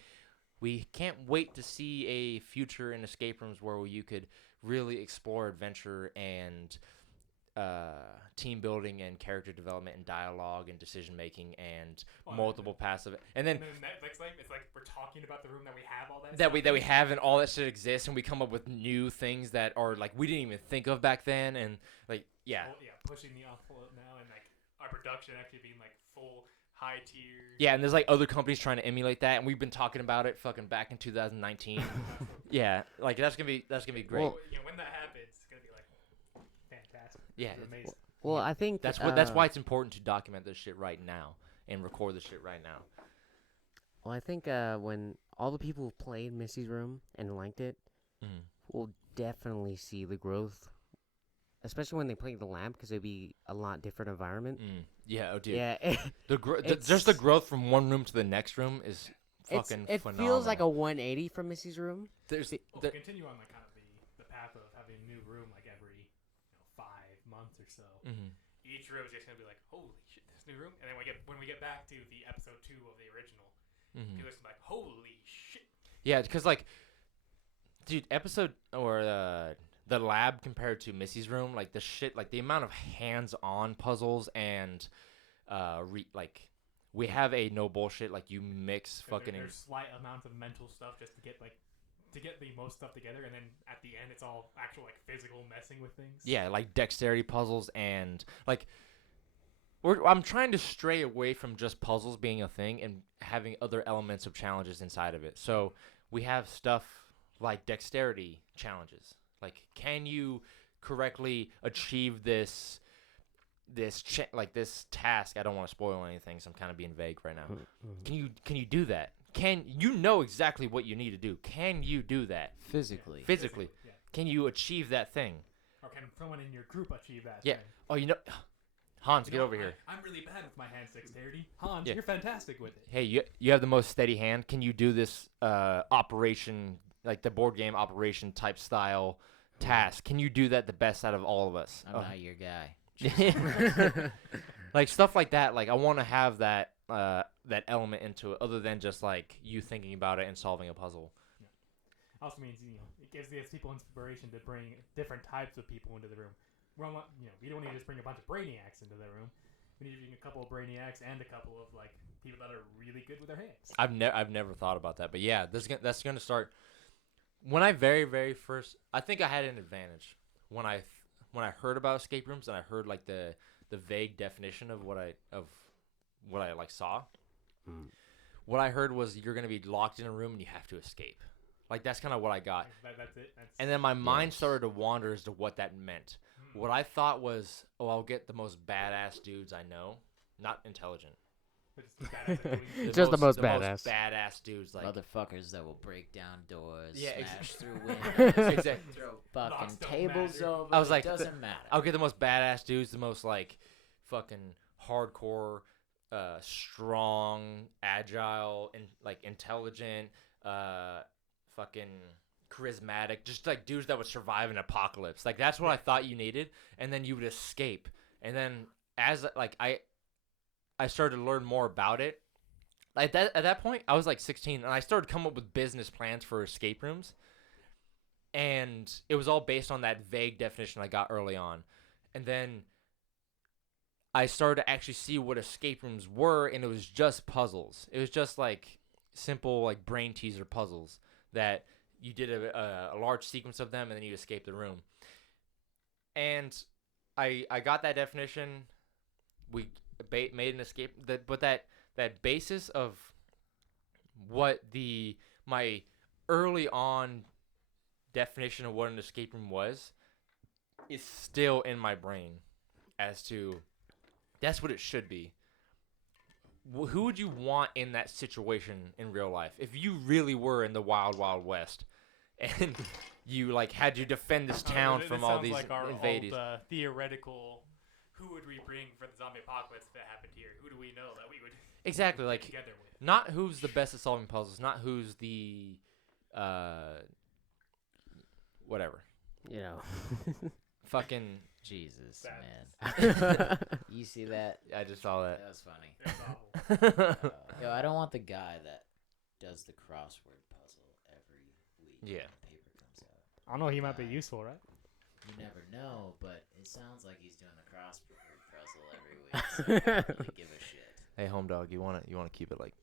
can't wait to see a future in escape rooms where you could really explore adventure and team building and character development and dialogue and decision making and multiple passive. And then Netflix life, it's like we're talking about the room that we have all that. that we have and all that shit exists, and we come up with new things that are like we didn't even think of back then, and like pushing the envelope now, and like our production actually being like full high tier. Yeah, and there's like other companies trying to emulate that, and we've been talking about it fucking back in 2019. Yeah, like that's gonna be great. Well, When that happens, it's gonna be like fantastic. Yeah, It's amazing. Well, I think that's why it's important to document this shit right now and record this shit right now. Well, I think when all the people who played Missy's Room and liked it, will definitely see the growth, especially when they play the lab, because it'd be a lot different environment. Yeah, oh dude. Yeah, Just the growth from one room to the next room is fucking it phenomenal. feels like a 180 from Missy's Room. There's Well, to continue on like kind of the path of having a new room like every 5 months or so. Each room is just gonna be like, holy shit, this new room. And then when we get back to the episode 2 of the original, people are just like, holy shit. Yeah, because like, dude, episode or the lab compared to Missy's room, like the shit, like the amount of hands-on puzzles and like we have a no bullshit, like you mix fucking. There's slight amounts of mental stuff just to get the most stuff together, and then at the end it's all actual like physical messing with things. Yeah, like dexterity puzzles and like. I'm trying to stray away from just puzzles being a thing and having other elements of challenges inside of it. So we have stuff like dexterity challenges. Like, can you correctly achieve this task? I don't want to spoil anything, so I'm kind of being vague right now. Can you do that? Can you know exactly what you need to do? Can you do that Physically. Yeah. Can you achieve that thing? Or can someone in your group achieve that? Yeah. thing? Oh, Hans, get over here. I'm really bad with my hand dexterity. Hans, Yeah. you're fantastic with it. Hey, you have the most steady hand. Can you do this operation, like the board game operation type style task? Can you do that the best out of all of us? I'm not your guy. Like stuff like that. Like I want to have that element into it, other than just like you thinking about it and solving a puzzle. Also means it gives people inspiration to bring different types of people into the room. We don't need to just bring a bunch of brainiacs into the room. We need to bring a couple of brainiacs and a couple of like people that are really good with their hands. I've never thought about that, but yeah, that's gonna start. When I very very first, I think I had an advantage when I heard about escape rooms and I heard like the vague definition of what I like saw. What I heard was you're gonna be locked in a room and you have to escape. Like that's kind of what I got. That's it. And then my mind started to wander as to what that meant. What I thought was, I'll get the most badass dudes I know, not intelligent. Just the most the badass. most badass dudes, like Motherfuckers that will break down doors, Yeah, smash through Exactly. windows, throw Locks fucking don't tables matter. over. I was like, it doesn't matter. I'll get the most badass dudes, the most like fucking hardcore strong, agile, and like intelligent, fucking charismatic, just like dudes that would survive an apocalypse. Like that's what I thought you needed, and then you would escape. And then as like I started to learn more about it. Like that at that point, I was like 16, and I started to come up with business plans for escape rooms, and it was all based on that vague definition I got early on, and then I started to actually see what escape rooms were, and it was just puzzles. It was just like simple like brain teaser puzzles that you did a large sequence of them, and then you escape the room. And I got that definition. We made an escape, but that basis of what my early on definition of what an escape room was is still in my brain as to that's what it should be. Who would you want in that situation in real life? If you really were in the wild, wild west and you like had to defend this town from all these like our invaders. old, theoretical, who would we bring for the zombie apocalypse if it happened here? Who do we know that we would Exactly, like together with? not who's the best at solving puzzles, not who's the whatever. You know. Fucking Jesus, Bad. man. You see that? I just saw that. That was funny. That's awful. Yo, I don't want the guy that does the crossword puzzle every week. Yeah. When the paper comes out. I don't know. He might be useful, right? You never know, but it sounds like he's doing the crossword puzzle every week. So I don't really give a shit. Hey, home dog, you wanna keep it like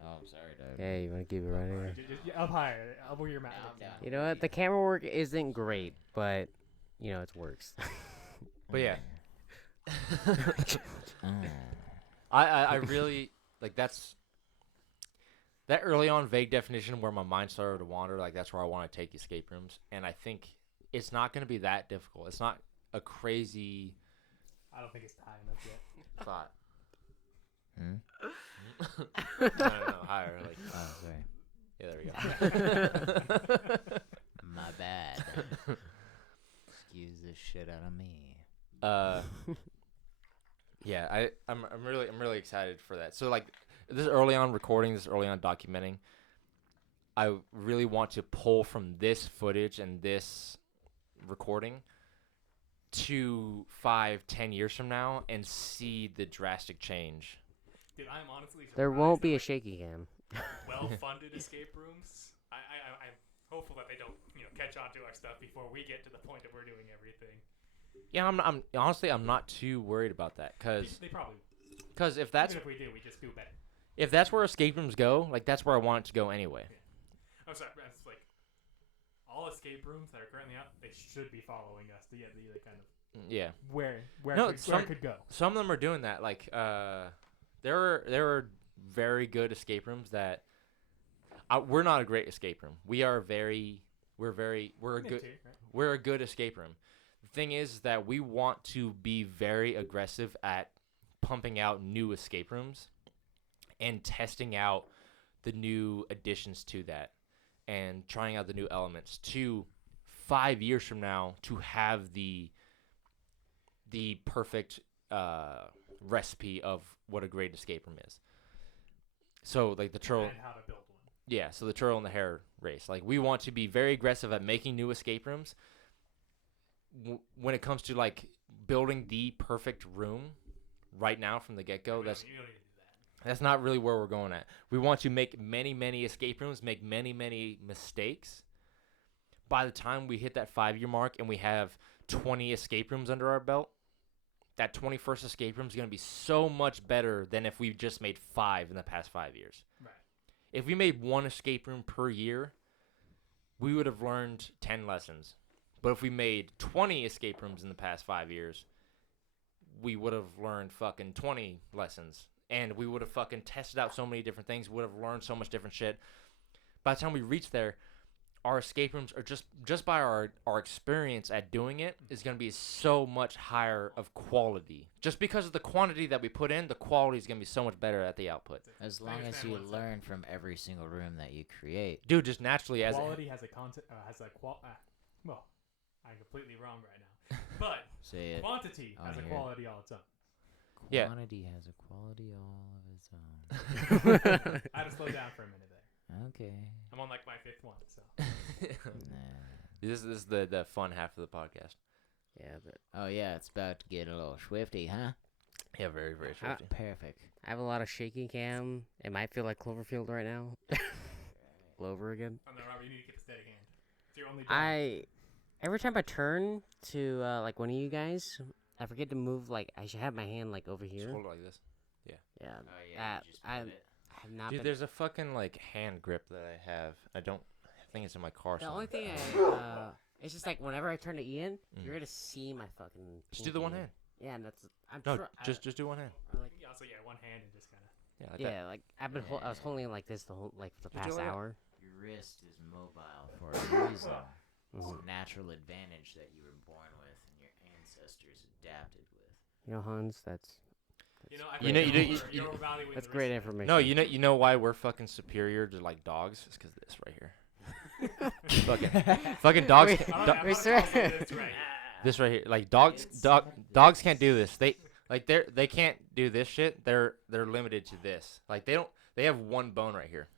Oh, I'm sorry, Doug. Yeah, you want to keep it right here. Up higher. Elbow your mouth. Now I'm down. You know what? The camera work isn't great, but you know it works. But yeah. Mm. I really like that early on vague definition where my mind started to wander, like that's where I want to take escape rooms. And I think it's not gonna be that difficult. It's not a crazy I don't think it's time enough yet. thought. Hmm? No, higher. Like Oh, sorry. yeah, there we go. My bad. Excuse the shit out of me. Yeah, I'm really excited for that. So like this early on recording, this early on documenting, I really want to pull from this footage and this recording to 5-10 years from now and see the drastic change. Dude, I'm honestly surprised There won't be at, a like, shaky cam. well-funded escape rooms. I'm hopeful that they don't, catch on to our stuff before we get to the point that we're doing everything. Yeah, I'm honestly I'm not too worried about that They probably, if that's even if we do, we just do better. if that's where escape rooms go, like that's where I want it to go anyway. I'm sorry, it's like all escape rooms that are currently out, they should be following us to get the kind of Yeah. where No, it could go. Some of them are doing that. Like, there are very good escape rooms that we're not a great escape room. We're a good we're a good escape room. The thing is that we want to be very aggressive at pumping out new escape rooms and testing out the new additions to that and trying out the new elements to 5 years from now to have the perfect recipe of what a great escape room is. So like the turtle, And how to build one. yeah. So the turtle and the hare race. Like we want to be very aggressive at making new escape rooms. When it comes to like building the perfect room, right now from the get go, You that's don't need to do that. that's not really where we're going at. We want to make many escape rooms, make many mistakes. By the time we hit that 5-year mark and we have 20 escape rooms under our belt, that 21st escape room is going to be so much better than if we just made 5 in the past 5 years. Right. If we made 1 escape room per year, we would have learned 10 lessons. But if we made 20 escape rooms in the past 5 years, we would have learned fucking 20 lessons. And we would have fucking tested out so many different things. We would have learned so much different shit. By the time we reach there, our escape rooms are just by our experience at doing it is going to be so much higher of quality. Just because of the quantity that we put in, the quality is going to be so much better at the output. As long as you learn from every single room that you create. Dude, just naturally as Quality has a content well, I'm completely wrong right now. But Say it. quantity I has a wanna hear it. quality all its own. Yeah. Quantity has a quality all of its own. I had to slow down for a minute there. Okay. I'm on like my 5th one, so. Nah. This is the fun half of the podcast. Yeah, but Oh yeah, it's about to get a little swifty, huh? Yeah, very, very swifty. Perfect. I have a lot of shaky cam. It might feel like Cloverfield right now. Clover again. Oh, no, Robert, you need to get a steady hand. It's your only job. Every time I turn to like one of you guys, I forget to move. Like I should have my hand like over Just here. hold it like this. Yeah. Oh That I have not Dude, been. there's a fucking like hand grip that I have. I think it's in my car. The somewhere. only thing it's just like whenever I turn to Ian, you're gonna see my fucking. Just do the one pinky. hand. Yeah, and that's. I'm No, try- just do one hand. I like, Also, one hand and just kind of. Yeah, like that. yeah, like I've been. I was holding it like this the whole the do past like that. hour. Your wrist is mobile for a reason. It's a natural advantage that you were born with and your ancestors adapted with. You know, Hans, that's. You know, I You know, think you you're- don't- you're evaluating That's the great risk. information. No, you know why we're fucking superior to like dogs? It's because this right here. fucking dogs. Wait. I'm do- gonna- I'm Wait, gonna sir. call this right. this right here, like dogs can't do this. They can't do this shit. They're limited to this. Like they have one bone right here.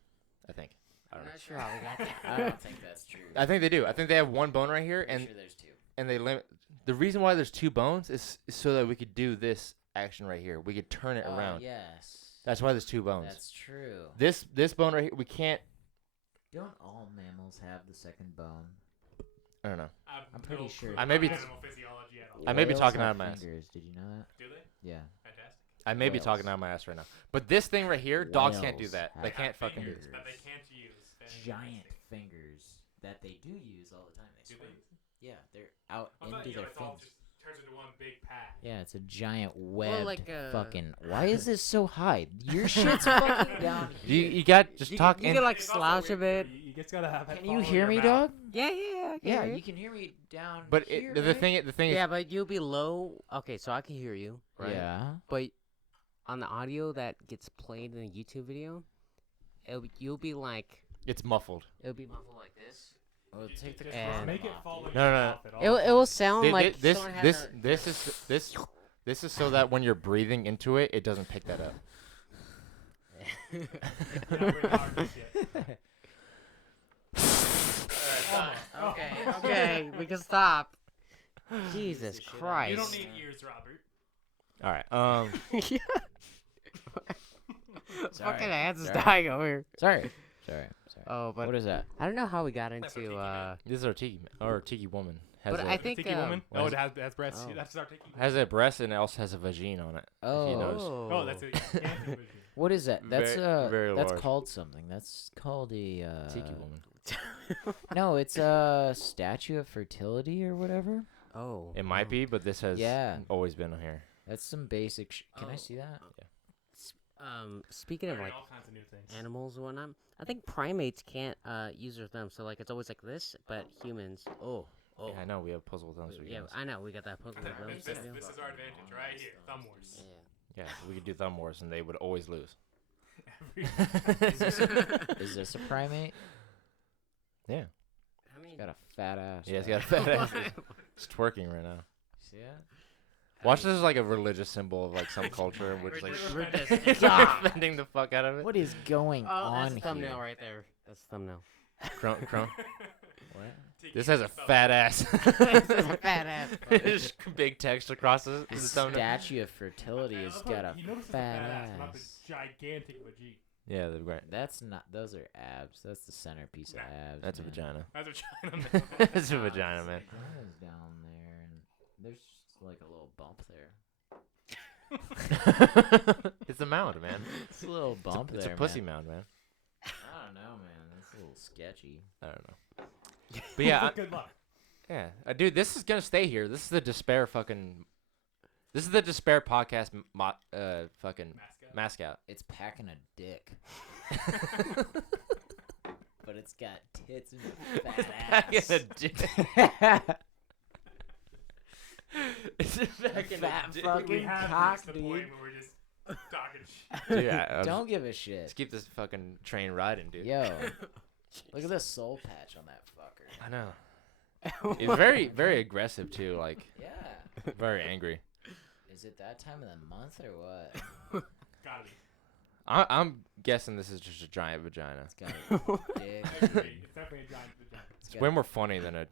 I think. I I'm don't know. not sure how we got that. I don't think that's true. I think they do. I think they have one bone right here, I'm and sure there's two. they limit. The reason why there's 2 bones is so that we could do this action right here. We could turn it around. Yes. That's why there's 2 bones. That's true. This bone right here, we can't. Don't all mammals have the second bone? I don't know. I have I'm pretty no sure. clue I may be- about animal physiology at all. I may be Whales talking have out of my ass. fingers. Did you know that? Do they? Yeah. Fantastic. I may be Whales. talking out of my ass right now. But this thing right here, dogs can't do Whales that. have They can't fucking do fingers it. that they can't use. Giant Fantastic. fingers that they do use all the time. They Do swim. they? Yeah, they're out I thought into their it's all fins. just turns into one big pad. Yeah, it's a giant webbed like, fucking. Why is this so high? Your shit's fucking down You here. you got just talk you in. can like It's also slouch a weird, bit. You just gotta have it Can you follow hear your me, mouth. dog? Yeah, I can Yeah, hear you can hear me down But here. the right? thing is, Yeah, but you'll be low. Okay, so I can hear you, right? Yeah. But on the audio that gets played in a YouTube video, you'll be like, it's muffled. it'll be muffled like this. Well, take the Just And- make it off, follow dude. your No, mouth at all. It will sound Th- like this someone this had this is so that when you're breathing into it, it doesn't pick that up. You're not really hard just yet. Okay, okay, we can stop. Jesus shit out of Christ. You don't need ears, Robert. All right. Sorry. Fucking hands is Sorry. dying over here. Sorry. Oh, but What is that? I don't know how we got That's our into tiki man. This is our tiki woman. Has But a, I think, Tiki woman? what Oh, is it has breasts. Oh. That's our tiki. has a breast and it also has a vagina on it. Oh. you notice. Oh, that's it. Yeah, can't do it. What is that? That's Very that's large. called something. That's called a Tiki woman. No, it's a statue of fertility or whatever. Oh. It might be, but this has Yeah. always been on here. That's some basic. Can I Oh. see that? Speaking of Learning like all kinds of new things. animals and whatnot, I think primates can't use their thumbs. So like it's always like this, but humans. Oh. Yeah, I know we have puzzle thumbs. we Yeah, can- I know we got that puzzle with This, thumbs. this is our advantage right here. Thumb wars. Yeah. yeah, we could do thumb wars and they would always lose. Is this a primate? Yeah. I mean, Got a fat ass. Yeah, it's right? got a fat ass. It's twerking right now. See that? Watch this as like a religious symbol of like some culture, which like We're defending the fuck out of it. What is going Oh, on that's the thumbnail here? right there. That's the thumbnail. Crone. What? This has a fat ass. Fat ass. Just big text across the The thumbnail. statue of fertility has got a You notice it's a fat fat ass, not the ass. gigantic vagina. Yeah, the right. That's not. Those are abs. That's the centerpiece of Nah, abs. That's a man. vagina. That's a vagina. Man. That's a vagina, man. That is down there, and there's just like a little bump there. It's a mound, man. It's a little bump It's there. a pussy man. mound, man. I don't know, man. That's a little sketchy. I don't know. But yeah, Good luck. yeah, dude, this is gonna stay here. This is the despair fucking. This is the despair podcast. Fucking Mascot. mascot. It's packing a dick, but it's got tits and a fat ass. It's a fucking fat dick. fucking We have cock, reached the dude. point where we're just talking shit. Dude, yeah, Don't give a shit. let's keep this fucking train riding, dude. Yo, look at the soul patch on that fucker. I know. It's very, very aggressive too. Like Yeah. very angry. Is it that time of the month or what? Gotta be. I'm guessing this is just a giant vagina. It's got a dick. I agree. It's definitely a giant vagina. It's way more funny than a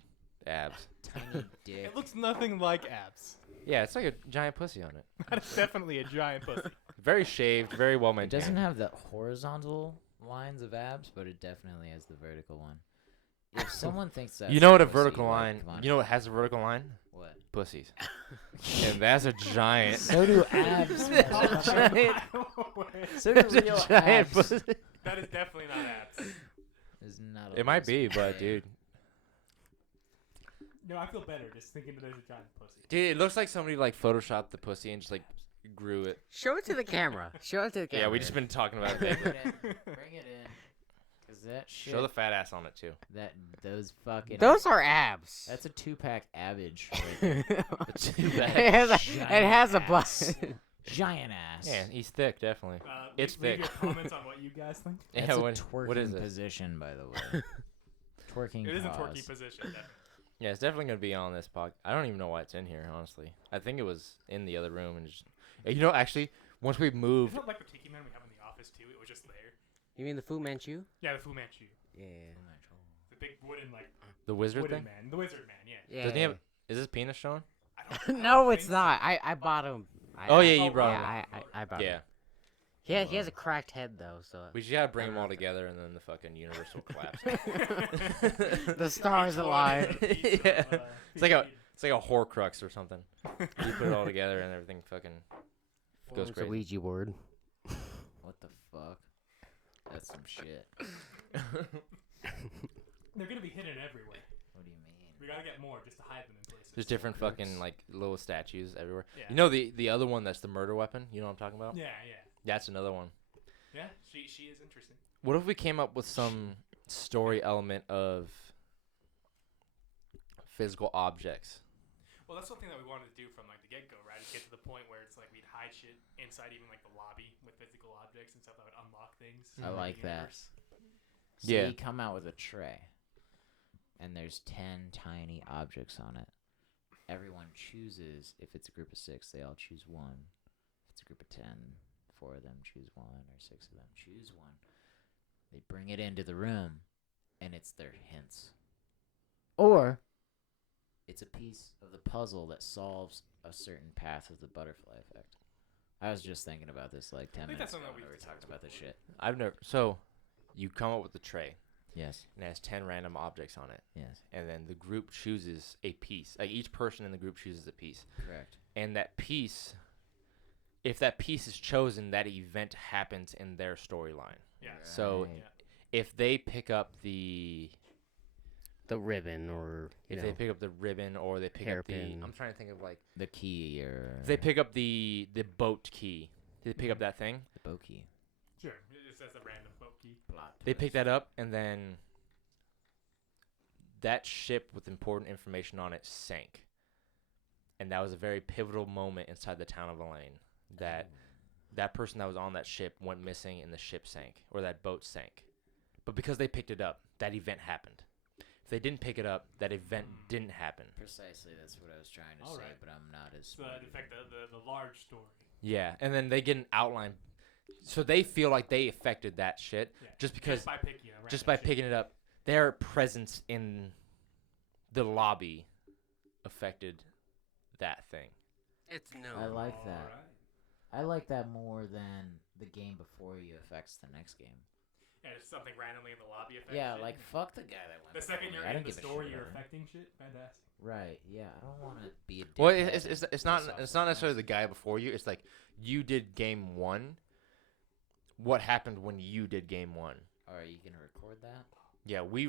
abs. Tiny dick. It looks nothing like abs. Yeah, it's like a giant pussy on it. That is definitely a giant pussy. Very shaved, very well It maintained. doesn't have the horizontal lines of abs, but it definitely has the vertical one. If someone thinks that You know what a vertical line? You know what has a vertical line? what? Pussies. And that's a giant. So do abs. giant. So do That's a real giant abs. pussy. That is definitely not abs. Is not It might pussy. be, but Yeah. dude. No, I feel better just thinking that there's a giant pussy. Dude, it looks like somebody like photoshopped the pussy and just like grew it. Show it to the camera. Show it to the camera. Yeah, we just been talking about Bring it. it in. Bring it in. Cause that shit. Show the fat ass on it too. Those fucking. Those are abs. That's a 2-pack average. Right there. it has a ass. butt. Giant ass. Yeah, he's thick, definitely. It's leave thick. your comments on what you guys think. That's Yeah, a what twerking is it? position, by the way. Twerking. It is a pause. twerky position. Definitely. Yeah, it's definitely gonna be on this podcast. I don't even know why it's in here, honestly. I think it was in the other room and just. Actually, once we moved, Isn't it like the Tiki Man we have in the office too? It was just there. You mean the Fu Manchu? Yeah, the Fu Manchu. Yeah. The big wooden the wizard wooden thing. man. The wizard man. Yeah. Yeah. Doesn't he have? Is his penis showing? I don't no, it's think so. not. I bought him. Oh yeah, Oh, you brought Yeah, him. I bought Yeah, him. He has a cracked head though, so we just gotta bring I them don't all know. together and then the fucking universe will collapse. the stars align. Yeah. It's like a Horcrux or something. You put it all together and everything fucking goes Forms a crazy. Ouija board. What the fuck? That's some shit. They're gonna be hidden everywhere. What do you mean? We gotta get more just to hide them in places. There's different fucking like little statues everywhere. Yeah. You know the other one that's the murder weapon. You know what I'm talking about? Yeah, yeah, That's another one. yeah. She is interesting. What if we came up with some story element of physical objects? Well, that's something that we wanted to do from like the get go, right? Is get to the point where it's like we'd hide shit inside even like the lobby with physical objects and stuff that would unlock things. I in the like that. universe. So Yeah. you come out with a tray, and there's 10 tiny objects on it. Everyone chooses, if it's a group of 6, they all choose one. If it's a group of 10, 4 of them choose one, or 6 of them choose one. They bring it into the room, and it's their hints. Or it's a piece of the puzzle that solves a certain path of the butterfly effect. I was just thinking about this like 10 think minutes that's ago something when we we were discussed talking about this shit. I've never. So, you come up with a tray Yes, and it has 10 random objects on it, yes, and then the group chooses a piece. Like each person in the group chooses a piece, correct. and that piece, if that piece is chosen, that event happens in their storyline. Yeah. So, Right. Yeah. if they pick up the ribbon or if they pick up the ribbon or they pick up Hairpin. the, I'm trying to think of like, The key or if they pick up the boat key. They pick up that thing. the bow key. Sure. It's just a random boat key. They pick that up, and then that ship with important information on it sank. And that was a very pivotal moment inside the town of Elaine. That person that was on that ship went missing, and the ship sank, or that boat sank. But because they picked it up, that event happened. If they didn't pick it up, that event didn't happen. Precisely, that's what I was trying to All say, right. but I'm not as. So that affect the large story. Yeah, and then they get an outline. So they feel like they affected that shit Yeah. just because, by picking a just random by shit. picking it up. Their presence in the lobby affected that thing. It's no. I like that. Alright. I like that more than the game before you affects the next game. Yeah, it's something randomly in the lobby affects Yeah, shit. like fuck the guy that went. The second before you're me. I in don't the give a story, shit you're about him. affecting shit. Fantastic. Right? Yeah, I don't want to be a. Well, dickhead it's and not piss off it's not the necessarily the next- guy before you. It's like you did game 1. What happened when you did game 1? Are you gonna record that? Yeah, we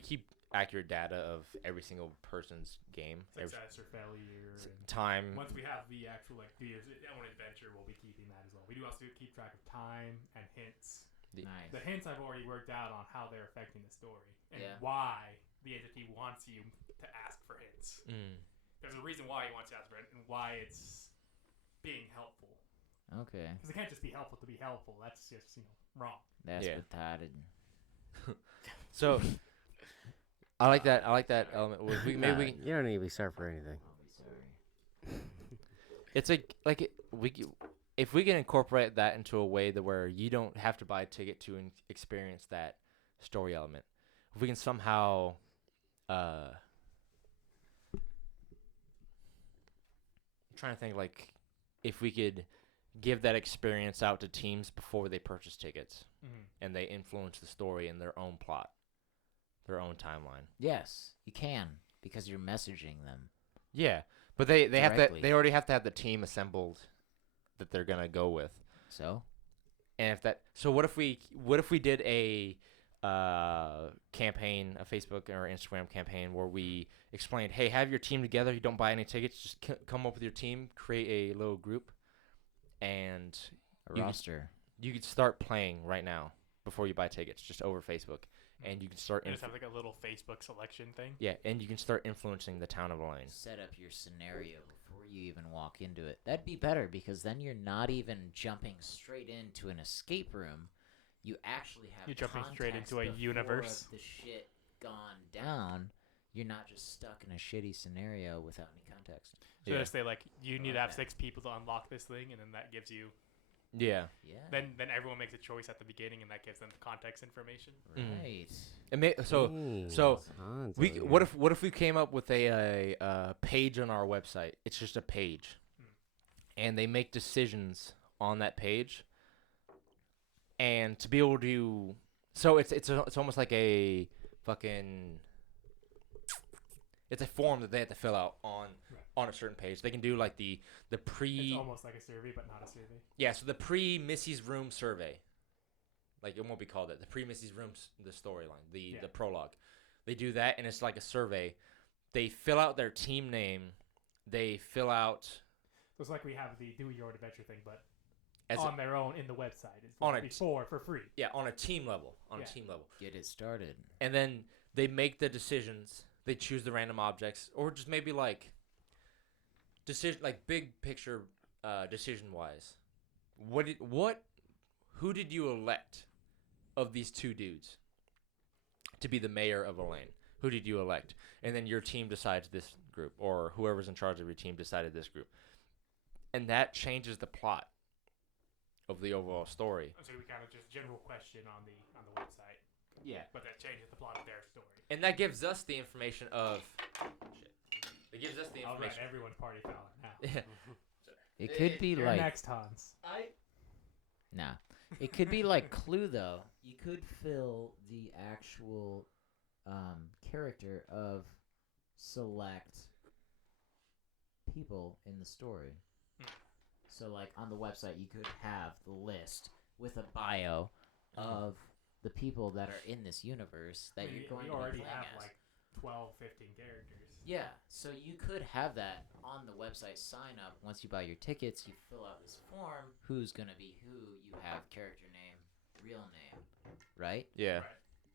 keep accurate data of every single person's game, every Success or failure. And time. once we have the actual like the own adventure, we'll be keeping that as well. We do also keep track of time and hints. Nice. The hints I've already worked out on how they're affecting the story and Yeah. why the entity wants you to ask for hints. Mm. There's a reason why he wants you to ask for it and why it's being helpful. Okay, Because it can't just be helpful to be helpful. That's just wrong. that's Yeah. retarded. So I like that element. Maybe we You don't need to be sorry for anything. I'll be sorry. It's if we can incorporate that into a way that where you don't have to buy a ticket to experience that story element. If we can somehow I'm trying to think like if we could give that experience out to teams before they purchase tickets and they influence the story in their own plot, their own timeline. Yes, you can because you're messaging them. Yeah, but they have to Directly. they already have to have the team assembled that they're gonna go with. So And what if we did a campaign, a Facebook or Instagram campaign where we explained, hey, have your team together. You don't buy any tickets. Just come up with your team, create a little group, and a roster. You could start playing right now before you buy tickets, just over Facebook, and you can start. Just have like a little Facebook selection thing. Yeah, and you can start influencing the town of Elaine. Set up your scenario before you even walk into it. That'd be better because then you're not even jumping straight into an escape room. You actually have You're jumping straight context into a before universe. The shit gone down. You're not just stuck in a shitty scenario without any context. So Yeah. just say like you need to like have that. 6 people to unlock this thing, and then that gives you. Yeah. Yeah. Then everyone makes a choice at the beginning, and that gives them the context information. Right. So we what if we came up with a page on our website? It's just a page, and they make decisions on that page. And to be able to, so it's almost like a fucking. It's a form that they have to fill out on a certain page. They can do like the pre. It's almost like a survey, but not a survey. Yeah, so the pre Missy's Room survey. Like it won't be called that. The pre Missy's Room, the storyline, the prologue. They do that, and it's like a survey. They fill out their team name. They fill out. So it's like we have the do your own adventure thing, but As on their own in the website. It's On a before for free. Yeah, on a team level. Yeah. Get it started. And then they make the decisions. They choose the random objects, or just maybe like decision, like big picture, decision wise. Who did you elect of these 2 dudes to be the mayor of Elaine? Who did you elect? And then your team decides this group, or whoever's in charge of your team decided this group, and that changes the plot of the overall story. So we kind of just general question on the website. Yeah. But that changes the plot of their story. And that gives us the information of shit. It gives us the All right, information. everyone's party foul now. Yeah. It could be You're like next, Hans. nah. It could be like Clue though. You could fill the actual character of select people in the story. So like on the website you could have the list with a bio of the people that are in this universe that you're going we to be already playing have as. like 12, 15 characters. Yeah, so you could have that on the website sign up. Once you buy your tickets, you fill out this form. Who's going to be who? You have character name, real name, right? Yeah. Right.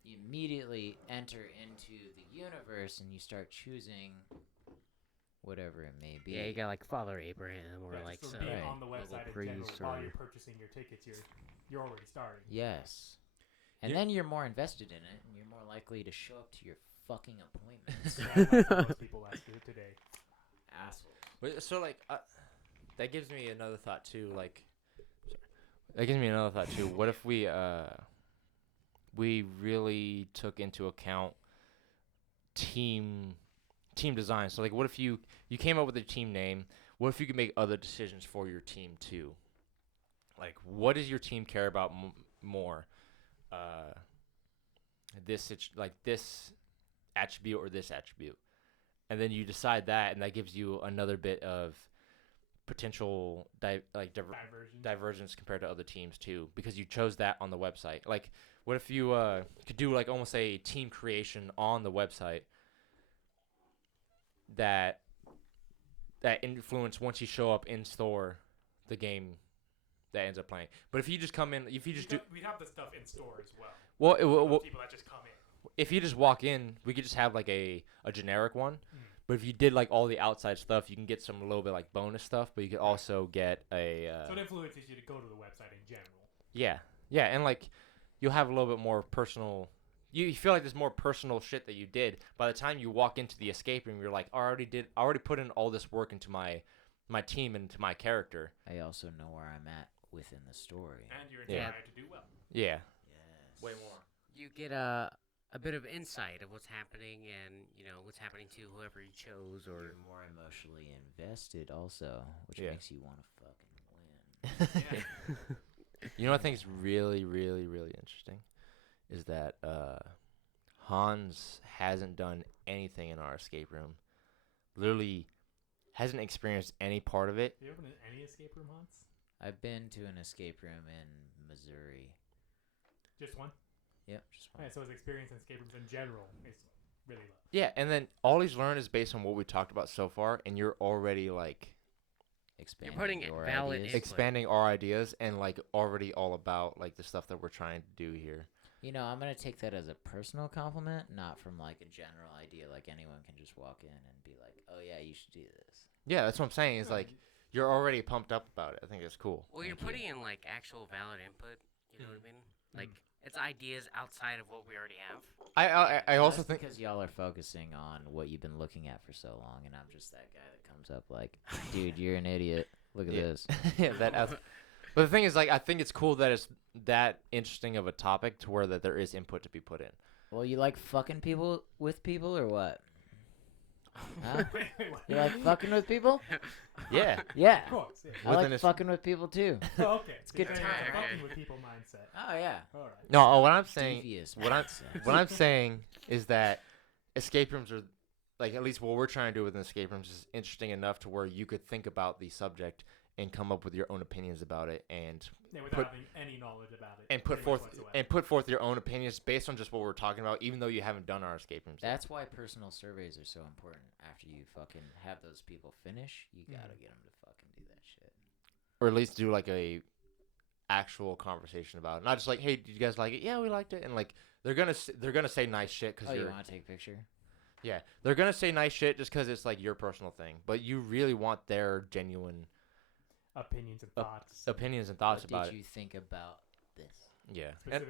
You immediately enter into the universe and you start choosing whatever it may be. Yeah, you got like Father Abraham or Yeah, like so some being Right. on the little website in general, priest while or you're purchasing your tickets, you're already starting. Yes. And Yeah. then you're more invested in it and you're more likely to show up to your fucking appointments. That's what most people ask you today. Assholes. But, so like that gives me another thought too. Like, that gives me another thought too. What if we really took into account team design? So like, what if you came up with a team name? What if you could make other decisions for your team too? Like, what does your team care about more? This attribute or this attribute, and then you decide that, and that gives you another bit of potential divergence compared to other teams too, because you chose that on the website. Like, what if you could do like almost a team creation on the website that influence once you show up in store the game that ends up playing. But if you just come in, if you just We'd have the stuff in store as well. well, People that just come in. if you just walk in, we could just have like a generic one. But if you did like all the outside stuff, you can get some a little bit like bonus stuff. But you could also get a So it influences you to go to the website in general. yeah, and like you'll have a little bit more personal. You feel like there's more personal shit that you did. By the time you walk into the escape room, you're like, I already put in all this work into my my team and to my character. I also know where I'm at within the story. And you're Yeah. inspired to do well. Yeah. Yes. Way more. You get a bit of insight of what's happening and, what's happening to whoever you chose or... You're more emotionally invested also, which Yeah. makes you want to fucking win. Yeah. You know what I think is really, really, really interesting is that Hans hasn't done anything in our escape room. Literally hasn't experienced any part of it. Have you ever been in any escape room hunts? I've been to an escape room in Missouri. Just one? Yep, just one. Yeah, so his experience in escape rooms in general is really low. Yeah, and then all he's learned is based on what we talked about so far, and you're already like Expanding putting your valid ideas. input. expanding our ideas and like already all about like the stuff that we're trying to do here. You know, I'm going to take that as a personal compliment, not from like a general idea. Like anyone can just walk in and be like, oh yeah, you should do this. Yeah, that's what I'm saying. Is No, like you're already pumped up about it. I think it's cool. Well, you're Thank you. putting in, like, actual valid input. You know what I mean? Like, it's ideas outside of what we already have. I also That's think because y'all are focusing on what you've been looking at for so long, and I'm just that guy that comes up like, dude, you're an idiot. Look at Yeah. this. yeah, but the thing is, like, I think it's cool that it's that interesting of a topic to where that there is input to be put in. Well, you like fucking people with people or what? Huh? Wait, what? You like fucking with people? Yeah, Yeah. Of course, yeah. I Within like this- fucking with people too. Oh, okay. It's good So you're time. fucking with people mindset. Oh yeah. All right. no. What I'm saying, Devious what I'm mindset. what I'm saying is that escape rooms are like at least what we're trying to do with escape rooms is interesting enough to where you could think about the subject and come up with your own opinions about it and Yeah, without put- having any knowledge about it. and put pretty much forth whatsoever. and put forth your own opinions based on just what we're talking about, even though you haven't done our escape rooms. yet. That's why personal surveys are so important. After you fucking have those people finish, you gotta get them to fucking do that shit. Or at least do like a actual conversation about it, not just like, hey, did you guys like it? Yeah, we liked it, and like they're gonna say nice shit because Oh, you you're want to take a picture? yeah, they're gonna say nice shit just because it's like your personal thing, but you really want their genuine Opinions and thoughts. opinions and thoughts What about did it. you think about this? Yeah, and,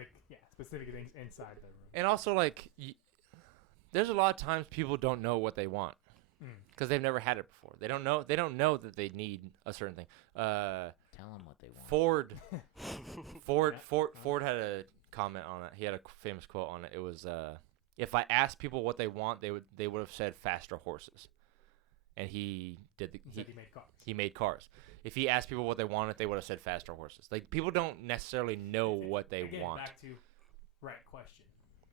Specific things inside of the room. and also like there's a lot of times people don't know what they want because they've never had it before. They don't know that they need a certain thing. Tell them what they want. Ford had a comment on it. He had a famous quote on it. It was, "If I asked people what they want, they would have said faster horses." And he did He said he made cars. he made cars. If he asked people what they wanted, they would have said faster horses. Like people don't necessarily know what they Again, want. Back to right question.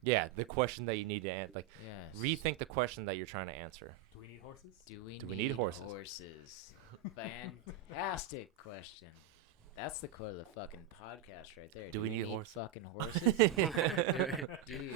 Yeah, the question that you need to answer. Like Yes. rethink the question that you're trying to answer. Do we need horses? Do we Do we need horses? horses? Fantastic question. That's the quote of the fucking podcast right there. Do we need horses? fucking horses? Dude,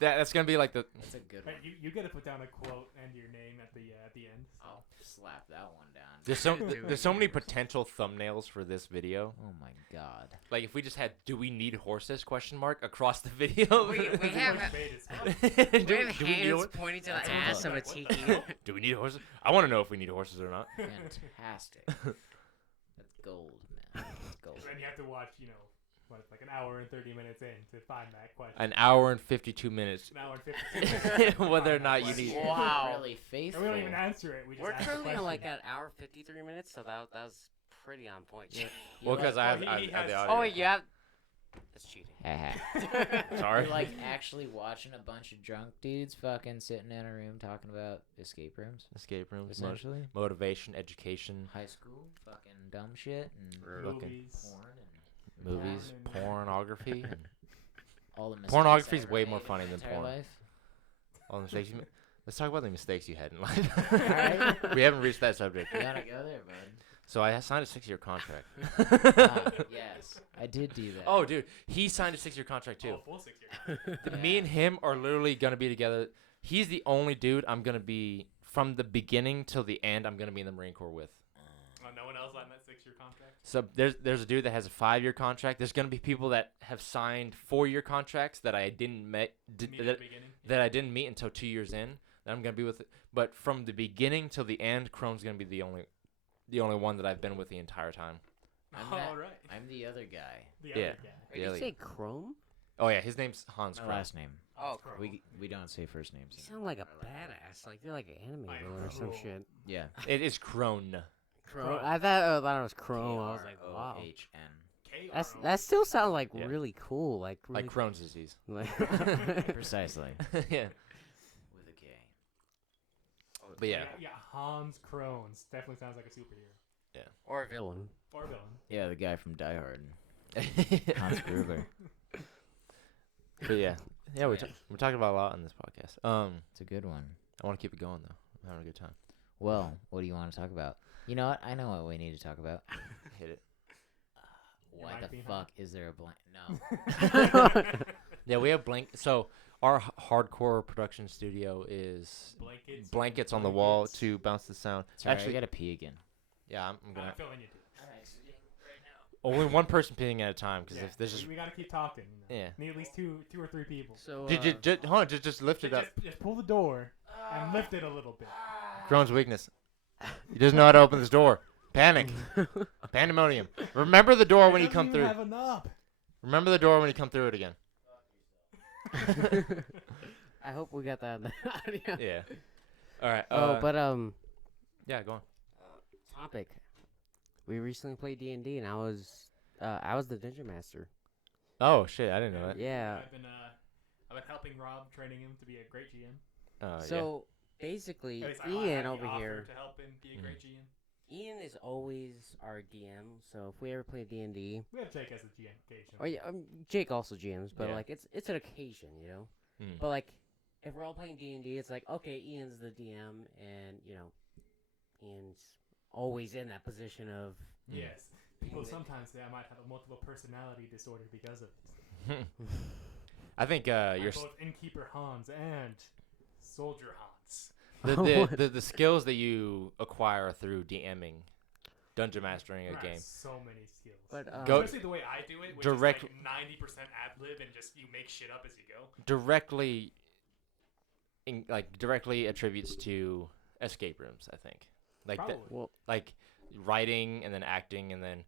That's gonna be like the. that's a good Hey, one. you got to put down a quote and your name at the end. I'll slap that one down. There's so many potential thumbnails for this video. Oh my god. Like if we just had "Do we need horses?" question mark across the video. We have Clickbait as fuck. do, we have do we need hands hor- pointing to That's the a ass hook. of a What the tiki. hell? Do we need horses? I want to know if we need horses or not. Fantastic. That's gold, man. That's gold. Then you have to watch, like an hour and 30 minutes in to find that question. An hour and 52 minutes. An hour and 50 minutes. Whether or not you need. You're Wow. really And faithful. we don't even answer it. We just We're ask the currently question. like at hour 53 minutes, so that was pretty on point. You Well, like- because I have, he I have has- the Oh, audio. wait, you have. That's cheating. Sorry. You're like actually watching a bunch of drunk dudes fucking sitting in a room talking about escape rooms, Escape rooms, essentially. motivation, education, High school, fucking dumb shit, and looking Movies. porn, and movies, and- pornography, and all the mistakes Pornography I is ever way made more in funny my than entire porn. life. all the mistakes you made. Let's talk about the mistakes you had in life. Alright. We haven't reached that subject. You gotta go there, bud. So I signed a 6-year contract. Ah, yes, I did do that. Oh, dude, he signed a 6-year contract too. Oh, full 6 years. Me and him are literally gonna be together. He's the only dude I'm gonna be from the beginning till the end. I'm gonna be in the Marine Corps with. No one else signed that 6-year contract? So there's a dude that has a 5-year contract. There's gonna be people that have signed 4-year contracts that I didn't Meet at the beginning? that I didn't meet until 2 years in. That I'm gonna be with. But from the beginning till the end, Chrome's gonna be the only one that I've been with the entire time. I'm All that- right. I'm the other guy. The Yeah. other guy. Did Yeah, you say Chrome? Oh yeah, his name's Hans My Chrome. last name. Oh, Chrome. We don't say first names. You sound like a badass. Like you're like an anime I am villain or some Chrome. shit. Yeah. It is Krone. Chrome. I thought it was Chrome. I was like, wow. K-R-O-H-N. That still sounds like Yeah. really cool. Like really Like Crohn's disease. Precisely. Yeah. With a K. But yeah. Yeah, Hans Crohn's definitely sounds like a superhero or a villain. or a villain. Yeah, the guy from Die Hard. Hans Gruber. But yeah. Yeah, we're talking about a lot on this podcast. It's a good one. I want to keep it going though. I'm having a good time. Well, what do you want to talk about? You know what? I know what we need to talk about. Hit it. Why mic the being fuck is there a blank? No. Yeah, we have So our hardcore production studio is blankets on the wall to bounce the sound. Sorry, Actually, I gotta pee again. yeah, I'm gonna. I'm feeling you too. Only one person peeing at a time because if this is we gotta keep talking. You know? Yeah. Need at least two or three people. So just lift it up. Just pull the door and lift it a little bit. Crohn's weakness. He doesn't know how to open this door. Panic. Pandemonium. Remember the door when you come through. Have a knob. Remember the door when you come through it again. I hope we got that in the audio. Yeah. All right. But yeah, go on. topic. We recently played D&D, and I was the dungeon master. Oh shit, I didn't know that. Yeah. I've been helping Rob, training him to be a great GM. So basically, At least I Ian the over offer here. to help him be a great GM. Ian is always our DM. So if we ever play D&D, We have Jake as a GM occasionally. or yeah, Jake also GMs, but Yeah. like it's an occasion, you know. Mm. But like if we're all playing D&D, it's like okay, Ian's the DM, and you know, Ian's always in that position of Yes. People Being the- sometimes say I might have a multiple personality disorder because of it. I think I'm you're both Innkeeper Hans and Soldier Hans. the skills that you acquire through DMing, dungeon mastering a Right, game. So many skills. But Go- Especially the way I do it, which direct- is like 90% ad lib and just you make shit up as you go. Directly attributes to escape rooms. I think Probably. well, like writing and then acting and then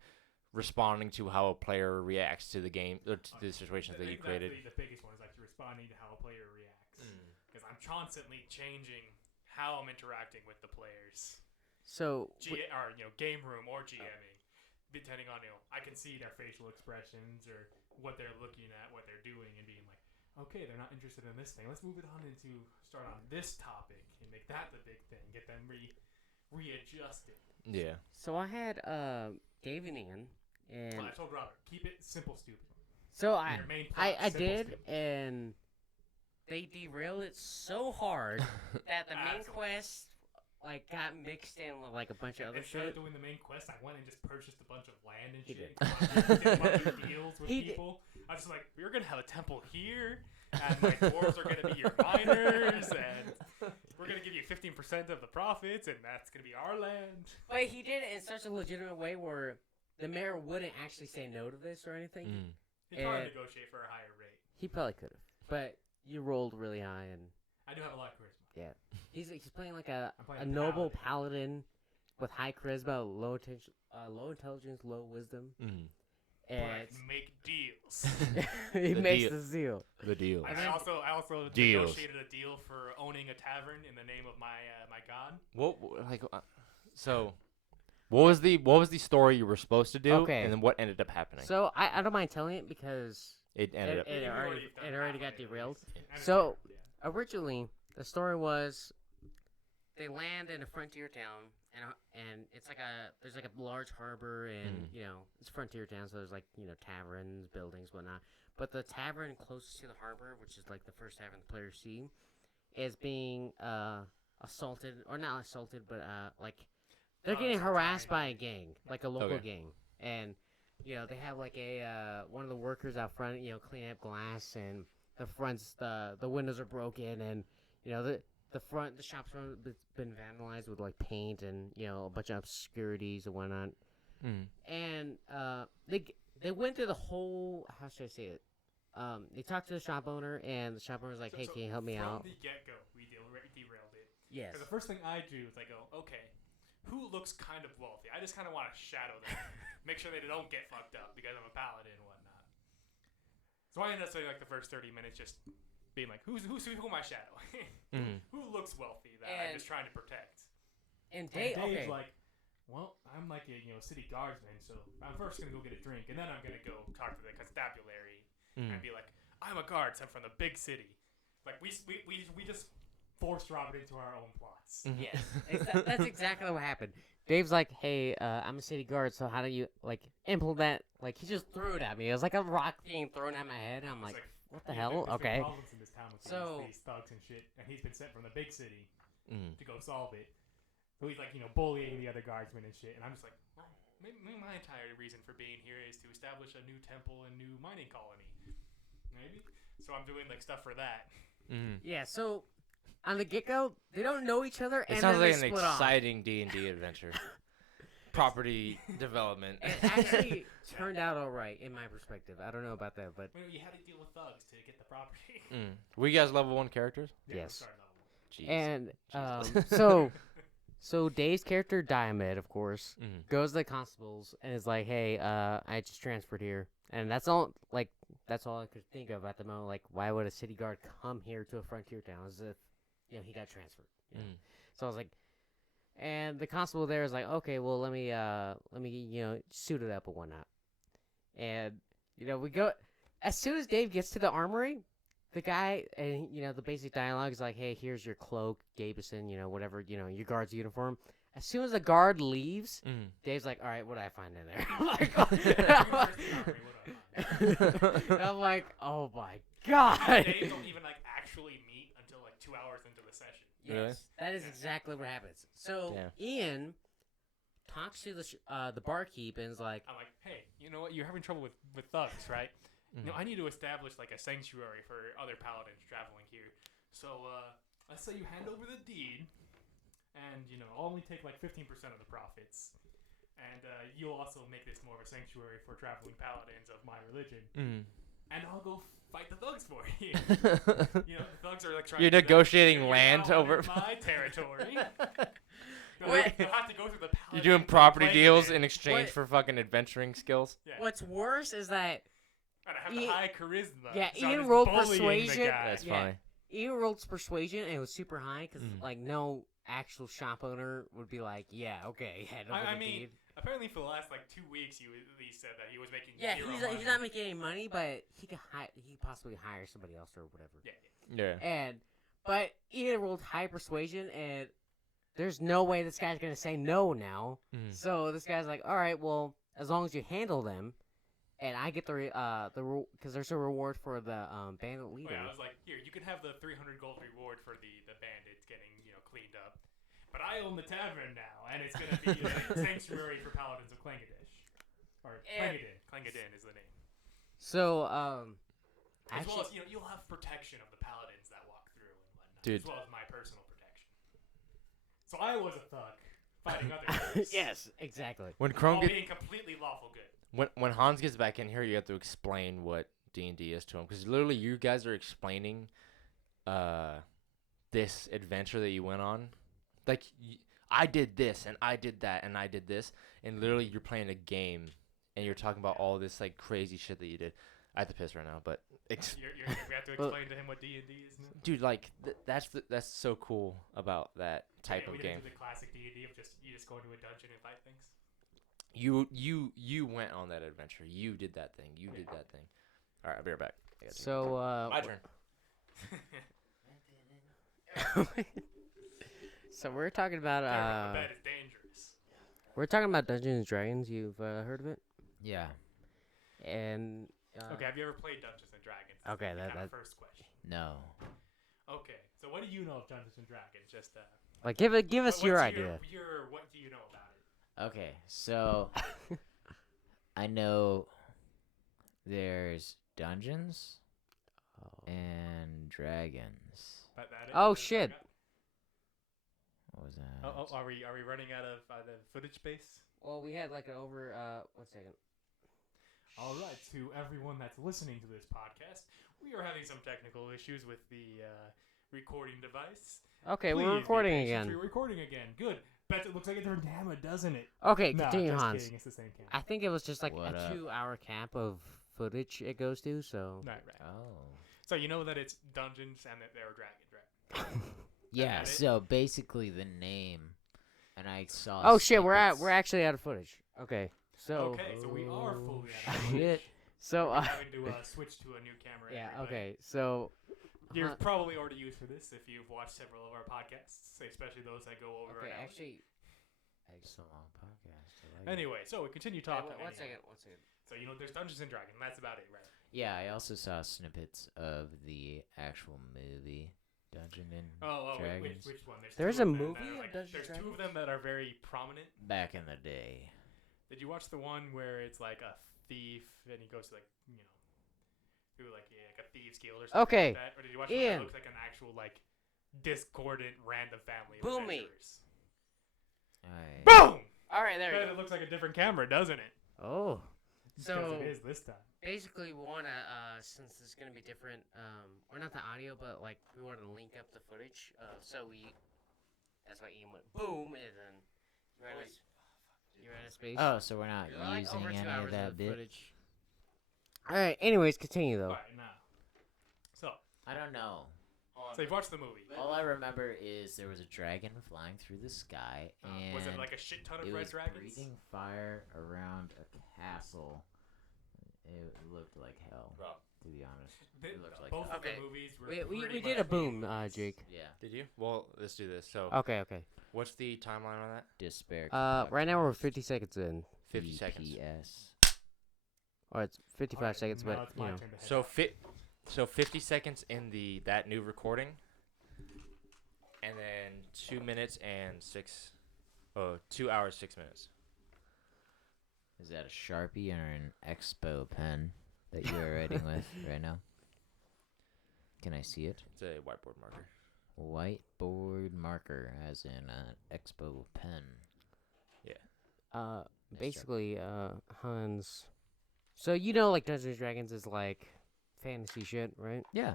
responding to how a player reacts to the game or to the situations that you created. The biggest one is like responding to how a player reacts. Because I'm constantly changing how I'm interacting with the players. so Game room or GMing. Depending on, I can see their facial expressions or what they're looking at, what they're doing, and being like, okay, they're not interested in this thing. Let's move it on start on this topic and make that the big thing. Get them readjusted. Yeah. So I had Dave and Ian, and I told Robert, keep it simple, stupid. so Your main plot, I simple, did, stupid. and they derailed it so hard that the main Asshole. quest like got mixed in with like a bunch of other Instead shit. of doing the main quest, I went and just purchased a bunch of land and He shit. did. Did a bunch of deals with He did. people. I was just like, we're gonna have a temple here, and my dwarves are gonna be your miners, and we're gonna give you 15% of the profits, and that's gonna be our land. But he did it in such a legitimate way where the mayor wouldn't actually say no to this or anything. Mm. He'd probably And- negotiate for a higher rate. He probably could have, but you rolled really high, and I do have a lot of charisma. he's playing like a I'm playing a a noble paladin with high charisma, low intelligence, low wisdom, Mm. and But make deals. he The makes deal. the zeal. The deal. I also Deals. negotiated a deal for owning a tavern in the name of my my god. So what was the story you were supposed to do? Okay. And then what ended up happening? So I don't mind telling it because It ended up. We've it done already half got of it, at derailed. least. And So- it's- Originally, the story was they land in a frontier town, and it's like there's like a large harbor, and it's a frontier town, so there's like taverns, buildings, whatnot. But the tavern closest to the harbor, which is like the first tavern the players see, is being assaulted, or not assaulted, but like they're getting it's a harassed by a gang. gang, like a local Okay. gang, and they have like a one of the workers out front, cleaning up glass, and the windows are broken, and the shop's been vandalized with like paint and a bunch of obscurities and whatnot. Mm. And they went through the whole, how should I say it? They talked to the shop owner, and the shop owner was like, "Hey, can you help me out?" From the get-go, we derailed it. Yes. Because the first thing I do is I go, okay, who looks kind of wealthy? I just kind of want to shadow them, make sure they don't get fucked up because I'm a paladin and whatnot. So I ended up spending like the first 30 minutes just being like, who am I shadowing? Mhm. Who looks wealthy that I'm And- just trying to protect? And And Dave's Dave's like, well, I'm like a city guardsman, so I'm first gonna go get a drink, and then I'm gonna go talk to the constabulary and be like, I'm a guard sent from the big city. Like we just force Robert into our own plots. Yes, that's exactly what happened. Dave's like, hey, I'm a city guard, so how do you implement? Like he just threw it at me. It was like a rock being thrown at my head. And I'm like, what the hell? There's Okay. been problems in this town with these thugs and shit, and he's been sent from the big city to go solve it. So he's like, bullying the other guardsmen and shit, and I'm just like, well, maybe my entire reason for being here is to establish a new temple and new mining colony. Maybe. So I'm doing stuff for that. Yeah. So on the get-go, they don't know each other, It and sounds then like they an split off. exciting D&D adventure. Property development. It actually turned out all right in my perspective. I don't know about that, but You had to deal with thugs to get the property. Were you guys level 1 characters? Yeah, yes. we started level one. And so Dave's character Diomed, of course, Mm-hmm. goes to the constables and is like, "Hey, I just transferred here," and that's all. That's all I could think of at the moment. Like, why would a city guard come here to a frontier town as if he got transferred? So I was like, and the constable there is like, "Okay, well, let me suit it up and whatnot," and we go as soon as Dave gets to the armory. The guy, and the basic dialogue is like, "Hey, here's your cloak, Gabison, whatever, your guard's uniform." As soon as the guard leaves, Dave's like, "All right, what do I find in there?" I'm like, "Oh my god!" They don't even actually meet until 2 hours into the session. Yes, Really? that is exactly what happens. So Ian talks to the barkeep and is like, I'm like, hey, you know what? You're having trouble with thugs, right? I need to establish a sanctuary for other paladins traveling here. So let's say you hand over the deed, and I'll only take 15% of the profits, and you'll also make this more of a sanctuary for traveling paladins of my religion, and I'll go fight the thugs for you. The thugs are trying. You're to negotiating land over my territory. Wait. They'll have to go through the paladin. You're doing property deals in and exchange for fucking adventuring skills. "What's worse is that I have the high charisma. Yeah, so I'm Ian just rolled bullying the persuasion. guy. That's Yeah. funny. Ian rolled persuasion and it was super high because no actual shop owner would be like, yeah, okay, hand over I the mean, deed." apparently for the last 2 weeks, he said that he was making Yeah, zero he's money. not making any money, but he could possibly hire somebody else or whatever. Yeah. But Ian rolled high persuasion, and there's no way this guy's gonna say no now. So this guy's like, "All right, well, as long as you handle them, and I get because there's a reward for the bandit leader." I was like, here, you can have the 300 gold reward for the bandits getting cleaned up, but I own the tavern now, and it's gonna be a sanctuary for paladins of Klangadish, or Clangadin is the name. So As well as you'll have protection of the paladins that walk through and whatnot, Dude. as well as my personal protection. So I was a thug fighting other thugs. yes, exactly. When While Crone being completely lawful good. when Hans gets back in here, you have to explain what D&D is to him, because literally you guys are explaining this adventure that you went on. Like, I did this and I did that and I did this, and literally you're playing a game and you're talking about all this crazy shit that you did. I have to piss right now, but We have to explain to him what D&D is now. dude, that's so cool about that type of We game. didn't do the classic D&D of you just go into a dungeon and fight things. You went on that adventure. You did that thing. You did that thing. All right, I'll be right back. I gotta take So my turn. so we're talking about that is dangerous. we're talking about Dungeons and Dragons. You've heard of it? Yeah. And Okay, have you ever played Dungeons and Dragons? Okay, That's that- the first question. No. Okay, so what do you know of Dungeons and Dragons? Just like give us what's your idea. What do you know about it? Okay, so I know there's Dungeons and Dragons. But that is, Oh, that's shit. okay. What was that? Oh, are we running out of the footage space? Well, we had like an over 1 second. All right, to everyone that's listening to this podcast, we are having some technical issues with the recording device. Okay, Please we're be recording patient. again. We're recording again. Good. Bet it looks like a different camera, doesn't it? Okay, No, continue, just Hans. kidding. It's the same camera. I think it was just like What a up? 2-hour cap of footage it goes to, so. Right. Oh. So you know that it's dungeons and that they're dragons, right? Yeah, that it? so basically the name and I saw. Oh shit, we're snippets. actually out of footage. Okay, so Okay, so we are fully out of Shit. so We're having to switch to a new camera. yeah, everybody. okay, so You're probably already used to this if you've watched several of our podcasts, especially those that go over. Okay, an hour. actually, it's a long podcast. I like it. Anyway, so we continue talking. one anyway. second. So there's Dungeons and Dragons. And that's about it, right? Yeah, I also saw snippets of the actual movie Dungeon and Dragons. Which one? There's two a of them movie that are, of like, Dungeons There's and two of them that are very prominent. Back in the day. Did you watch the one where it's like a thief and he goes to through like a thieves guild or something Okay. like that? Or did you watch one that Ian. looks like an actual discordant random family of Boom me. adventurers? Alright. Boom! All right, there But you it looks like a different camera, doesn't it? go. Oh, Because so it is this time. basically we want to since it's gonna be different, or not the audio, but like we wanted to link up the footage. That's why Ian went boom, and then you're out of space. Oh, so we're not You're like using over 2 any hours of that of bit? footage. All right. Anyways, continue though. Alright, now. So I don't know. you've watched the movie. All I remember is there was a dragon flying through the sky, and Was it like a shit ton of it red was dragons? breathing fire around a castle. It looked like hell, to be honest. It looked like Both hell. of the Okay. movies were We pretty did much a boom, movies. Jake. Yeah. Did you? Well, let's do this. So, Okay. what's the timeline on that? Despair. Right now we're 50 seconds in. 50 seconds. EPS. Or it's 55 Alright, seconds, now but it's my you know. turn to head So out. 50 seconds in that new recording, and then 2 minutes and 2 hours 6 minutes. Is that a Sharpie or an Expo pen that you are writing with right now? Can I see it? It's a whiteboard marker. Whiteboard marker, as in an Expo pen. Basically, Hans. So like Dungeons and Dragons is like fantasy shit, right? Yeah.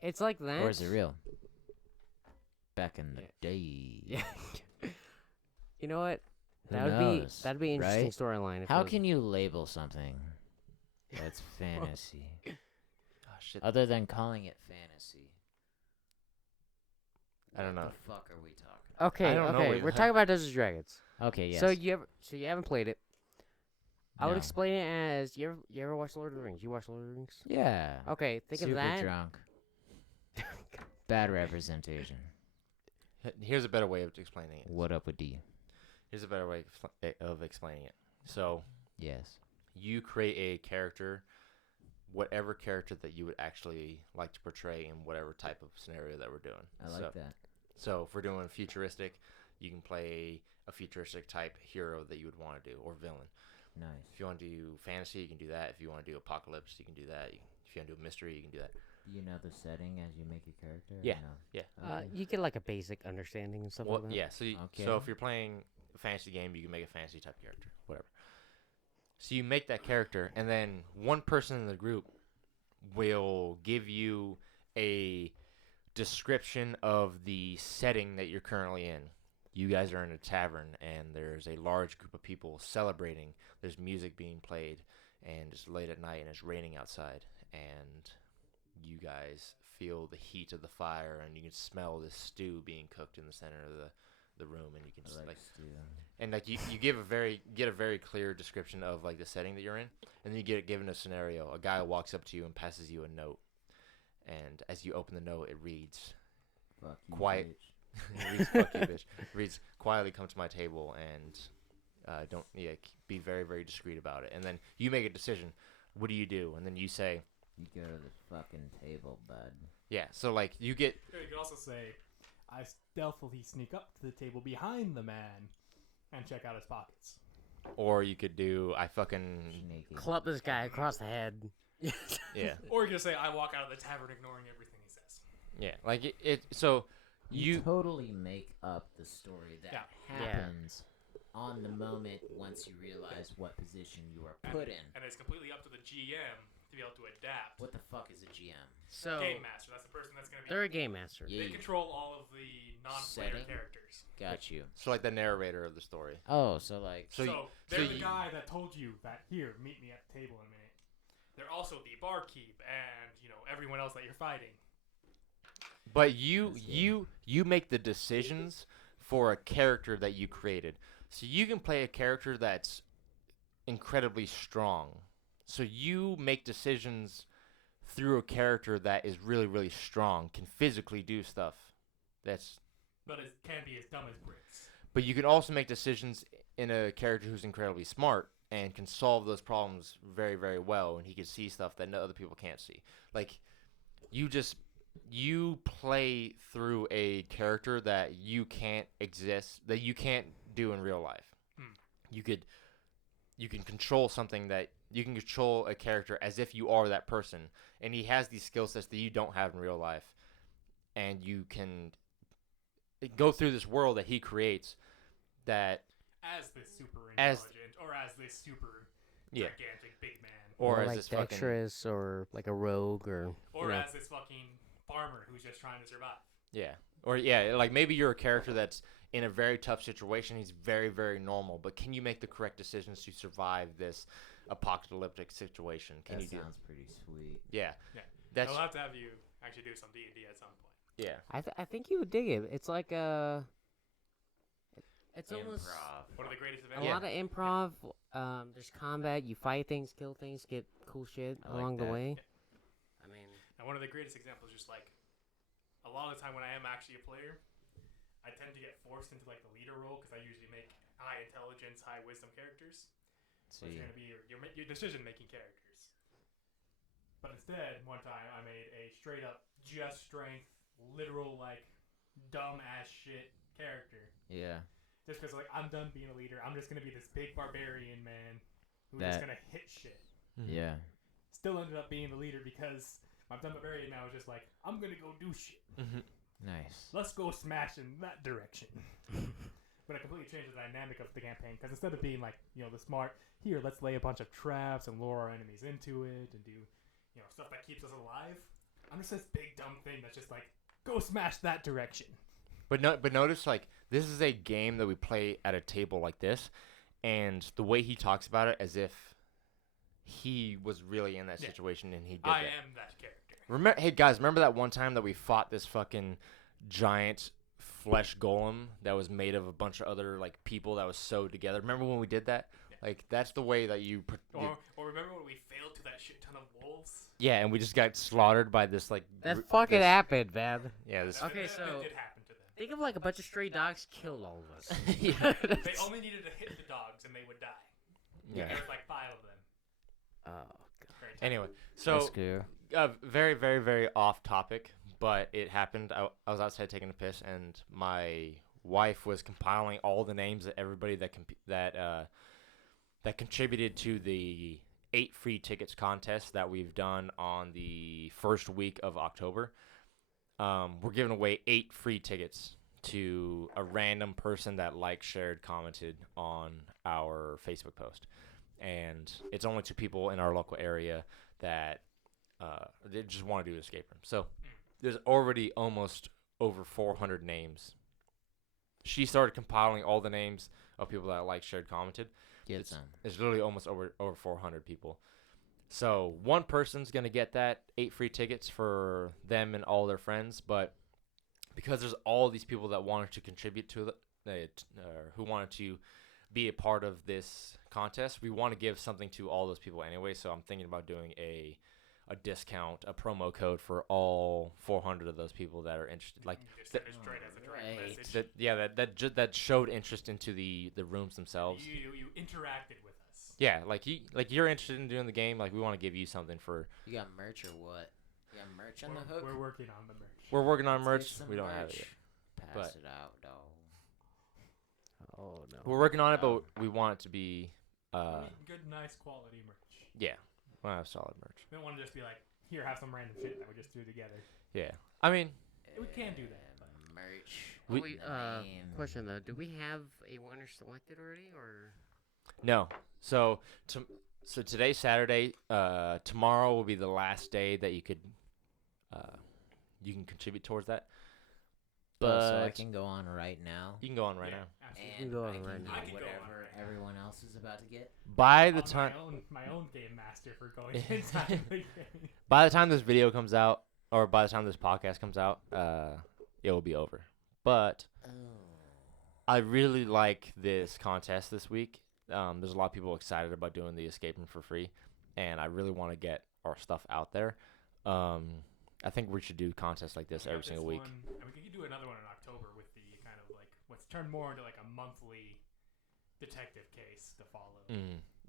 It's like that. Or is it real? Back in the Yeah. day. Yeah. You know what? Who That'd knows, be an interesting right? storyline. if How it was- can you label something that's fantasy Oh, shit. other than calling it fantasy? I don't know. What the fuck are we talking? Okay, I don't know okay. what- We're talking about Dungeons and Dragons. Okay, yes. So you haven't played it. I would No. explain it as you ever watch Lord of the Rings? You watch Lord of the Rings? Yeah. Okay, think Super of that. drunk. Bad representation. Here's a better way of explaining it. What up with D? Here's a better way of explaining it. So, Yes. you create a character, whatever character that you would actually like to portray in whatever type of scenario that we're doing. I like that. So if we're doing futuristic, you can play a futuristic type hero that you would want to do, or villain. Nice. If you want to do fantasy, you can do that. If you want to do apocalypse, you can do that. If you want to do a mystery, you can do that. Do you know the setting as you make your character? or Yeah, no? yeah. Okay. You get like a basic understanding and stuff Well, like that. yeah. So Okay. so if you're playing a fantasy game, you can make a fantasy type character, whatever. So you make that character, and then one person in the group will give you a description of the setting that you're currently in. You guys are in a tavern, and there's a large group of people celebrating. There's music being played, and it's late at night, and it's raining outside, and you guys feel the heat of the fire, and you can smell this stew being cooked in the center of the room, and you can I just like like stew. and like you get a very clear description of like the setting that you're in, and then you get given a scenario. A guy walks up to you and passes you a note, and as you open the note, it reads, Fuck you, Quiet. bitch. it reads "Fuck you, bitch." It reads, "Quietly come to my table and don't be very very discreet about it." And then you make a decision. What do you do? And then you say, You go to the fucking table, bud. yeah. So like you get You could also say, I stealthily sneak up to the table behind the man and check out his pockets. Or you could do, I fucking, Sneaky. Club this guy across the head. yeah, Or you could say, I walk out of the tavern ignoring everything he says. yeah. Like so You you, totally make up the story that Yeah. happens on the moment once you realize what position you are put in. And it's completely up to the GM to be able to adapt. What the fuck is a GM? So Game Master, that's the person that's going to be... they're a game master. Yeah. They control all of the non-player Setting? characters. Got you. so like the narrator of the story. Oh, so like... So So, they're so the you- guy that told you that, here, meet me at the table in a minute. They're also the barkeep and, everyone else that you're fighting. But you That's good. you make the decisions for a character that you created. So you can play a character that's incredibly strong. So you make decisions through a character that is really, really strong, can physically do stuff. But it can be as dumb as bricks. But you can also make decisions in a character who's incredibly smart and can solve those problems very, very well, and he can see stuff that no other people can't see. Like, you play through a character that you can't do in real life. You can control something that you can control a character as if you are that person, and he has these skill sets that you don't have in real life, and you can go through this world that he creates that as this super intelligent or as this super gigantic big man, or as like this dexterous or like a rogue or as this fucking farmer who's just trying to survive. Like maybe you're a character that's in a very tough situation. He's very, very normal, but can you make the correct decisions to survive this apocalyptic situation? Can you do? Sounds pretty sweet. Yeah. I'll have to have you actually do some D&D at some point. Yeah. I think you would dig it. It's like it's almost One of the greatest a events. lot of improv. There's combat. You fight things, kill things, get cool shit along the way. I mean, and one of the greatest examples, just like a lot of the time when I am actually a player, I tend to get forced into like the leader role because I usually make high intelligence, high wisdom characters. So it's going to be your decision-making characters. But instead, one time I made a straight-up just strength, literal like dumb-ass shit character. Yeah. Just because like I'm done being a leader, I'm just going to be this big barbarian man who's just going to hit shit. Yeah. Still ended up being the leader because my dumb barbarian now is just like, I'm going to go do shit. Nice. Let's go smash in that direction. But it completely changed the dynamic of the campaign because instead of being like, the smart, here, let's lay a bunch of traps and lure our enemies into it and do, stuff that keeps us alive. I'm just this big dumb thing that's just like, go smash that direction. But notice, like, this is a game that we play at a table like this, and the way he talks about it as if he was really in that situation and he did I am that character. Hey guys, remember that one time that we fought this fucking giant flesh golem that was made of a bunch of other like people that was sewed together? Remember when we did that? Yeah. Like, that's the way that you. Or remember when we failed to that shit ton of wolves? Yeah, and we just got slaughtered by this like. That fucking happened, man. Yeah. This. Okay, that so did happen to them. Think of like a bunch of stray dogs killed all of us. They only needed to hit the dogs and they would die. Yeah. There was like 5 of them. Oh. Anyway, so very, very, very off topic, but it happened. I was outside taking a piss, and my wife was compiling all the names of everybody that contributed to the 8 free tickets contest that we've done on the first week of October. We're giving away 8 free tickets to a random person that liked, shared, commented on our Facebook post. And it's only to people in our local area that they just want to do an escape room. So there's already almost over 400 names. She started compiling all the names of people that liked, shared, commented. It's literally almost over 400 people. So one person's going to get that 8 free tickets for them and all their friends. But because there's all these people that wanted to contribute to it, who wanted to be a part of this contest, we want to give something to all those people anyway. So I'm thinking about doing a discount, a promo code for all 400 of those people that are interested. Like that showed interest into the rooms themselves. You interacted with us. Yeah, you're interested in doing the game. Like, we want to give you something for. You got merch or what? You got merch on the hook? We're working on the merch. We're working on merch. We don't have it yet. Pass it out, dog. Oh no. We're working on it, but we want it to be good, nice quality merch. Yeah, we want to have solid merch. We don't want to just be like, here, have some random shit that we just threw together. Yeah, I mean, we can do that. Merch. Question though, do we have a winner selected already, or? No. So today's Saturday. Tomorrow will be the last day that you can contribute towards that. But so I can go on right now. You can go on right now. Absolutely. And You can go on I can right get now. whatever everyone else is about to get. By the time my own game master for going inside the game. By the time this video comes out, or by the time this podcast comes out, it will be over. But I really like this contest this week. There's a lot of people excited about doing the escape room for free, and I really want to get our stuff out there. I think we should do contests like this We got every single week. and we could do another one in October with the kind of like what's turned more into like a monthly detective case to follow.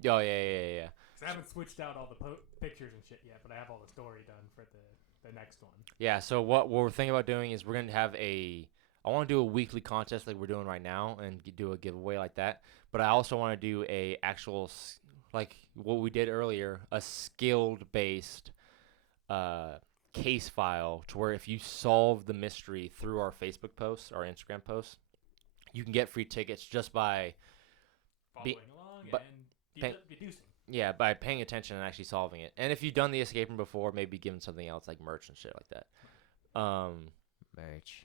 Oh, yeah. 'Cause I haven't switched out all the pictures and shit yet, but I have all the story done for the next one. Yeah, so what we're thinking about doing is we're going to have I want to do a weekly contest like we're doing right now and do a giveaway like that. But I also want to do a actual, like what we did earlier, a skilled-based case file to where if you solve the mystery through our Facebook posts, our Instagram posts, you can get free tickets just by Following along but and deducing. Yeah, by paying attention and actually solving it. And if you've done the escape room before, maybe give them something else like merch and shit like that. Merch.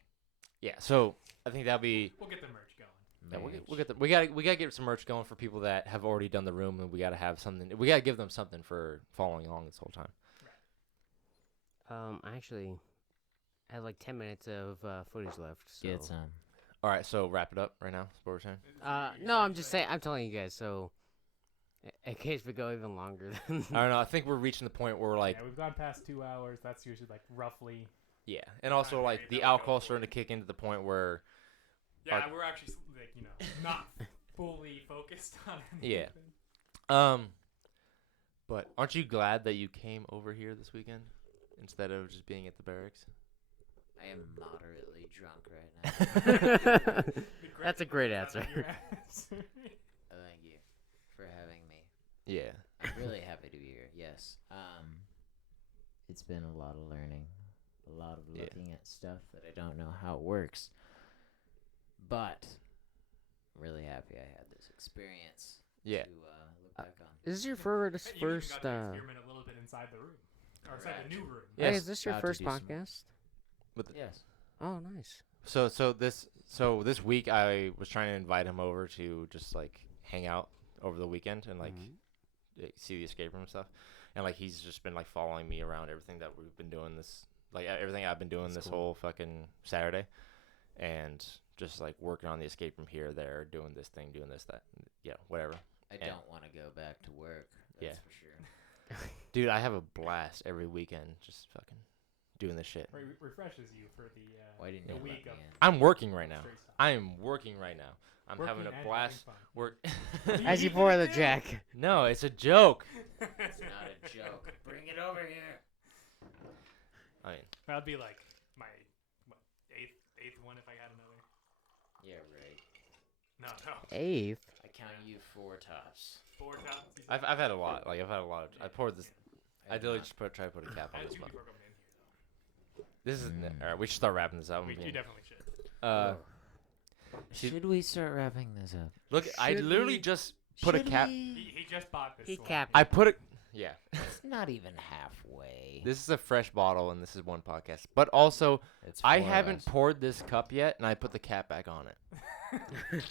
Yeah, so I think that'll be. We'll get the merch going. Yeah, we gotta get some merch going for people that have already done the room, and we gotta have something. We gotta give them something for following along this whole time. Actually, I have like 10 minutes of footage left. So. Get some. All right, so wrap it up right now. Sports time. No, I'm just saying. I'm telling you guys. So, in case we go even longer, than I don't know. I think we're reaching the point where we're like, yeah, we've gone past 2 hours. That's usually like roughly. yeah, and also I like agree, the that would go alcohol's for starting it. to kick into the point where. Yeah, we're actually like not fully focused on anything. Yeah. But aren't you glad that you came over here this weekend instead of just being at the barracks? I am moderately drunk right now. That's a great answer. Thank you for having me. Yeah. I'm really happy to be here. Yes. It's been a lot of learning, a lot of Yeah. looking at stuff that I don't know how it works. But I'm really happy I had this experience Yeah. to look back on. Is this your first? You even got to uh, experiment a little bit inside the room, or inside Correct. the new room. Yes. Hey, is this your About to first do some- podcast? Yes. Oh, nice. So this week I was trying to invite him over to just like hang out over the weekend and like see the escape room and stuff, and like he's just been like following me around everything that we've been doing everything I've been doing That's this cool. whole fucking Saturday, and just like working on the escape room here, there, doing this thing, doing this, that, whatever. I Yeah. don't want to go back to work. That's Yeah. for sure. Dude, I have a blast every weekend just fucking doing this shit. Refreshes you for the Why didn't the you let week me of in? I'm working right now. straight stuff. I am working right now. I'm Working having and a having blast. fun. Work. As you pour the jack. No, it's a joke. It's not a joke. Bring it over here. I mean, That'd be like my eighth one if I got another. Yeah, right. No. Eighth. I count you 4 tops. 4 tops. you said? I've had a lot. Like I've had a lot. I poured this. I have literally not. just try to put a cap I on had this 2 one. before coming in here This is Mm. all right. We should start wrapping this up. though. You definitely should. Should- Should we start wrapping this up? Look, I Should literally we- just put a Should cap. we? He just bought this He one. capped I put it. Yeah. It's not even halfway. This is a fresh bottle, and this is one podcast. But also, It's I 4 of haven't us. poured this cup yet, and I put the cap back on it.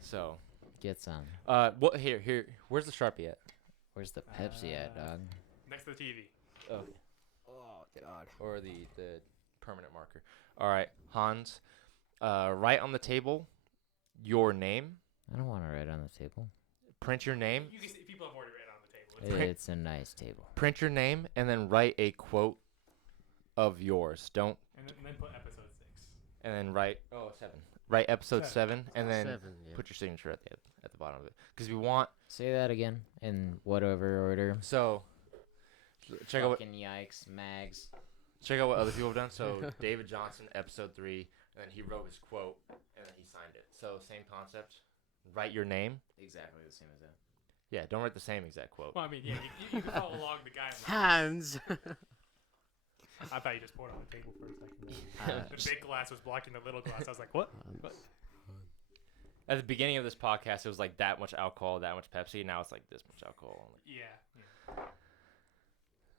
So, Get some. what? Here. Where's the Sharpie at? Where's the Pepsi at, dog? Next to the TV. Oh. Oh God. Or the permanent marker. All right, Hans. Write on the table your name. I don't want to write on the table. Print your name. You can see, people have already read it on the table. It's It's a nice table. Print your name, and then write a quote of yours. Don't. and then put episode 6. And then write. Oh, 7. Write episode 7, and then 7. Yeah. put your signature at the bottom of it. Because we want. Say that again in whatever order. So. Check out what. Fucking yikes, mags. Check out what other people have done. So David Johnson, episode 3, and then he wrote his quote, and then he signed it. So same concept. Write your name. Exactly the same as that. Yeah, don't write the same exact quote. Well, I mean, yeah, you can follow along the guidelines. Hans. I thought you just poured it on the table for a second. The big glass was blocking the little glass. I was like, what? At the beginning of this podcast, it was like that much alcohol, that much Pepsi. Now it's like this much alcohol. Yeah.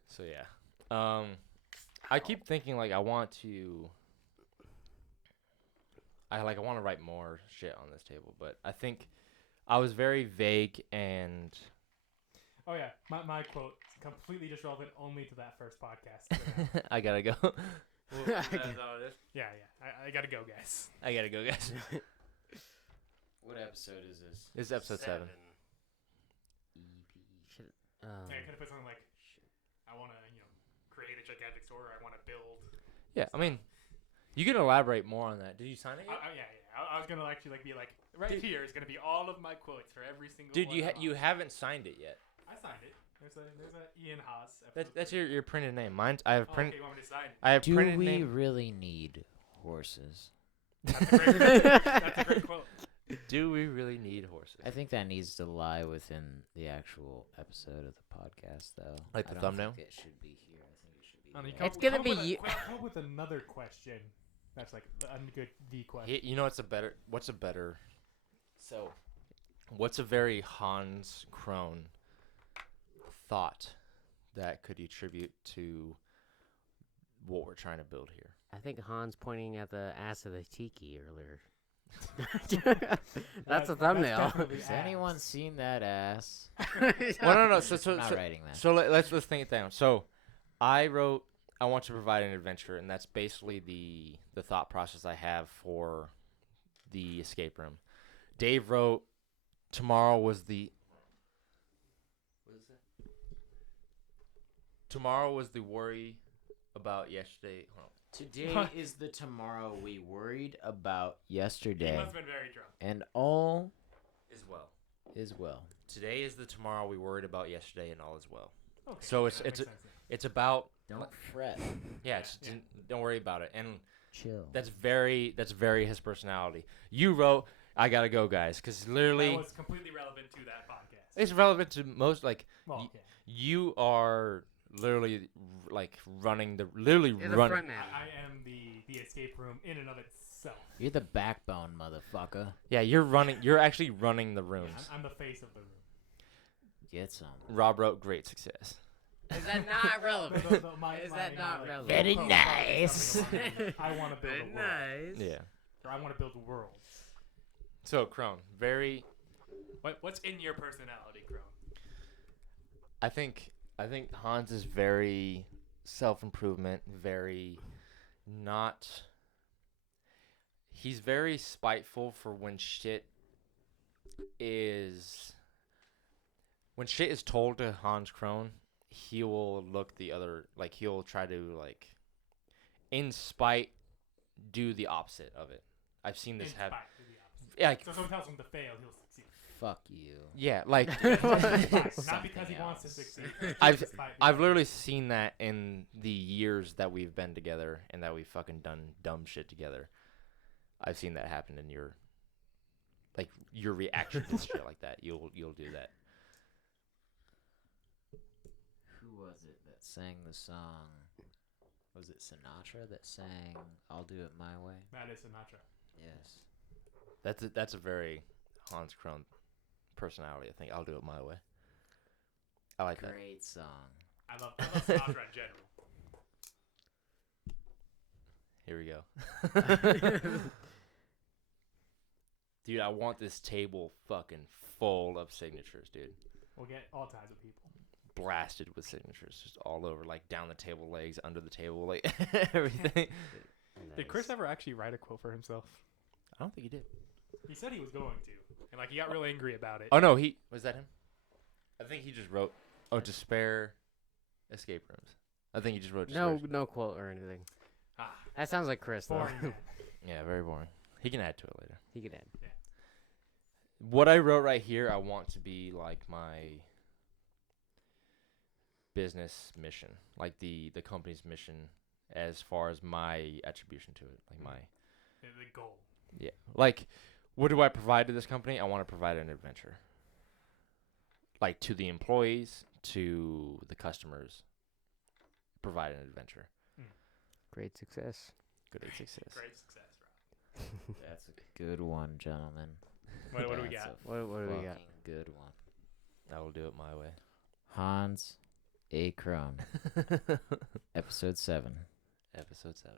So yeah. I keep thinking like I want to write more shit on this table, but I think I was very vague and Oh, yeah. My quote is completely just relevant only to that first podcast. I gotta go. Yeah. I gotta go, guys. I gotta go, guys. What episode is this? This is episode 7. Should, Yeah, I could have put something like, I want to, create a gigantic store. Or I want to build. Yeah, I mean, you can elaborate more on that. Did you sign it yet? Yeah. I was gonna actually be like, right here is gonna be all of my quotes for every single. Dude, one you haven't signed it yet. I signed it. There's a Ian Haas. That's your printed name. Mine's I have printed. Okay, you want me to sign it? I have Do printed we name. really need horses? That's a great quote. Do we really need horses? I think that needs to lie within the actual episode of the podcast, though. Like the I don't thumbnail? think it should be here. I think it should be. I mean, there. It's gonna be you. Come up with another question. That's like a good the question. You know what's a better? So, what's a very Hans Krohn thought that could attribute to what we're trying to build here? I think Hans pointing at the ass of the tiki earlier. That's a thumbnail. Has anyone seen that ass? Well, no. So I'm not writing that. So let's think it down. So, I wrote, I want to provide an adventure, and that's basically the thought process I have for the escape room. Dave wrote, tomorrow was the. What is that? Tomorrow was the worry about yesterday. Hold on. Today is the tomorrow we worried about He yesterday, must have been very drunk. and all Is well. is well. Today is the tomorrow we worried about yesterday, and all is well. Okay, So that makes sense then. It's about Don't fret. yeah. Don't worry about it, and Chill. that's very his personality. You wrote, I gotta go, guys, because literally That was completely relevant to that podcast. it's relevant to most. Like Well, yeah. you are literally like running You're the running. front man. I am the escape room in and of itself. You're the backbone, motherfucker. Yeah, you're running. You're actually running the Yeah, rooms. I'm the face of the room. Get some. Rob wrote, great success. Is that not relevant? Is that not relevant? Very quote, nice. something I want to build a world. nice. Yeah. Or I want to build worlds. So Krohn, very. What's in your personality, Krohn? I think Hans is very self-improvement, very not. He's very spiteful for when shit is told to Hans Krohn, he will look the other, like he'll try to like in spite do the opposite of it. I've seen this happen. Yeah, like, So if someone tells him to fail, he'll succeed. Fuck you. yeah, like Not because he wants to else. succeed. I've literally seen that in the years that we've been together and that we've fucking done dumb shit together. I've seen that happen in your reaction to shit like that. You'll do that. Who was it that sang the song? Was it Sinatra that sang "I'll Do It My Way"? That is Sinatra. Yes. That's a very Hans Krohn personality. I think I'll do it my way. I like that. Great song. I love Sinatra in general. Here we go. Dude, I want this table fucking full of signatures, dude. We'll get all types of people. Blasted with signatures, just all over, like down the table legs, under the table, like everything. Did Chris ever actually write a quote for himself? I don't think he did. He said he was going to, and like he got real angry about it. Oh no, was that him? I think he just wrote, despair, escape rooms. I think he just wrote despair. No quote or anything. Ah, That sounds like Chris, though. boring man. Yeah, very boring. He can add to it later. He could add. What I wrote right here, I want to be like my business mission, like the company's mission, as far as my attribution to it, like my The goal. yeah, like what do I provide to this company? I want to provide an adventure, like to the employees, to the customers. Provide an adventure. Great success. Good success. Great success, Rob. That's a good one, gentlemen. What do we That's got? a What do we got? fucking good one. I will do it my way. Hans A. Krohn, episode 7, Episode 7.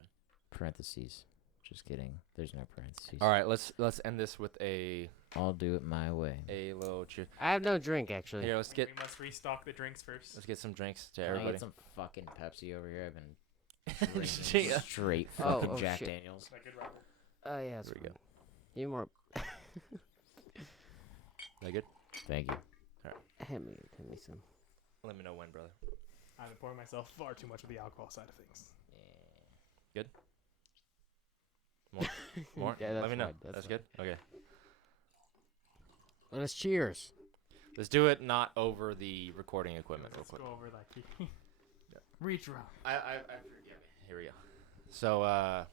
parentheses. Just kidding. There's no parentheses. All right, let's end this with a I'll do it my way. little cheer. I have no drink, actually. Here, let's get We must restock the drinks first. some drinks to Can I everybody. get some fucking Pepsi over here? I've been Gee, drinking straight Oh, fucking Jack shit. Daniels. Is that good, Robert? Oh, yeah. There we go. You more. That good? Thank you. Hand me some. Let me know when, brother. I've been pouring myself far too much of the alcohol side of things. Good? More? Yeah, Let me know. fine, That's fine. good? Okay. Let us cheers. Let's do it not over the recording equipment real Let's quick. go over like reach around. Here we go. So,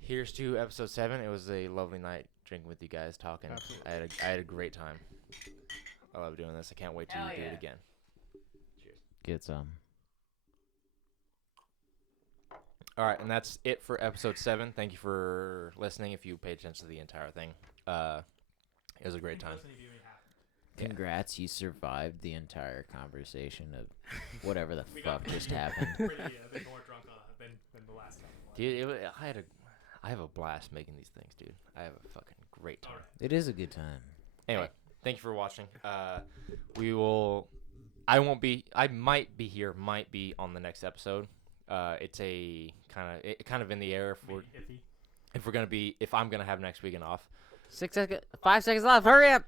here's to episode 7. It was a lovely night drinking with you guys, talking. Absolutely. I had a great time. I love doing this. I can't wait to do it again. Cheers. Get some. All right, and that's it for episode 7. Thank you for listening. If you paid attention to the entire thing, it was a great time. Yeah. Congrats, you survived the entire conversation of whatever the fuck just a happened. bit more drunk than the last time. Dude, I have a blast making these things, dude. I have a fucking great time. All right. It is a good time. Anyway, thank you for watching. I might be here, might be on the next episode. It's a kind of in the air if I'm gonna have next weekend off. 6 seconds. 5 seconds left. Hurry up.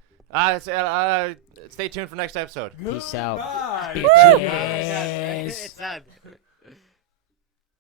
Stay tuned for next episode. Peace out. Bye. Bitches. It's done.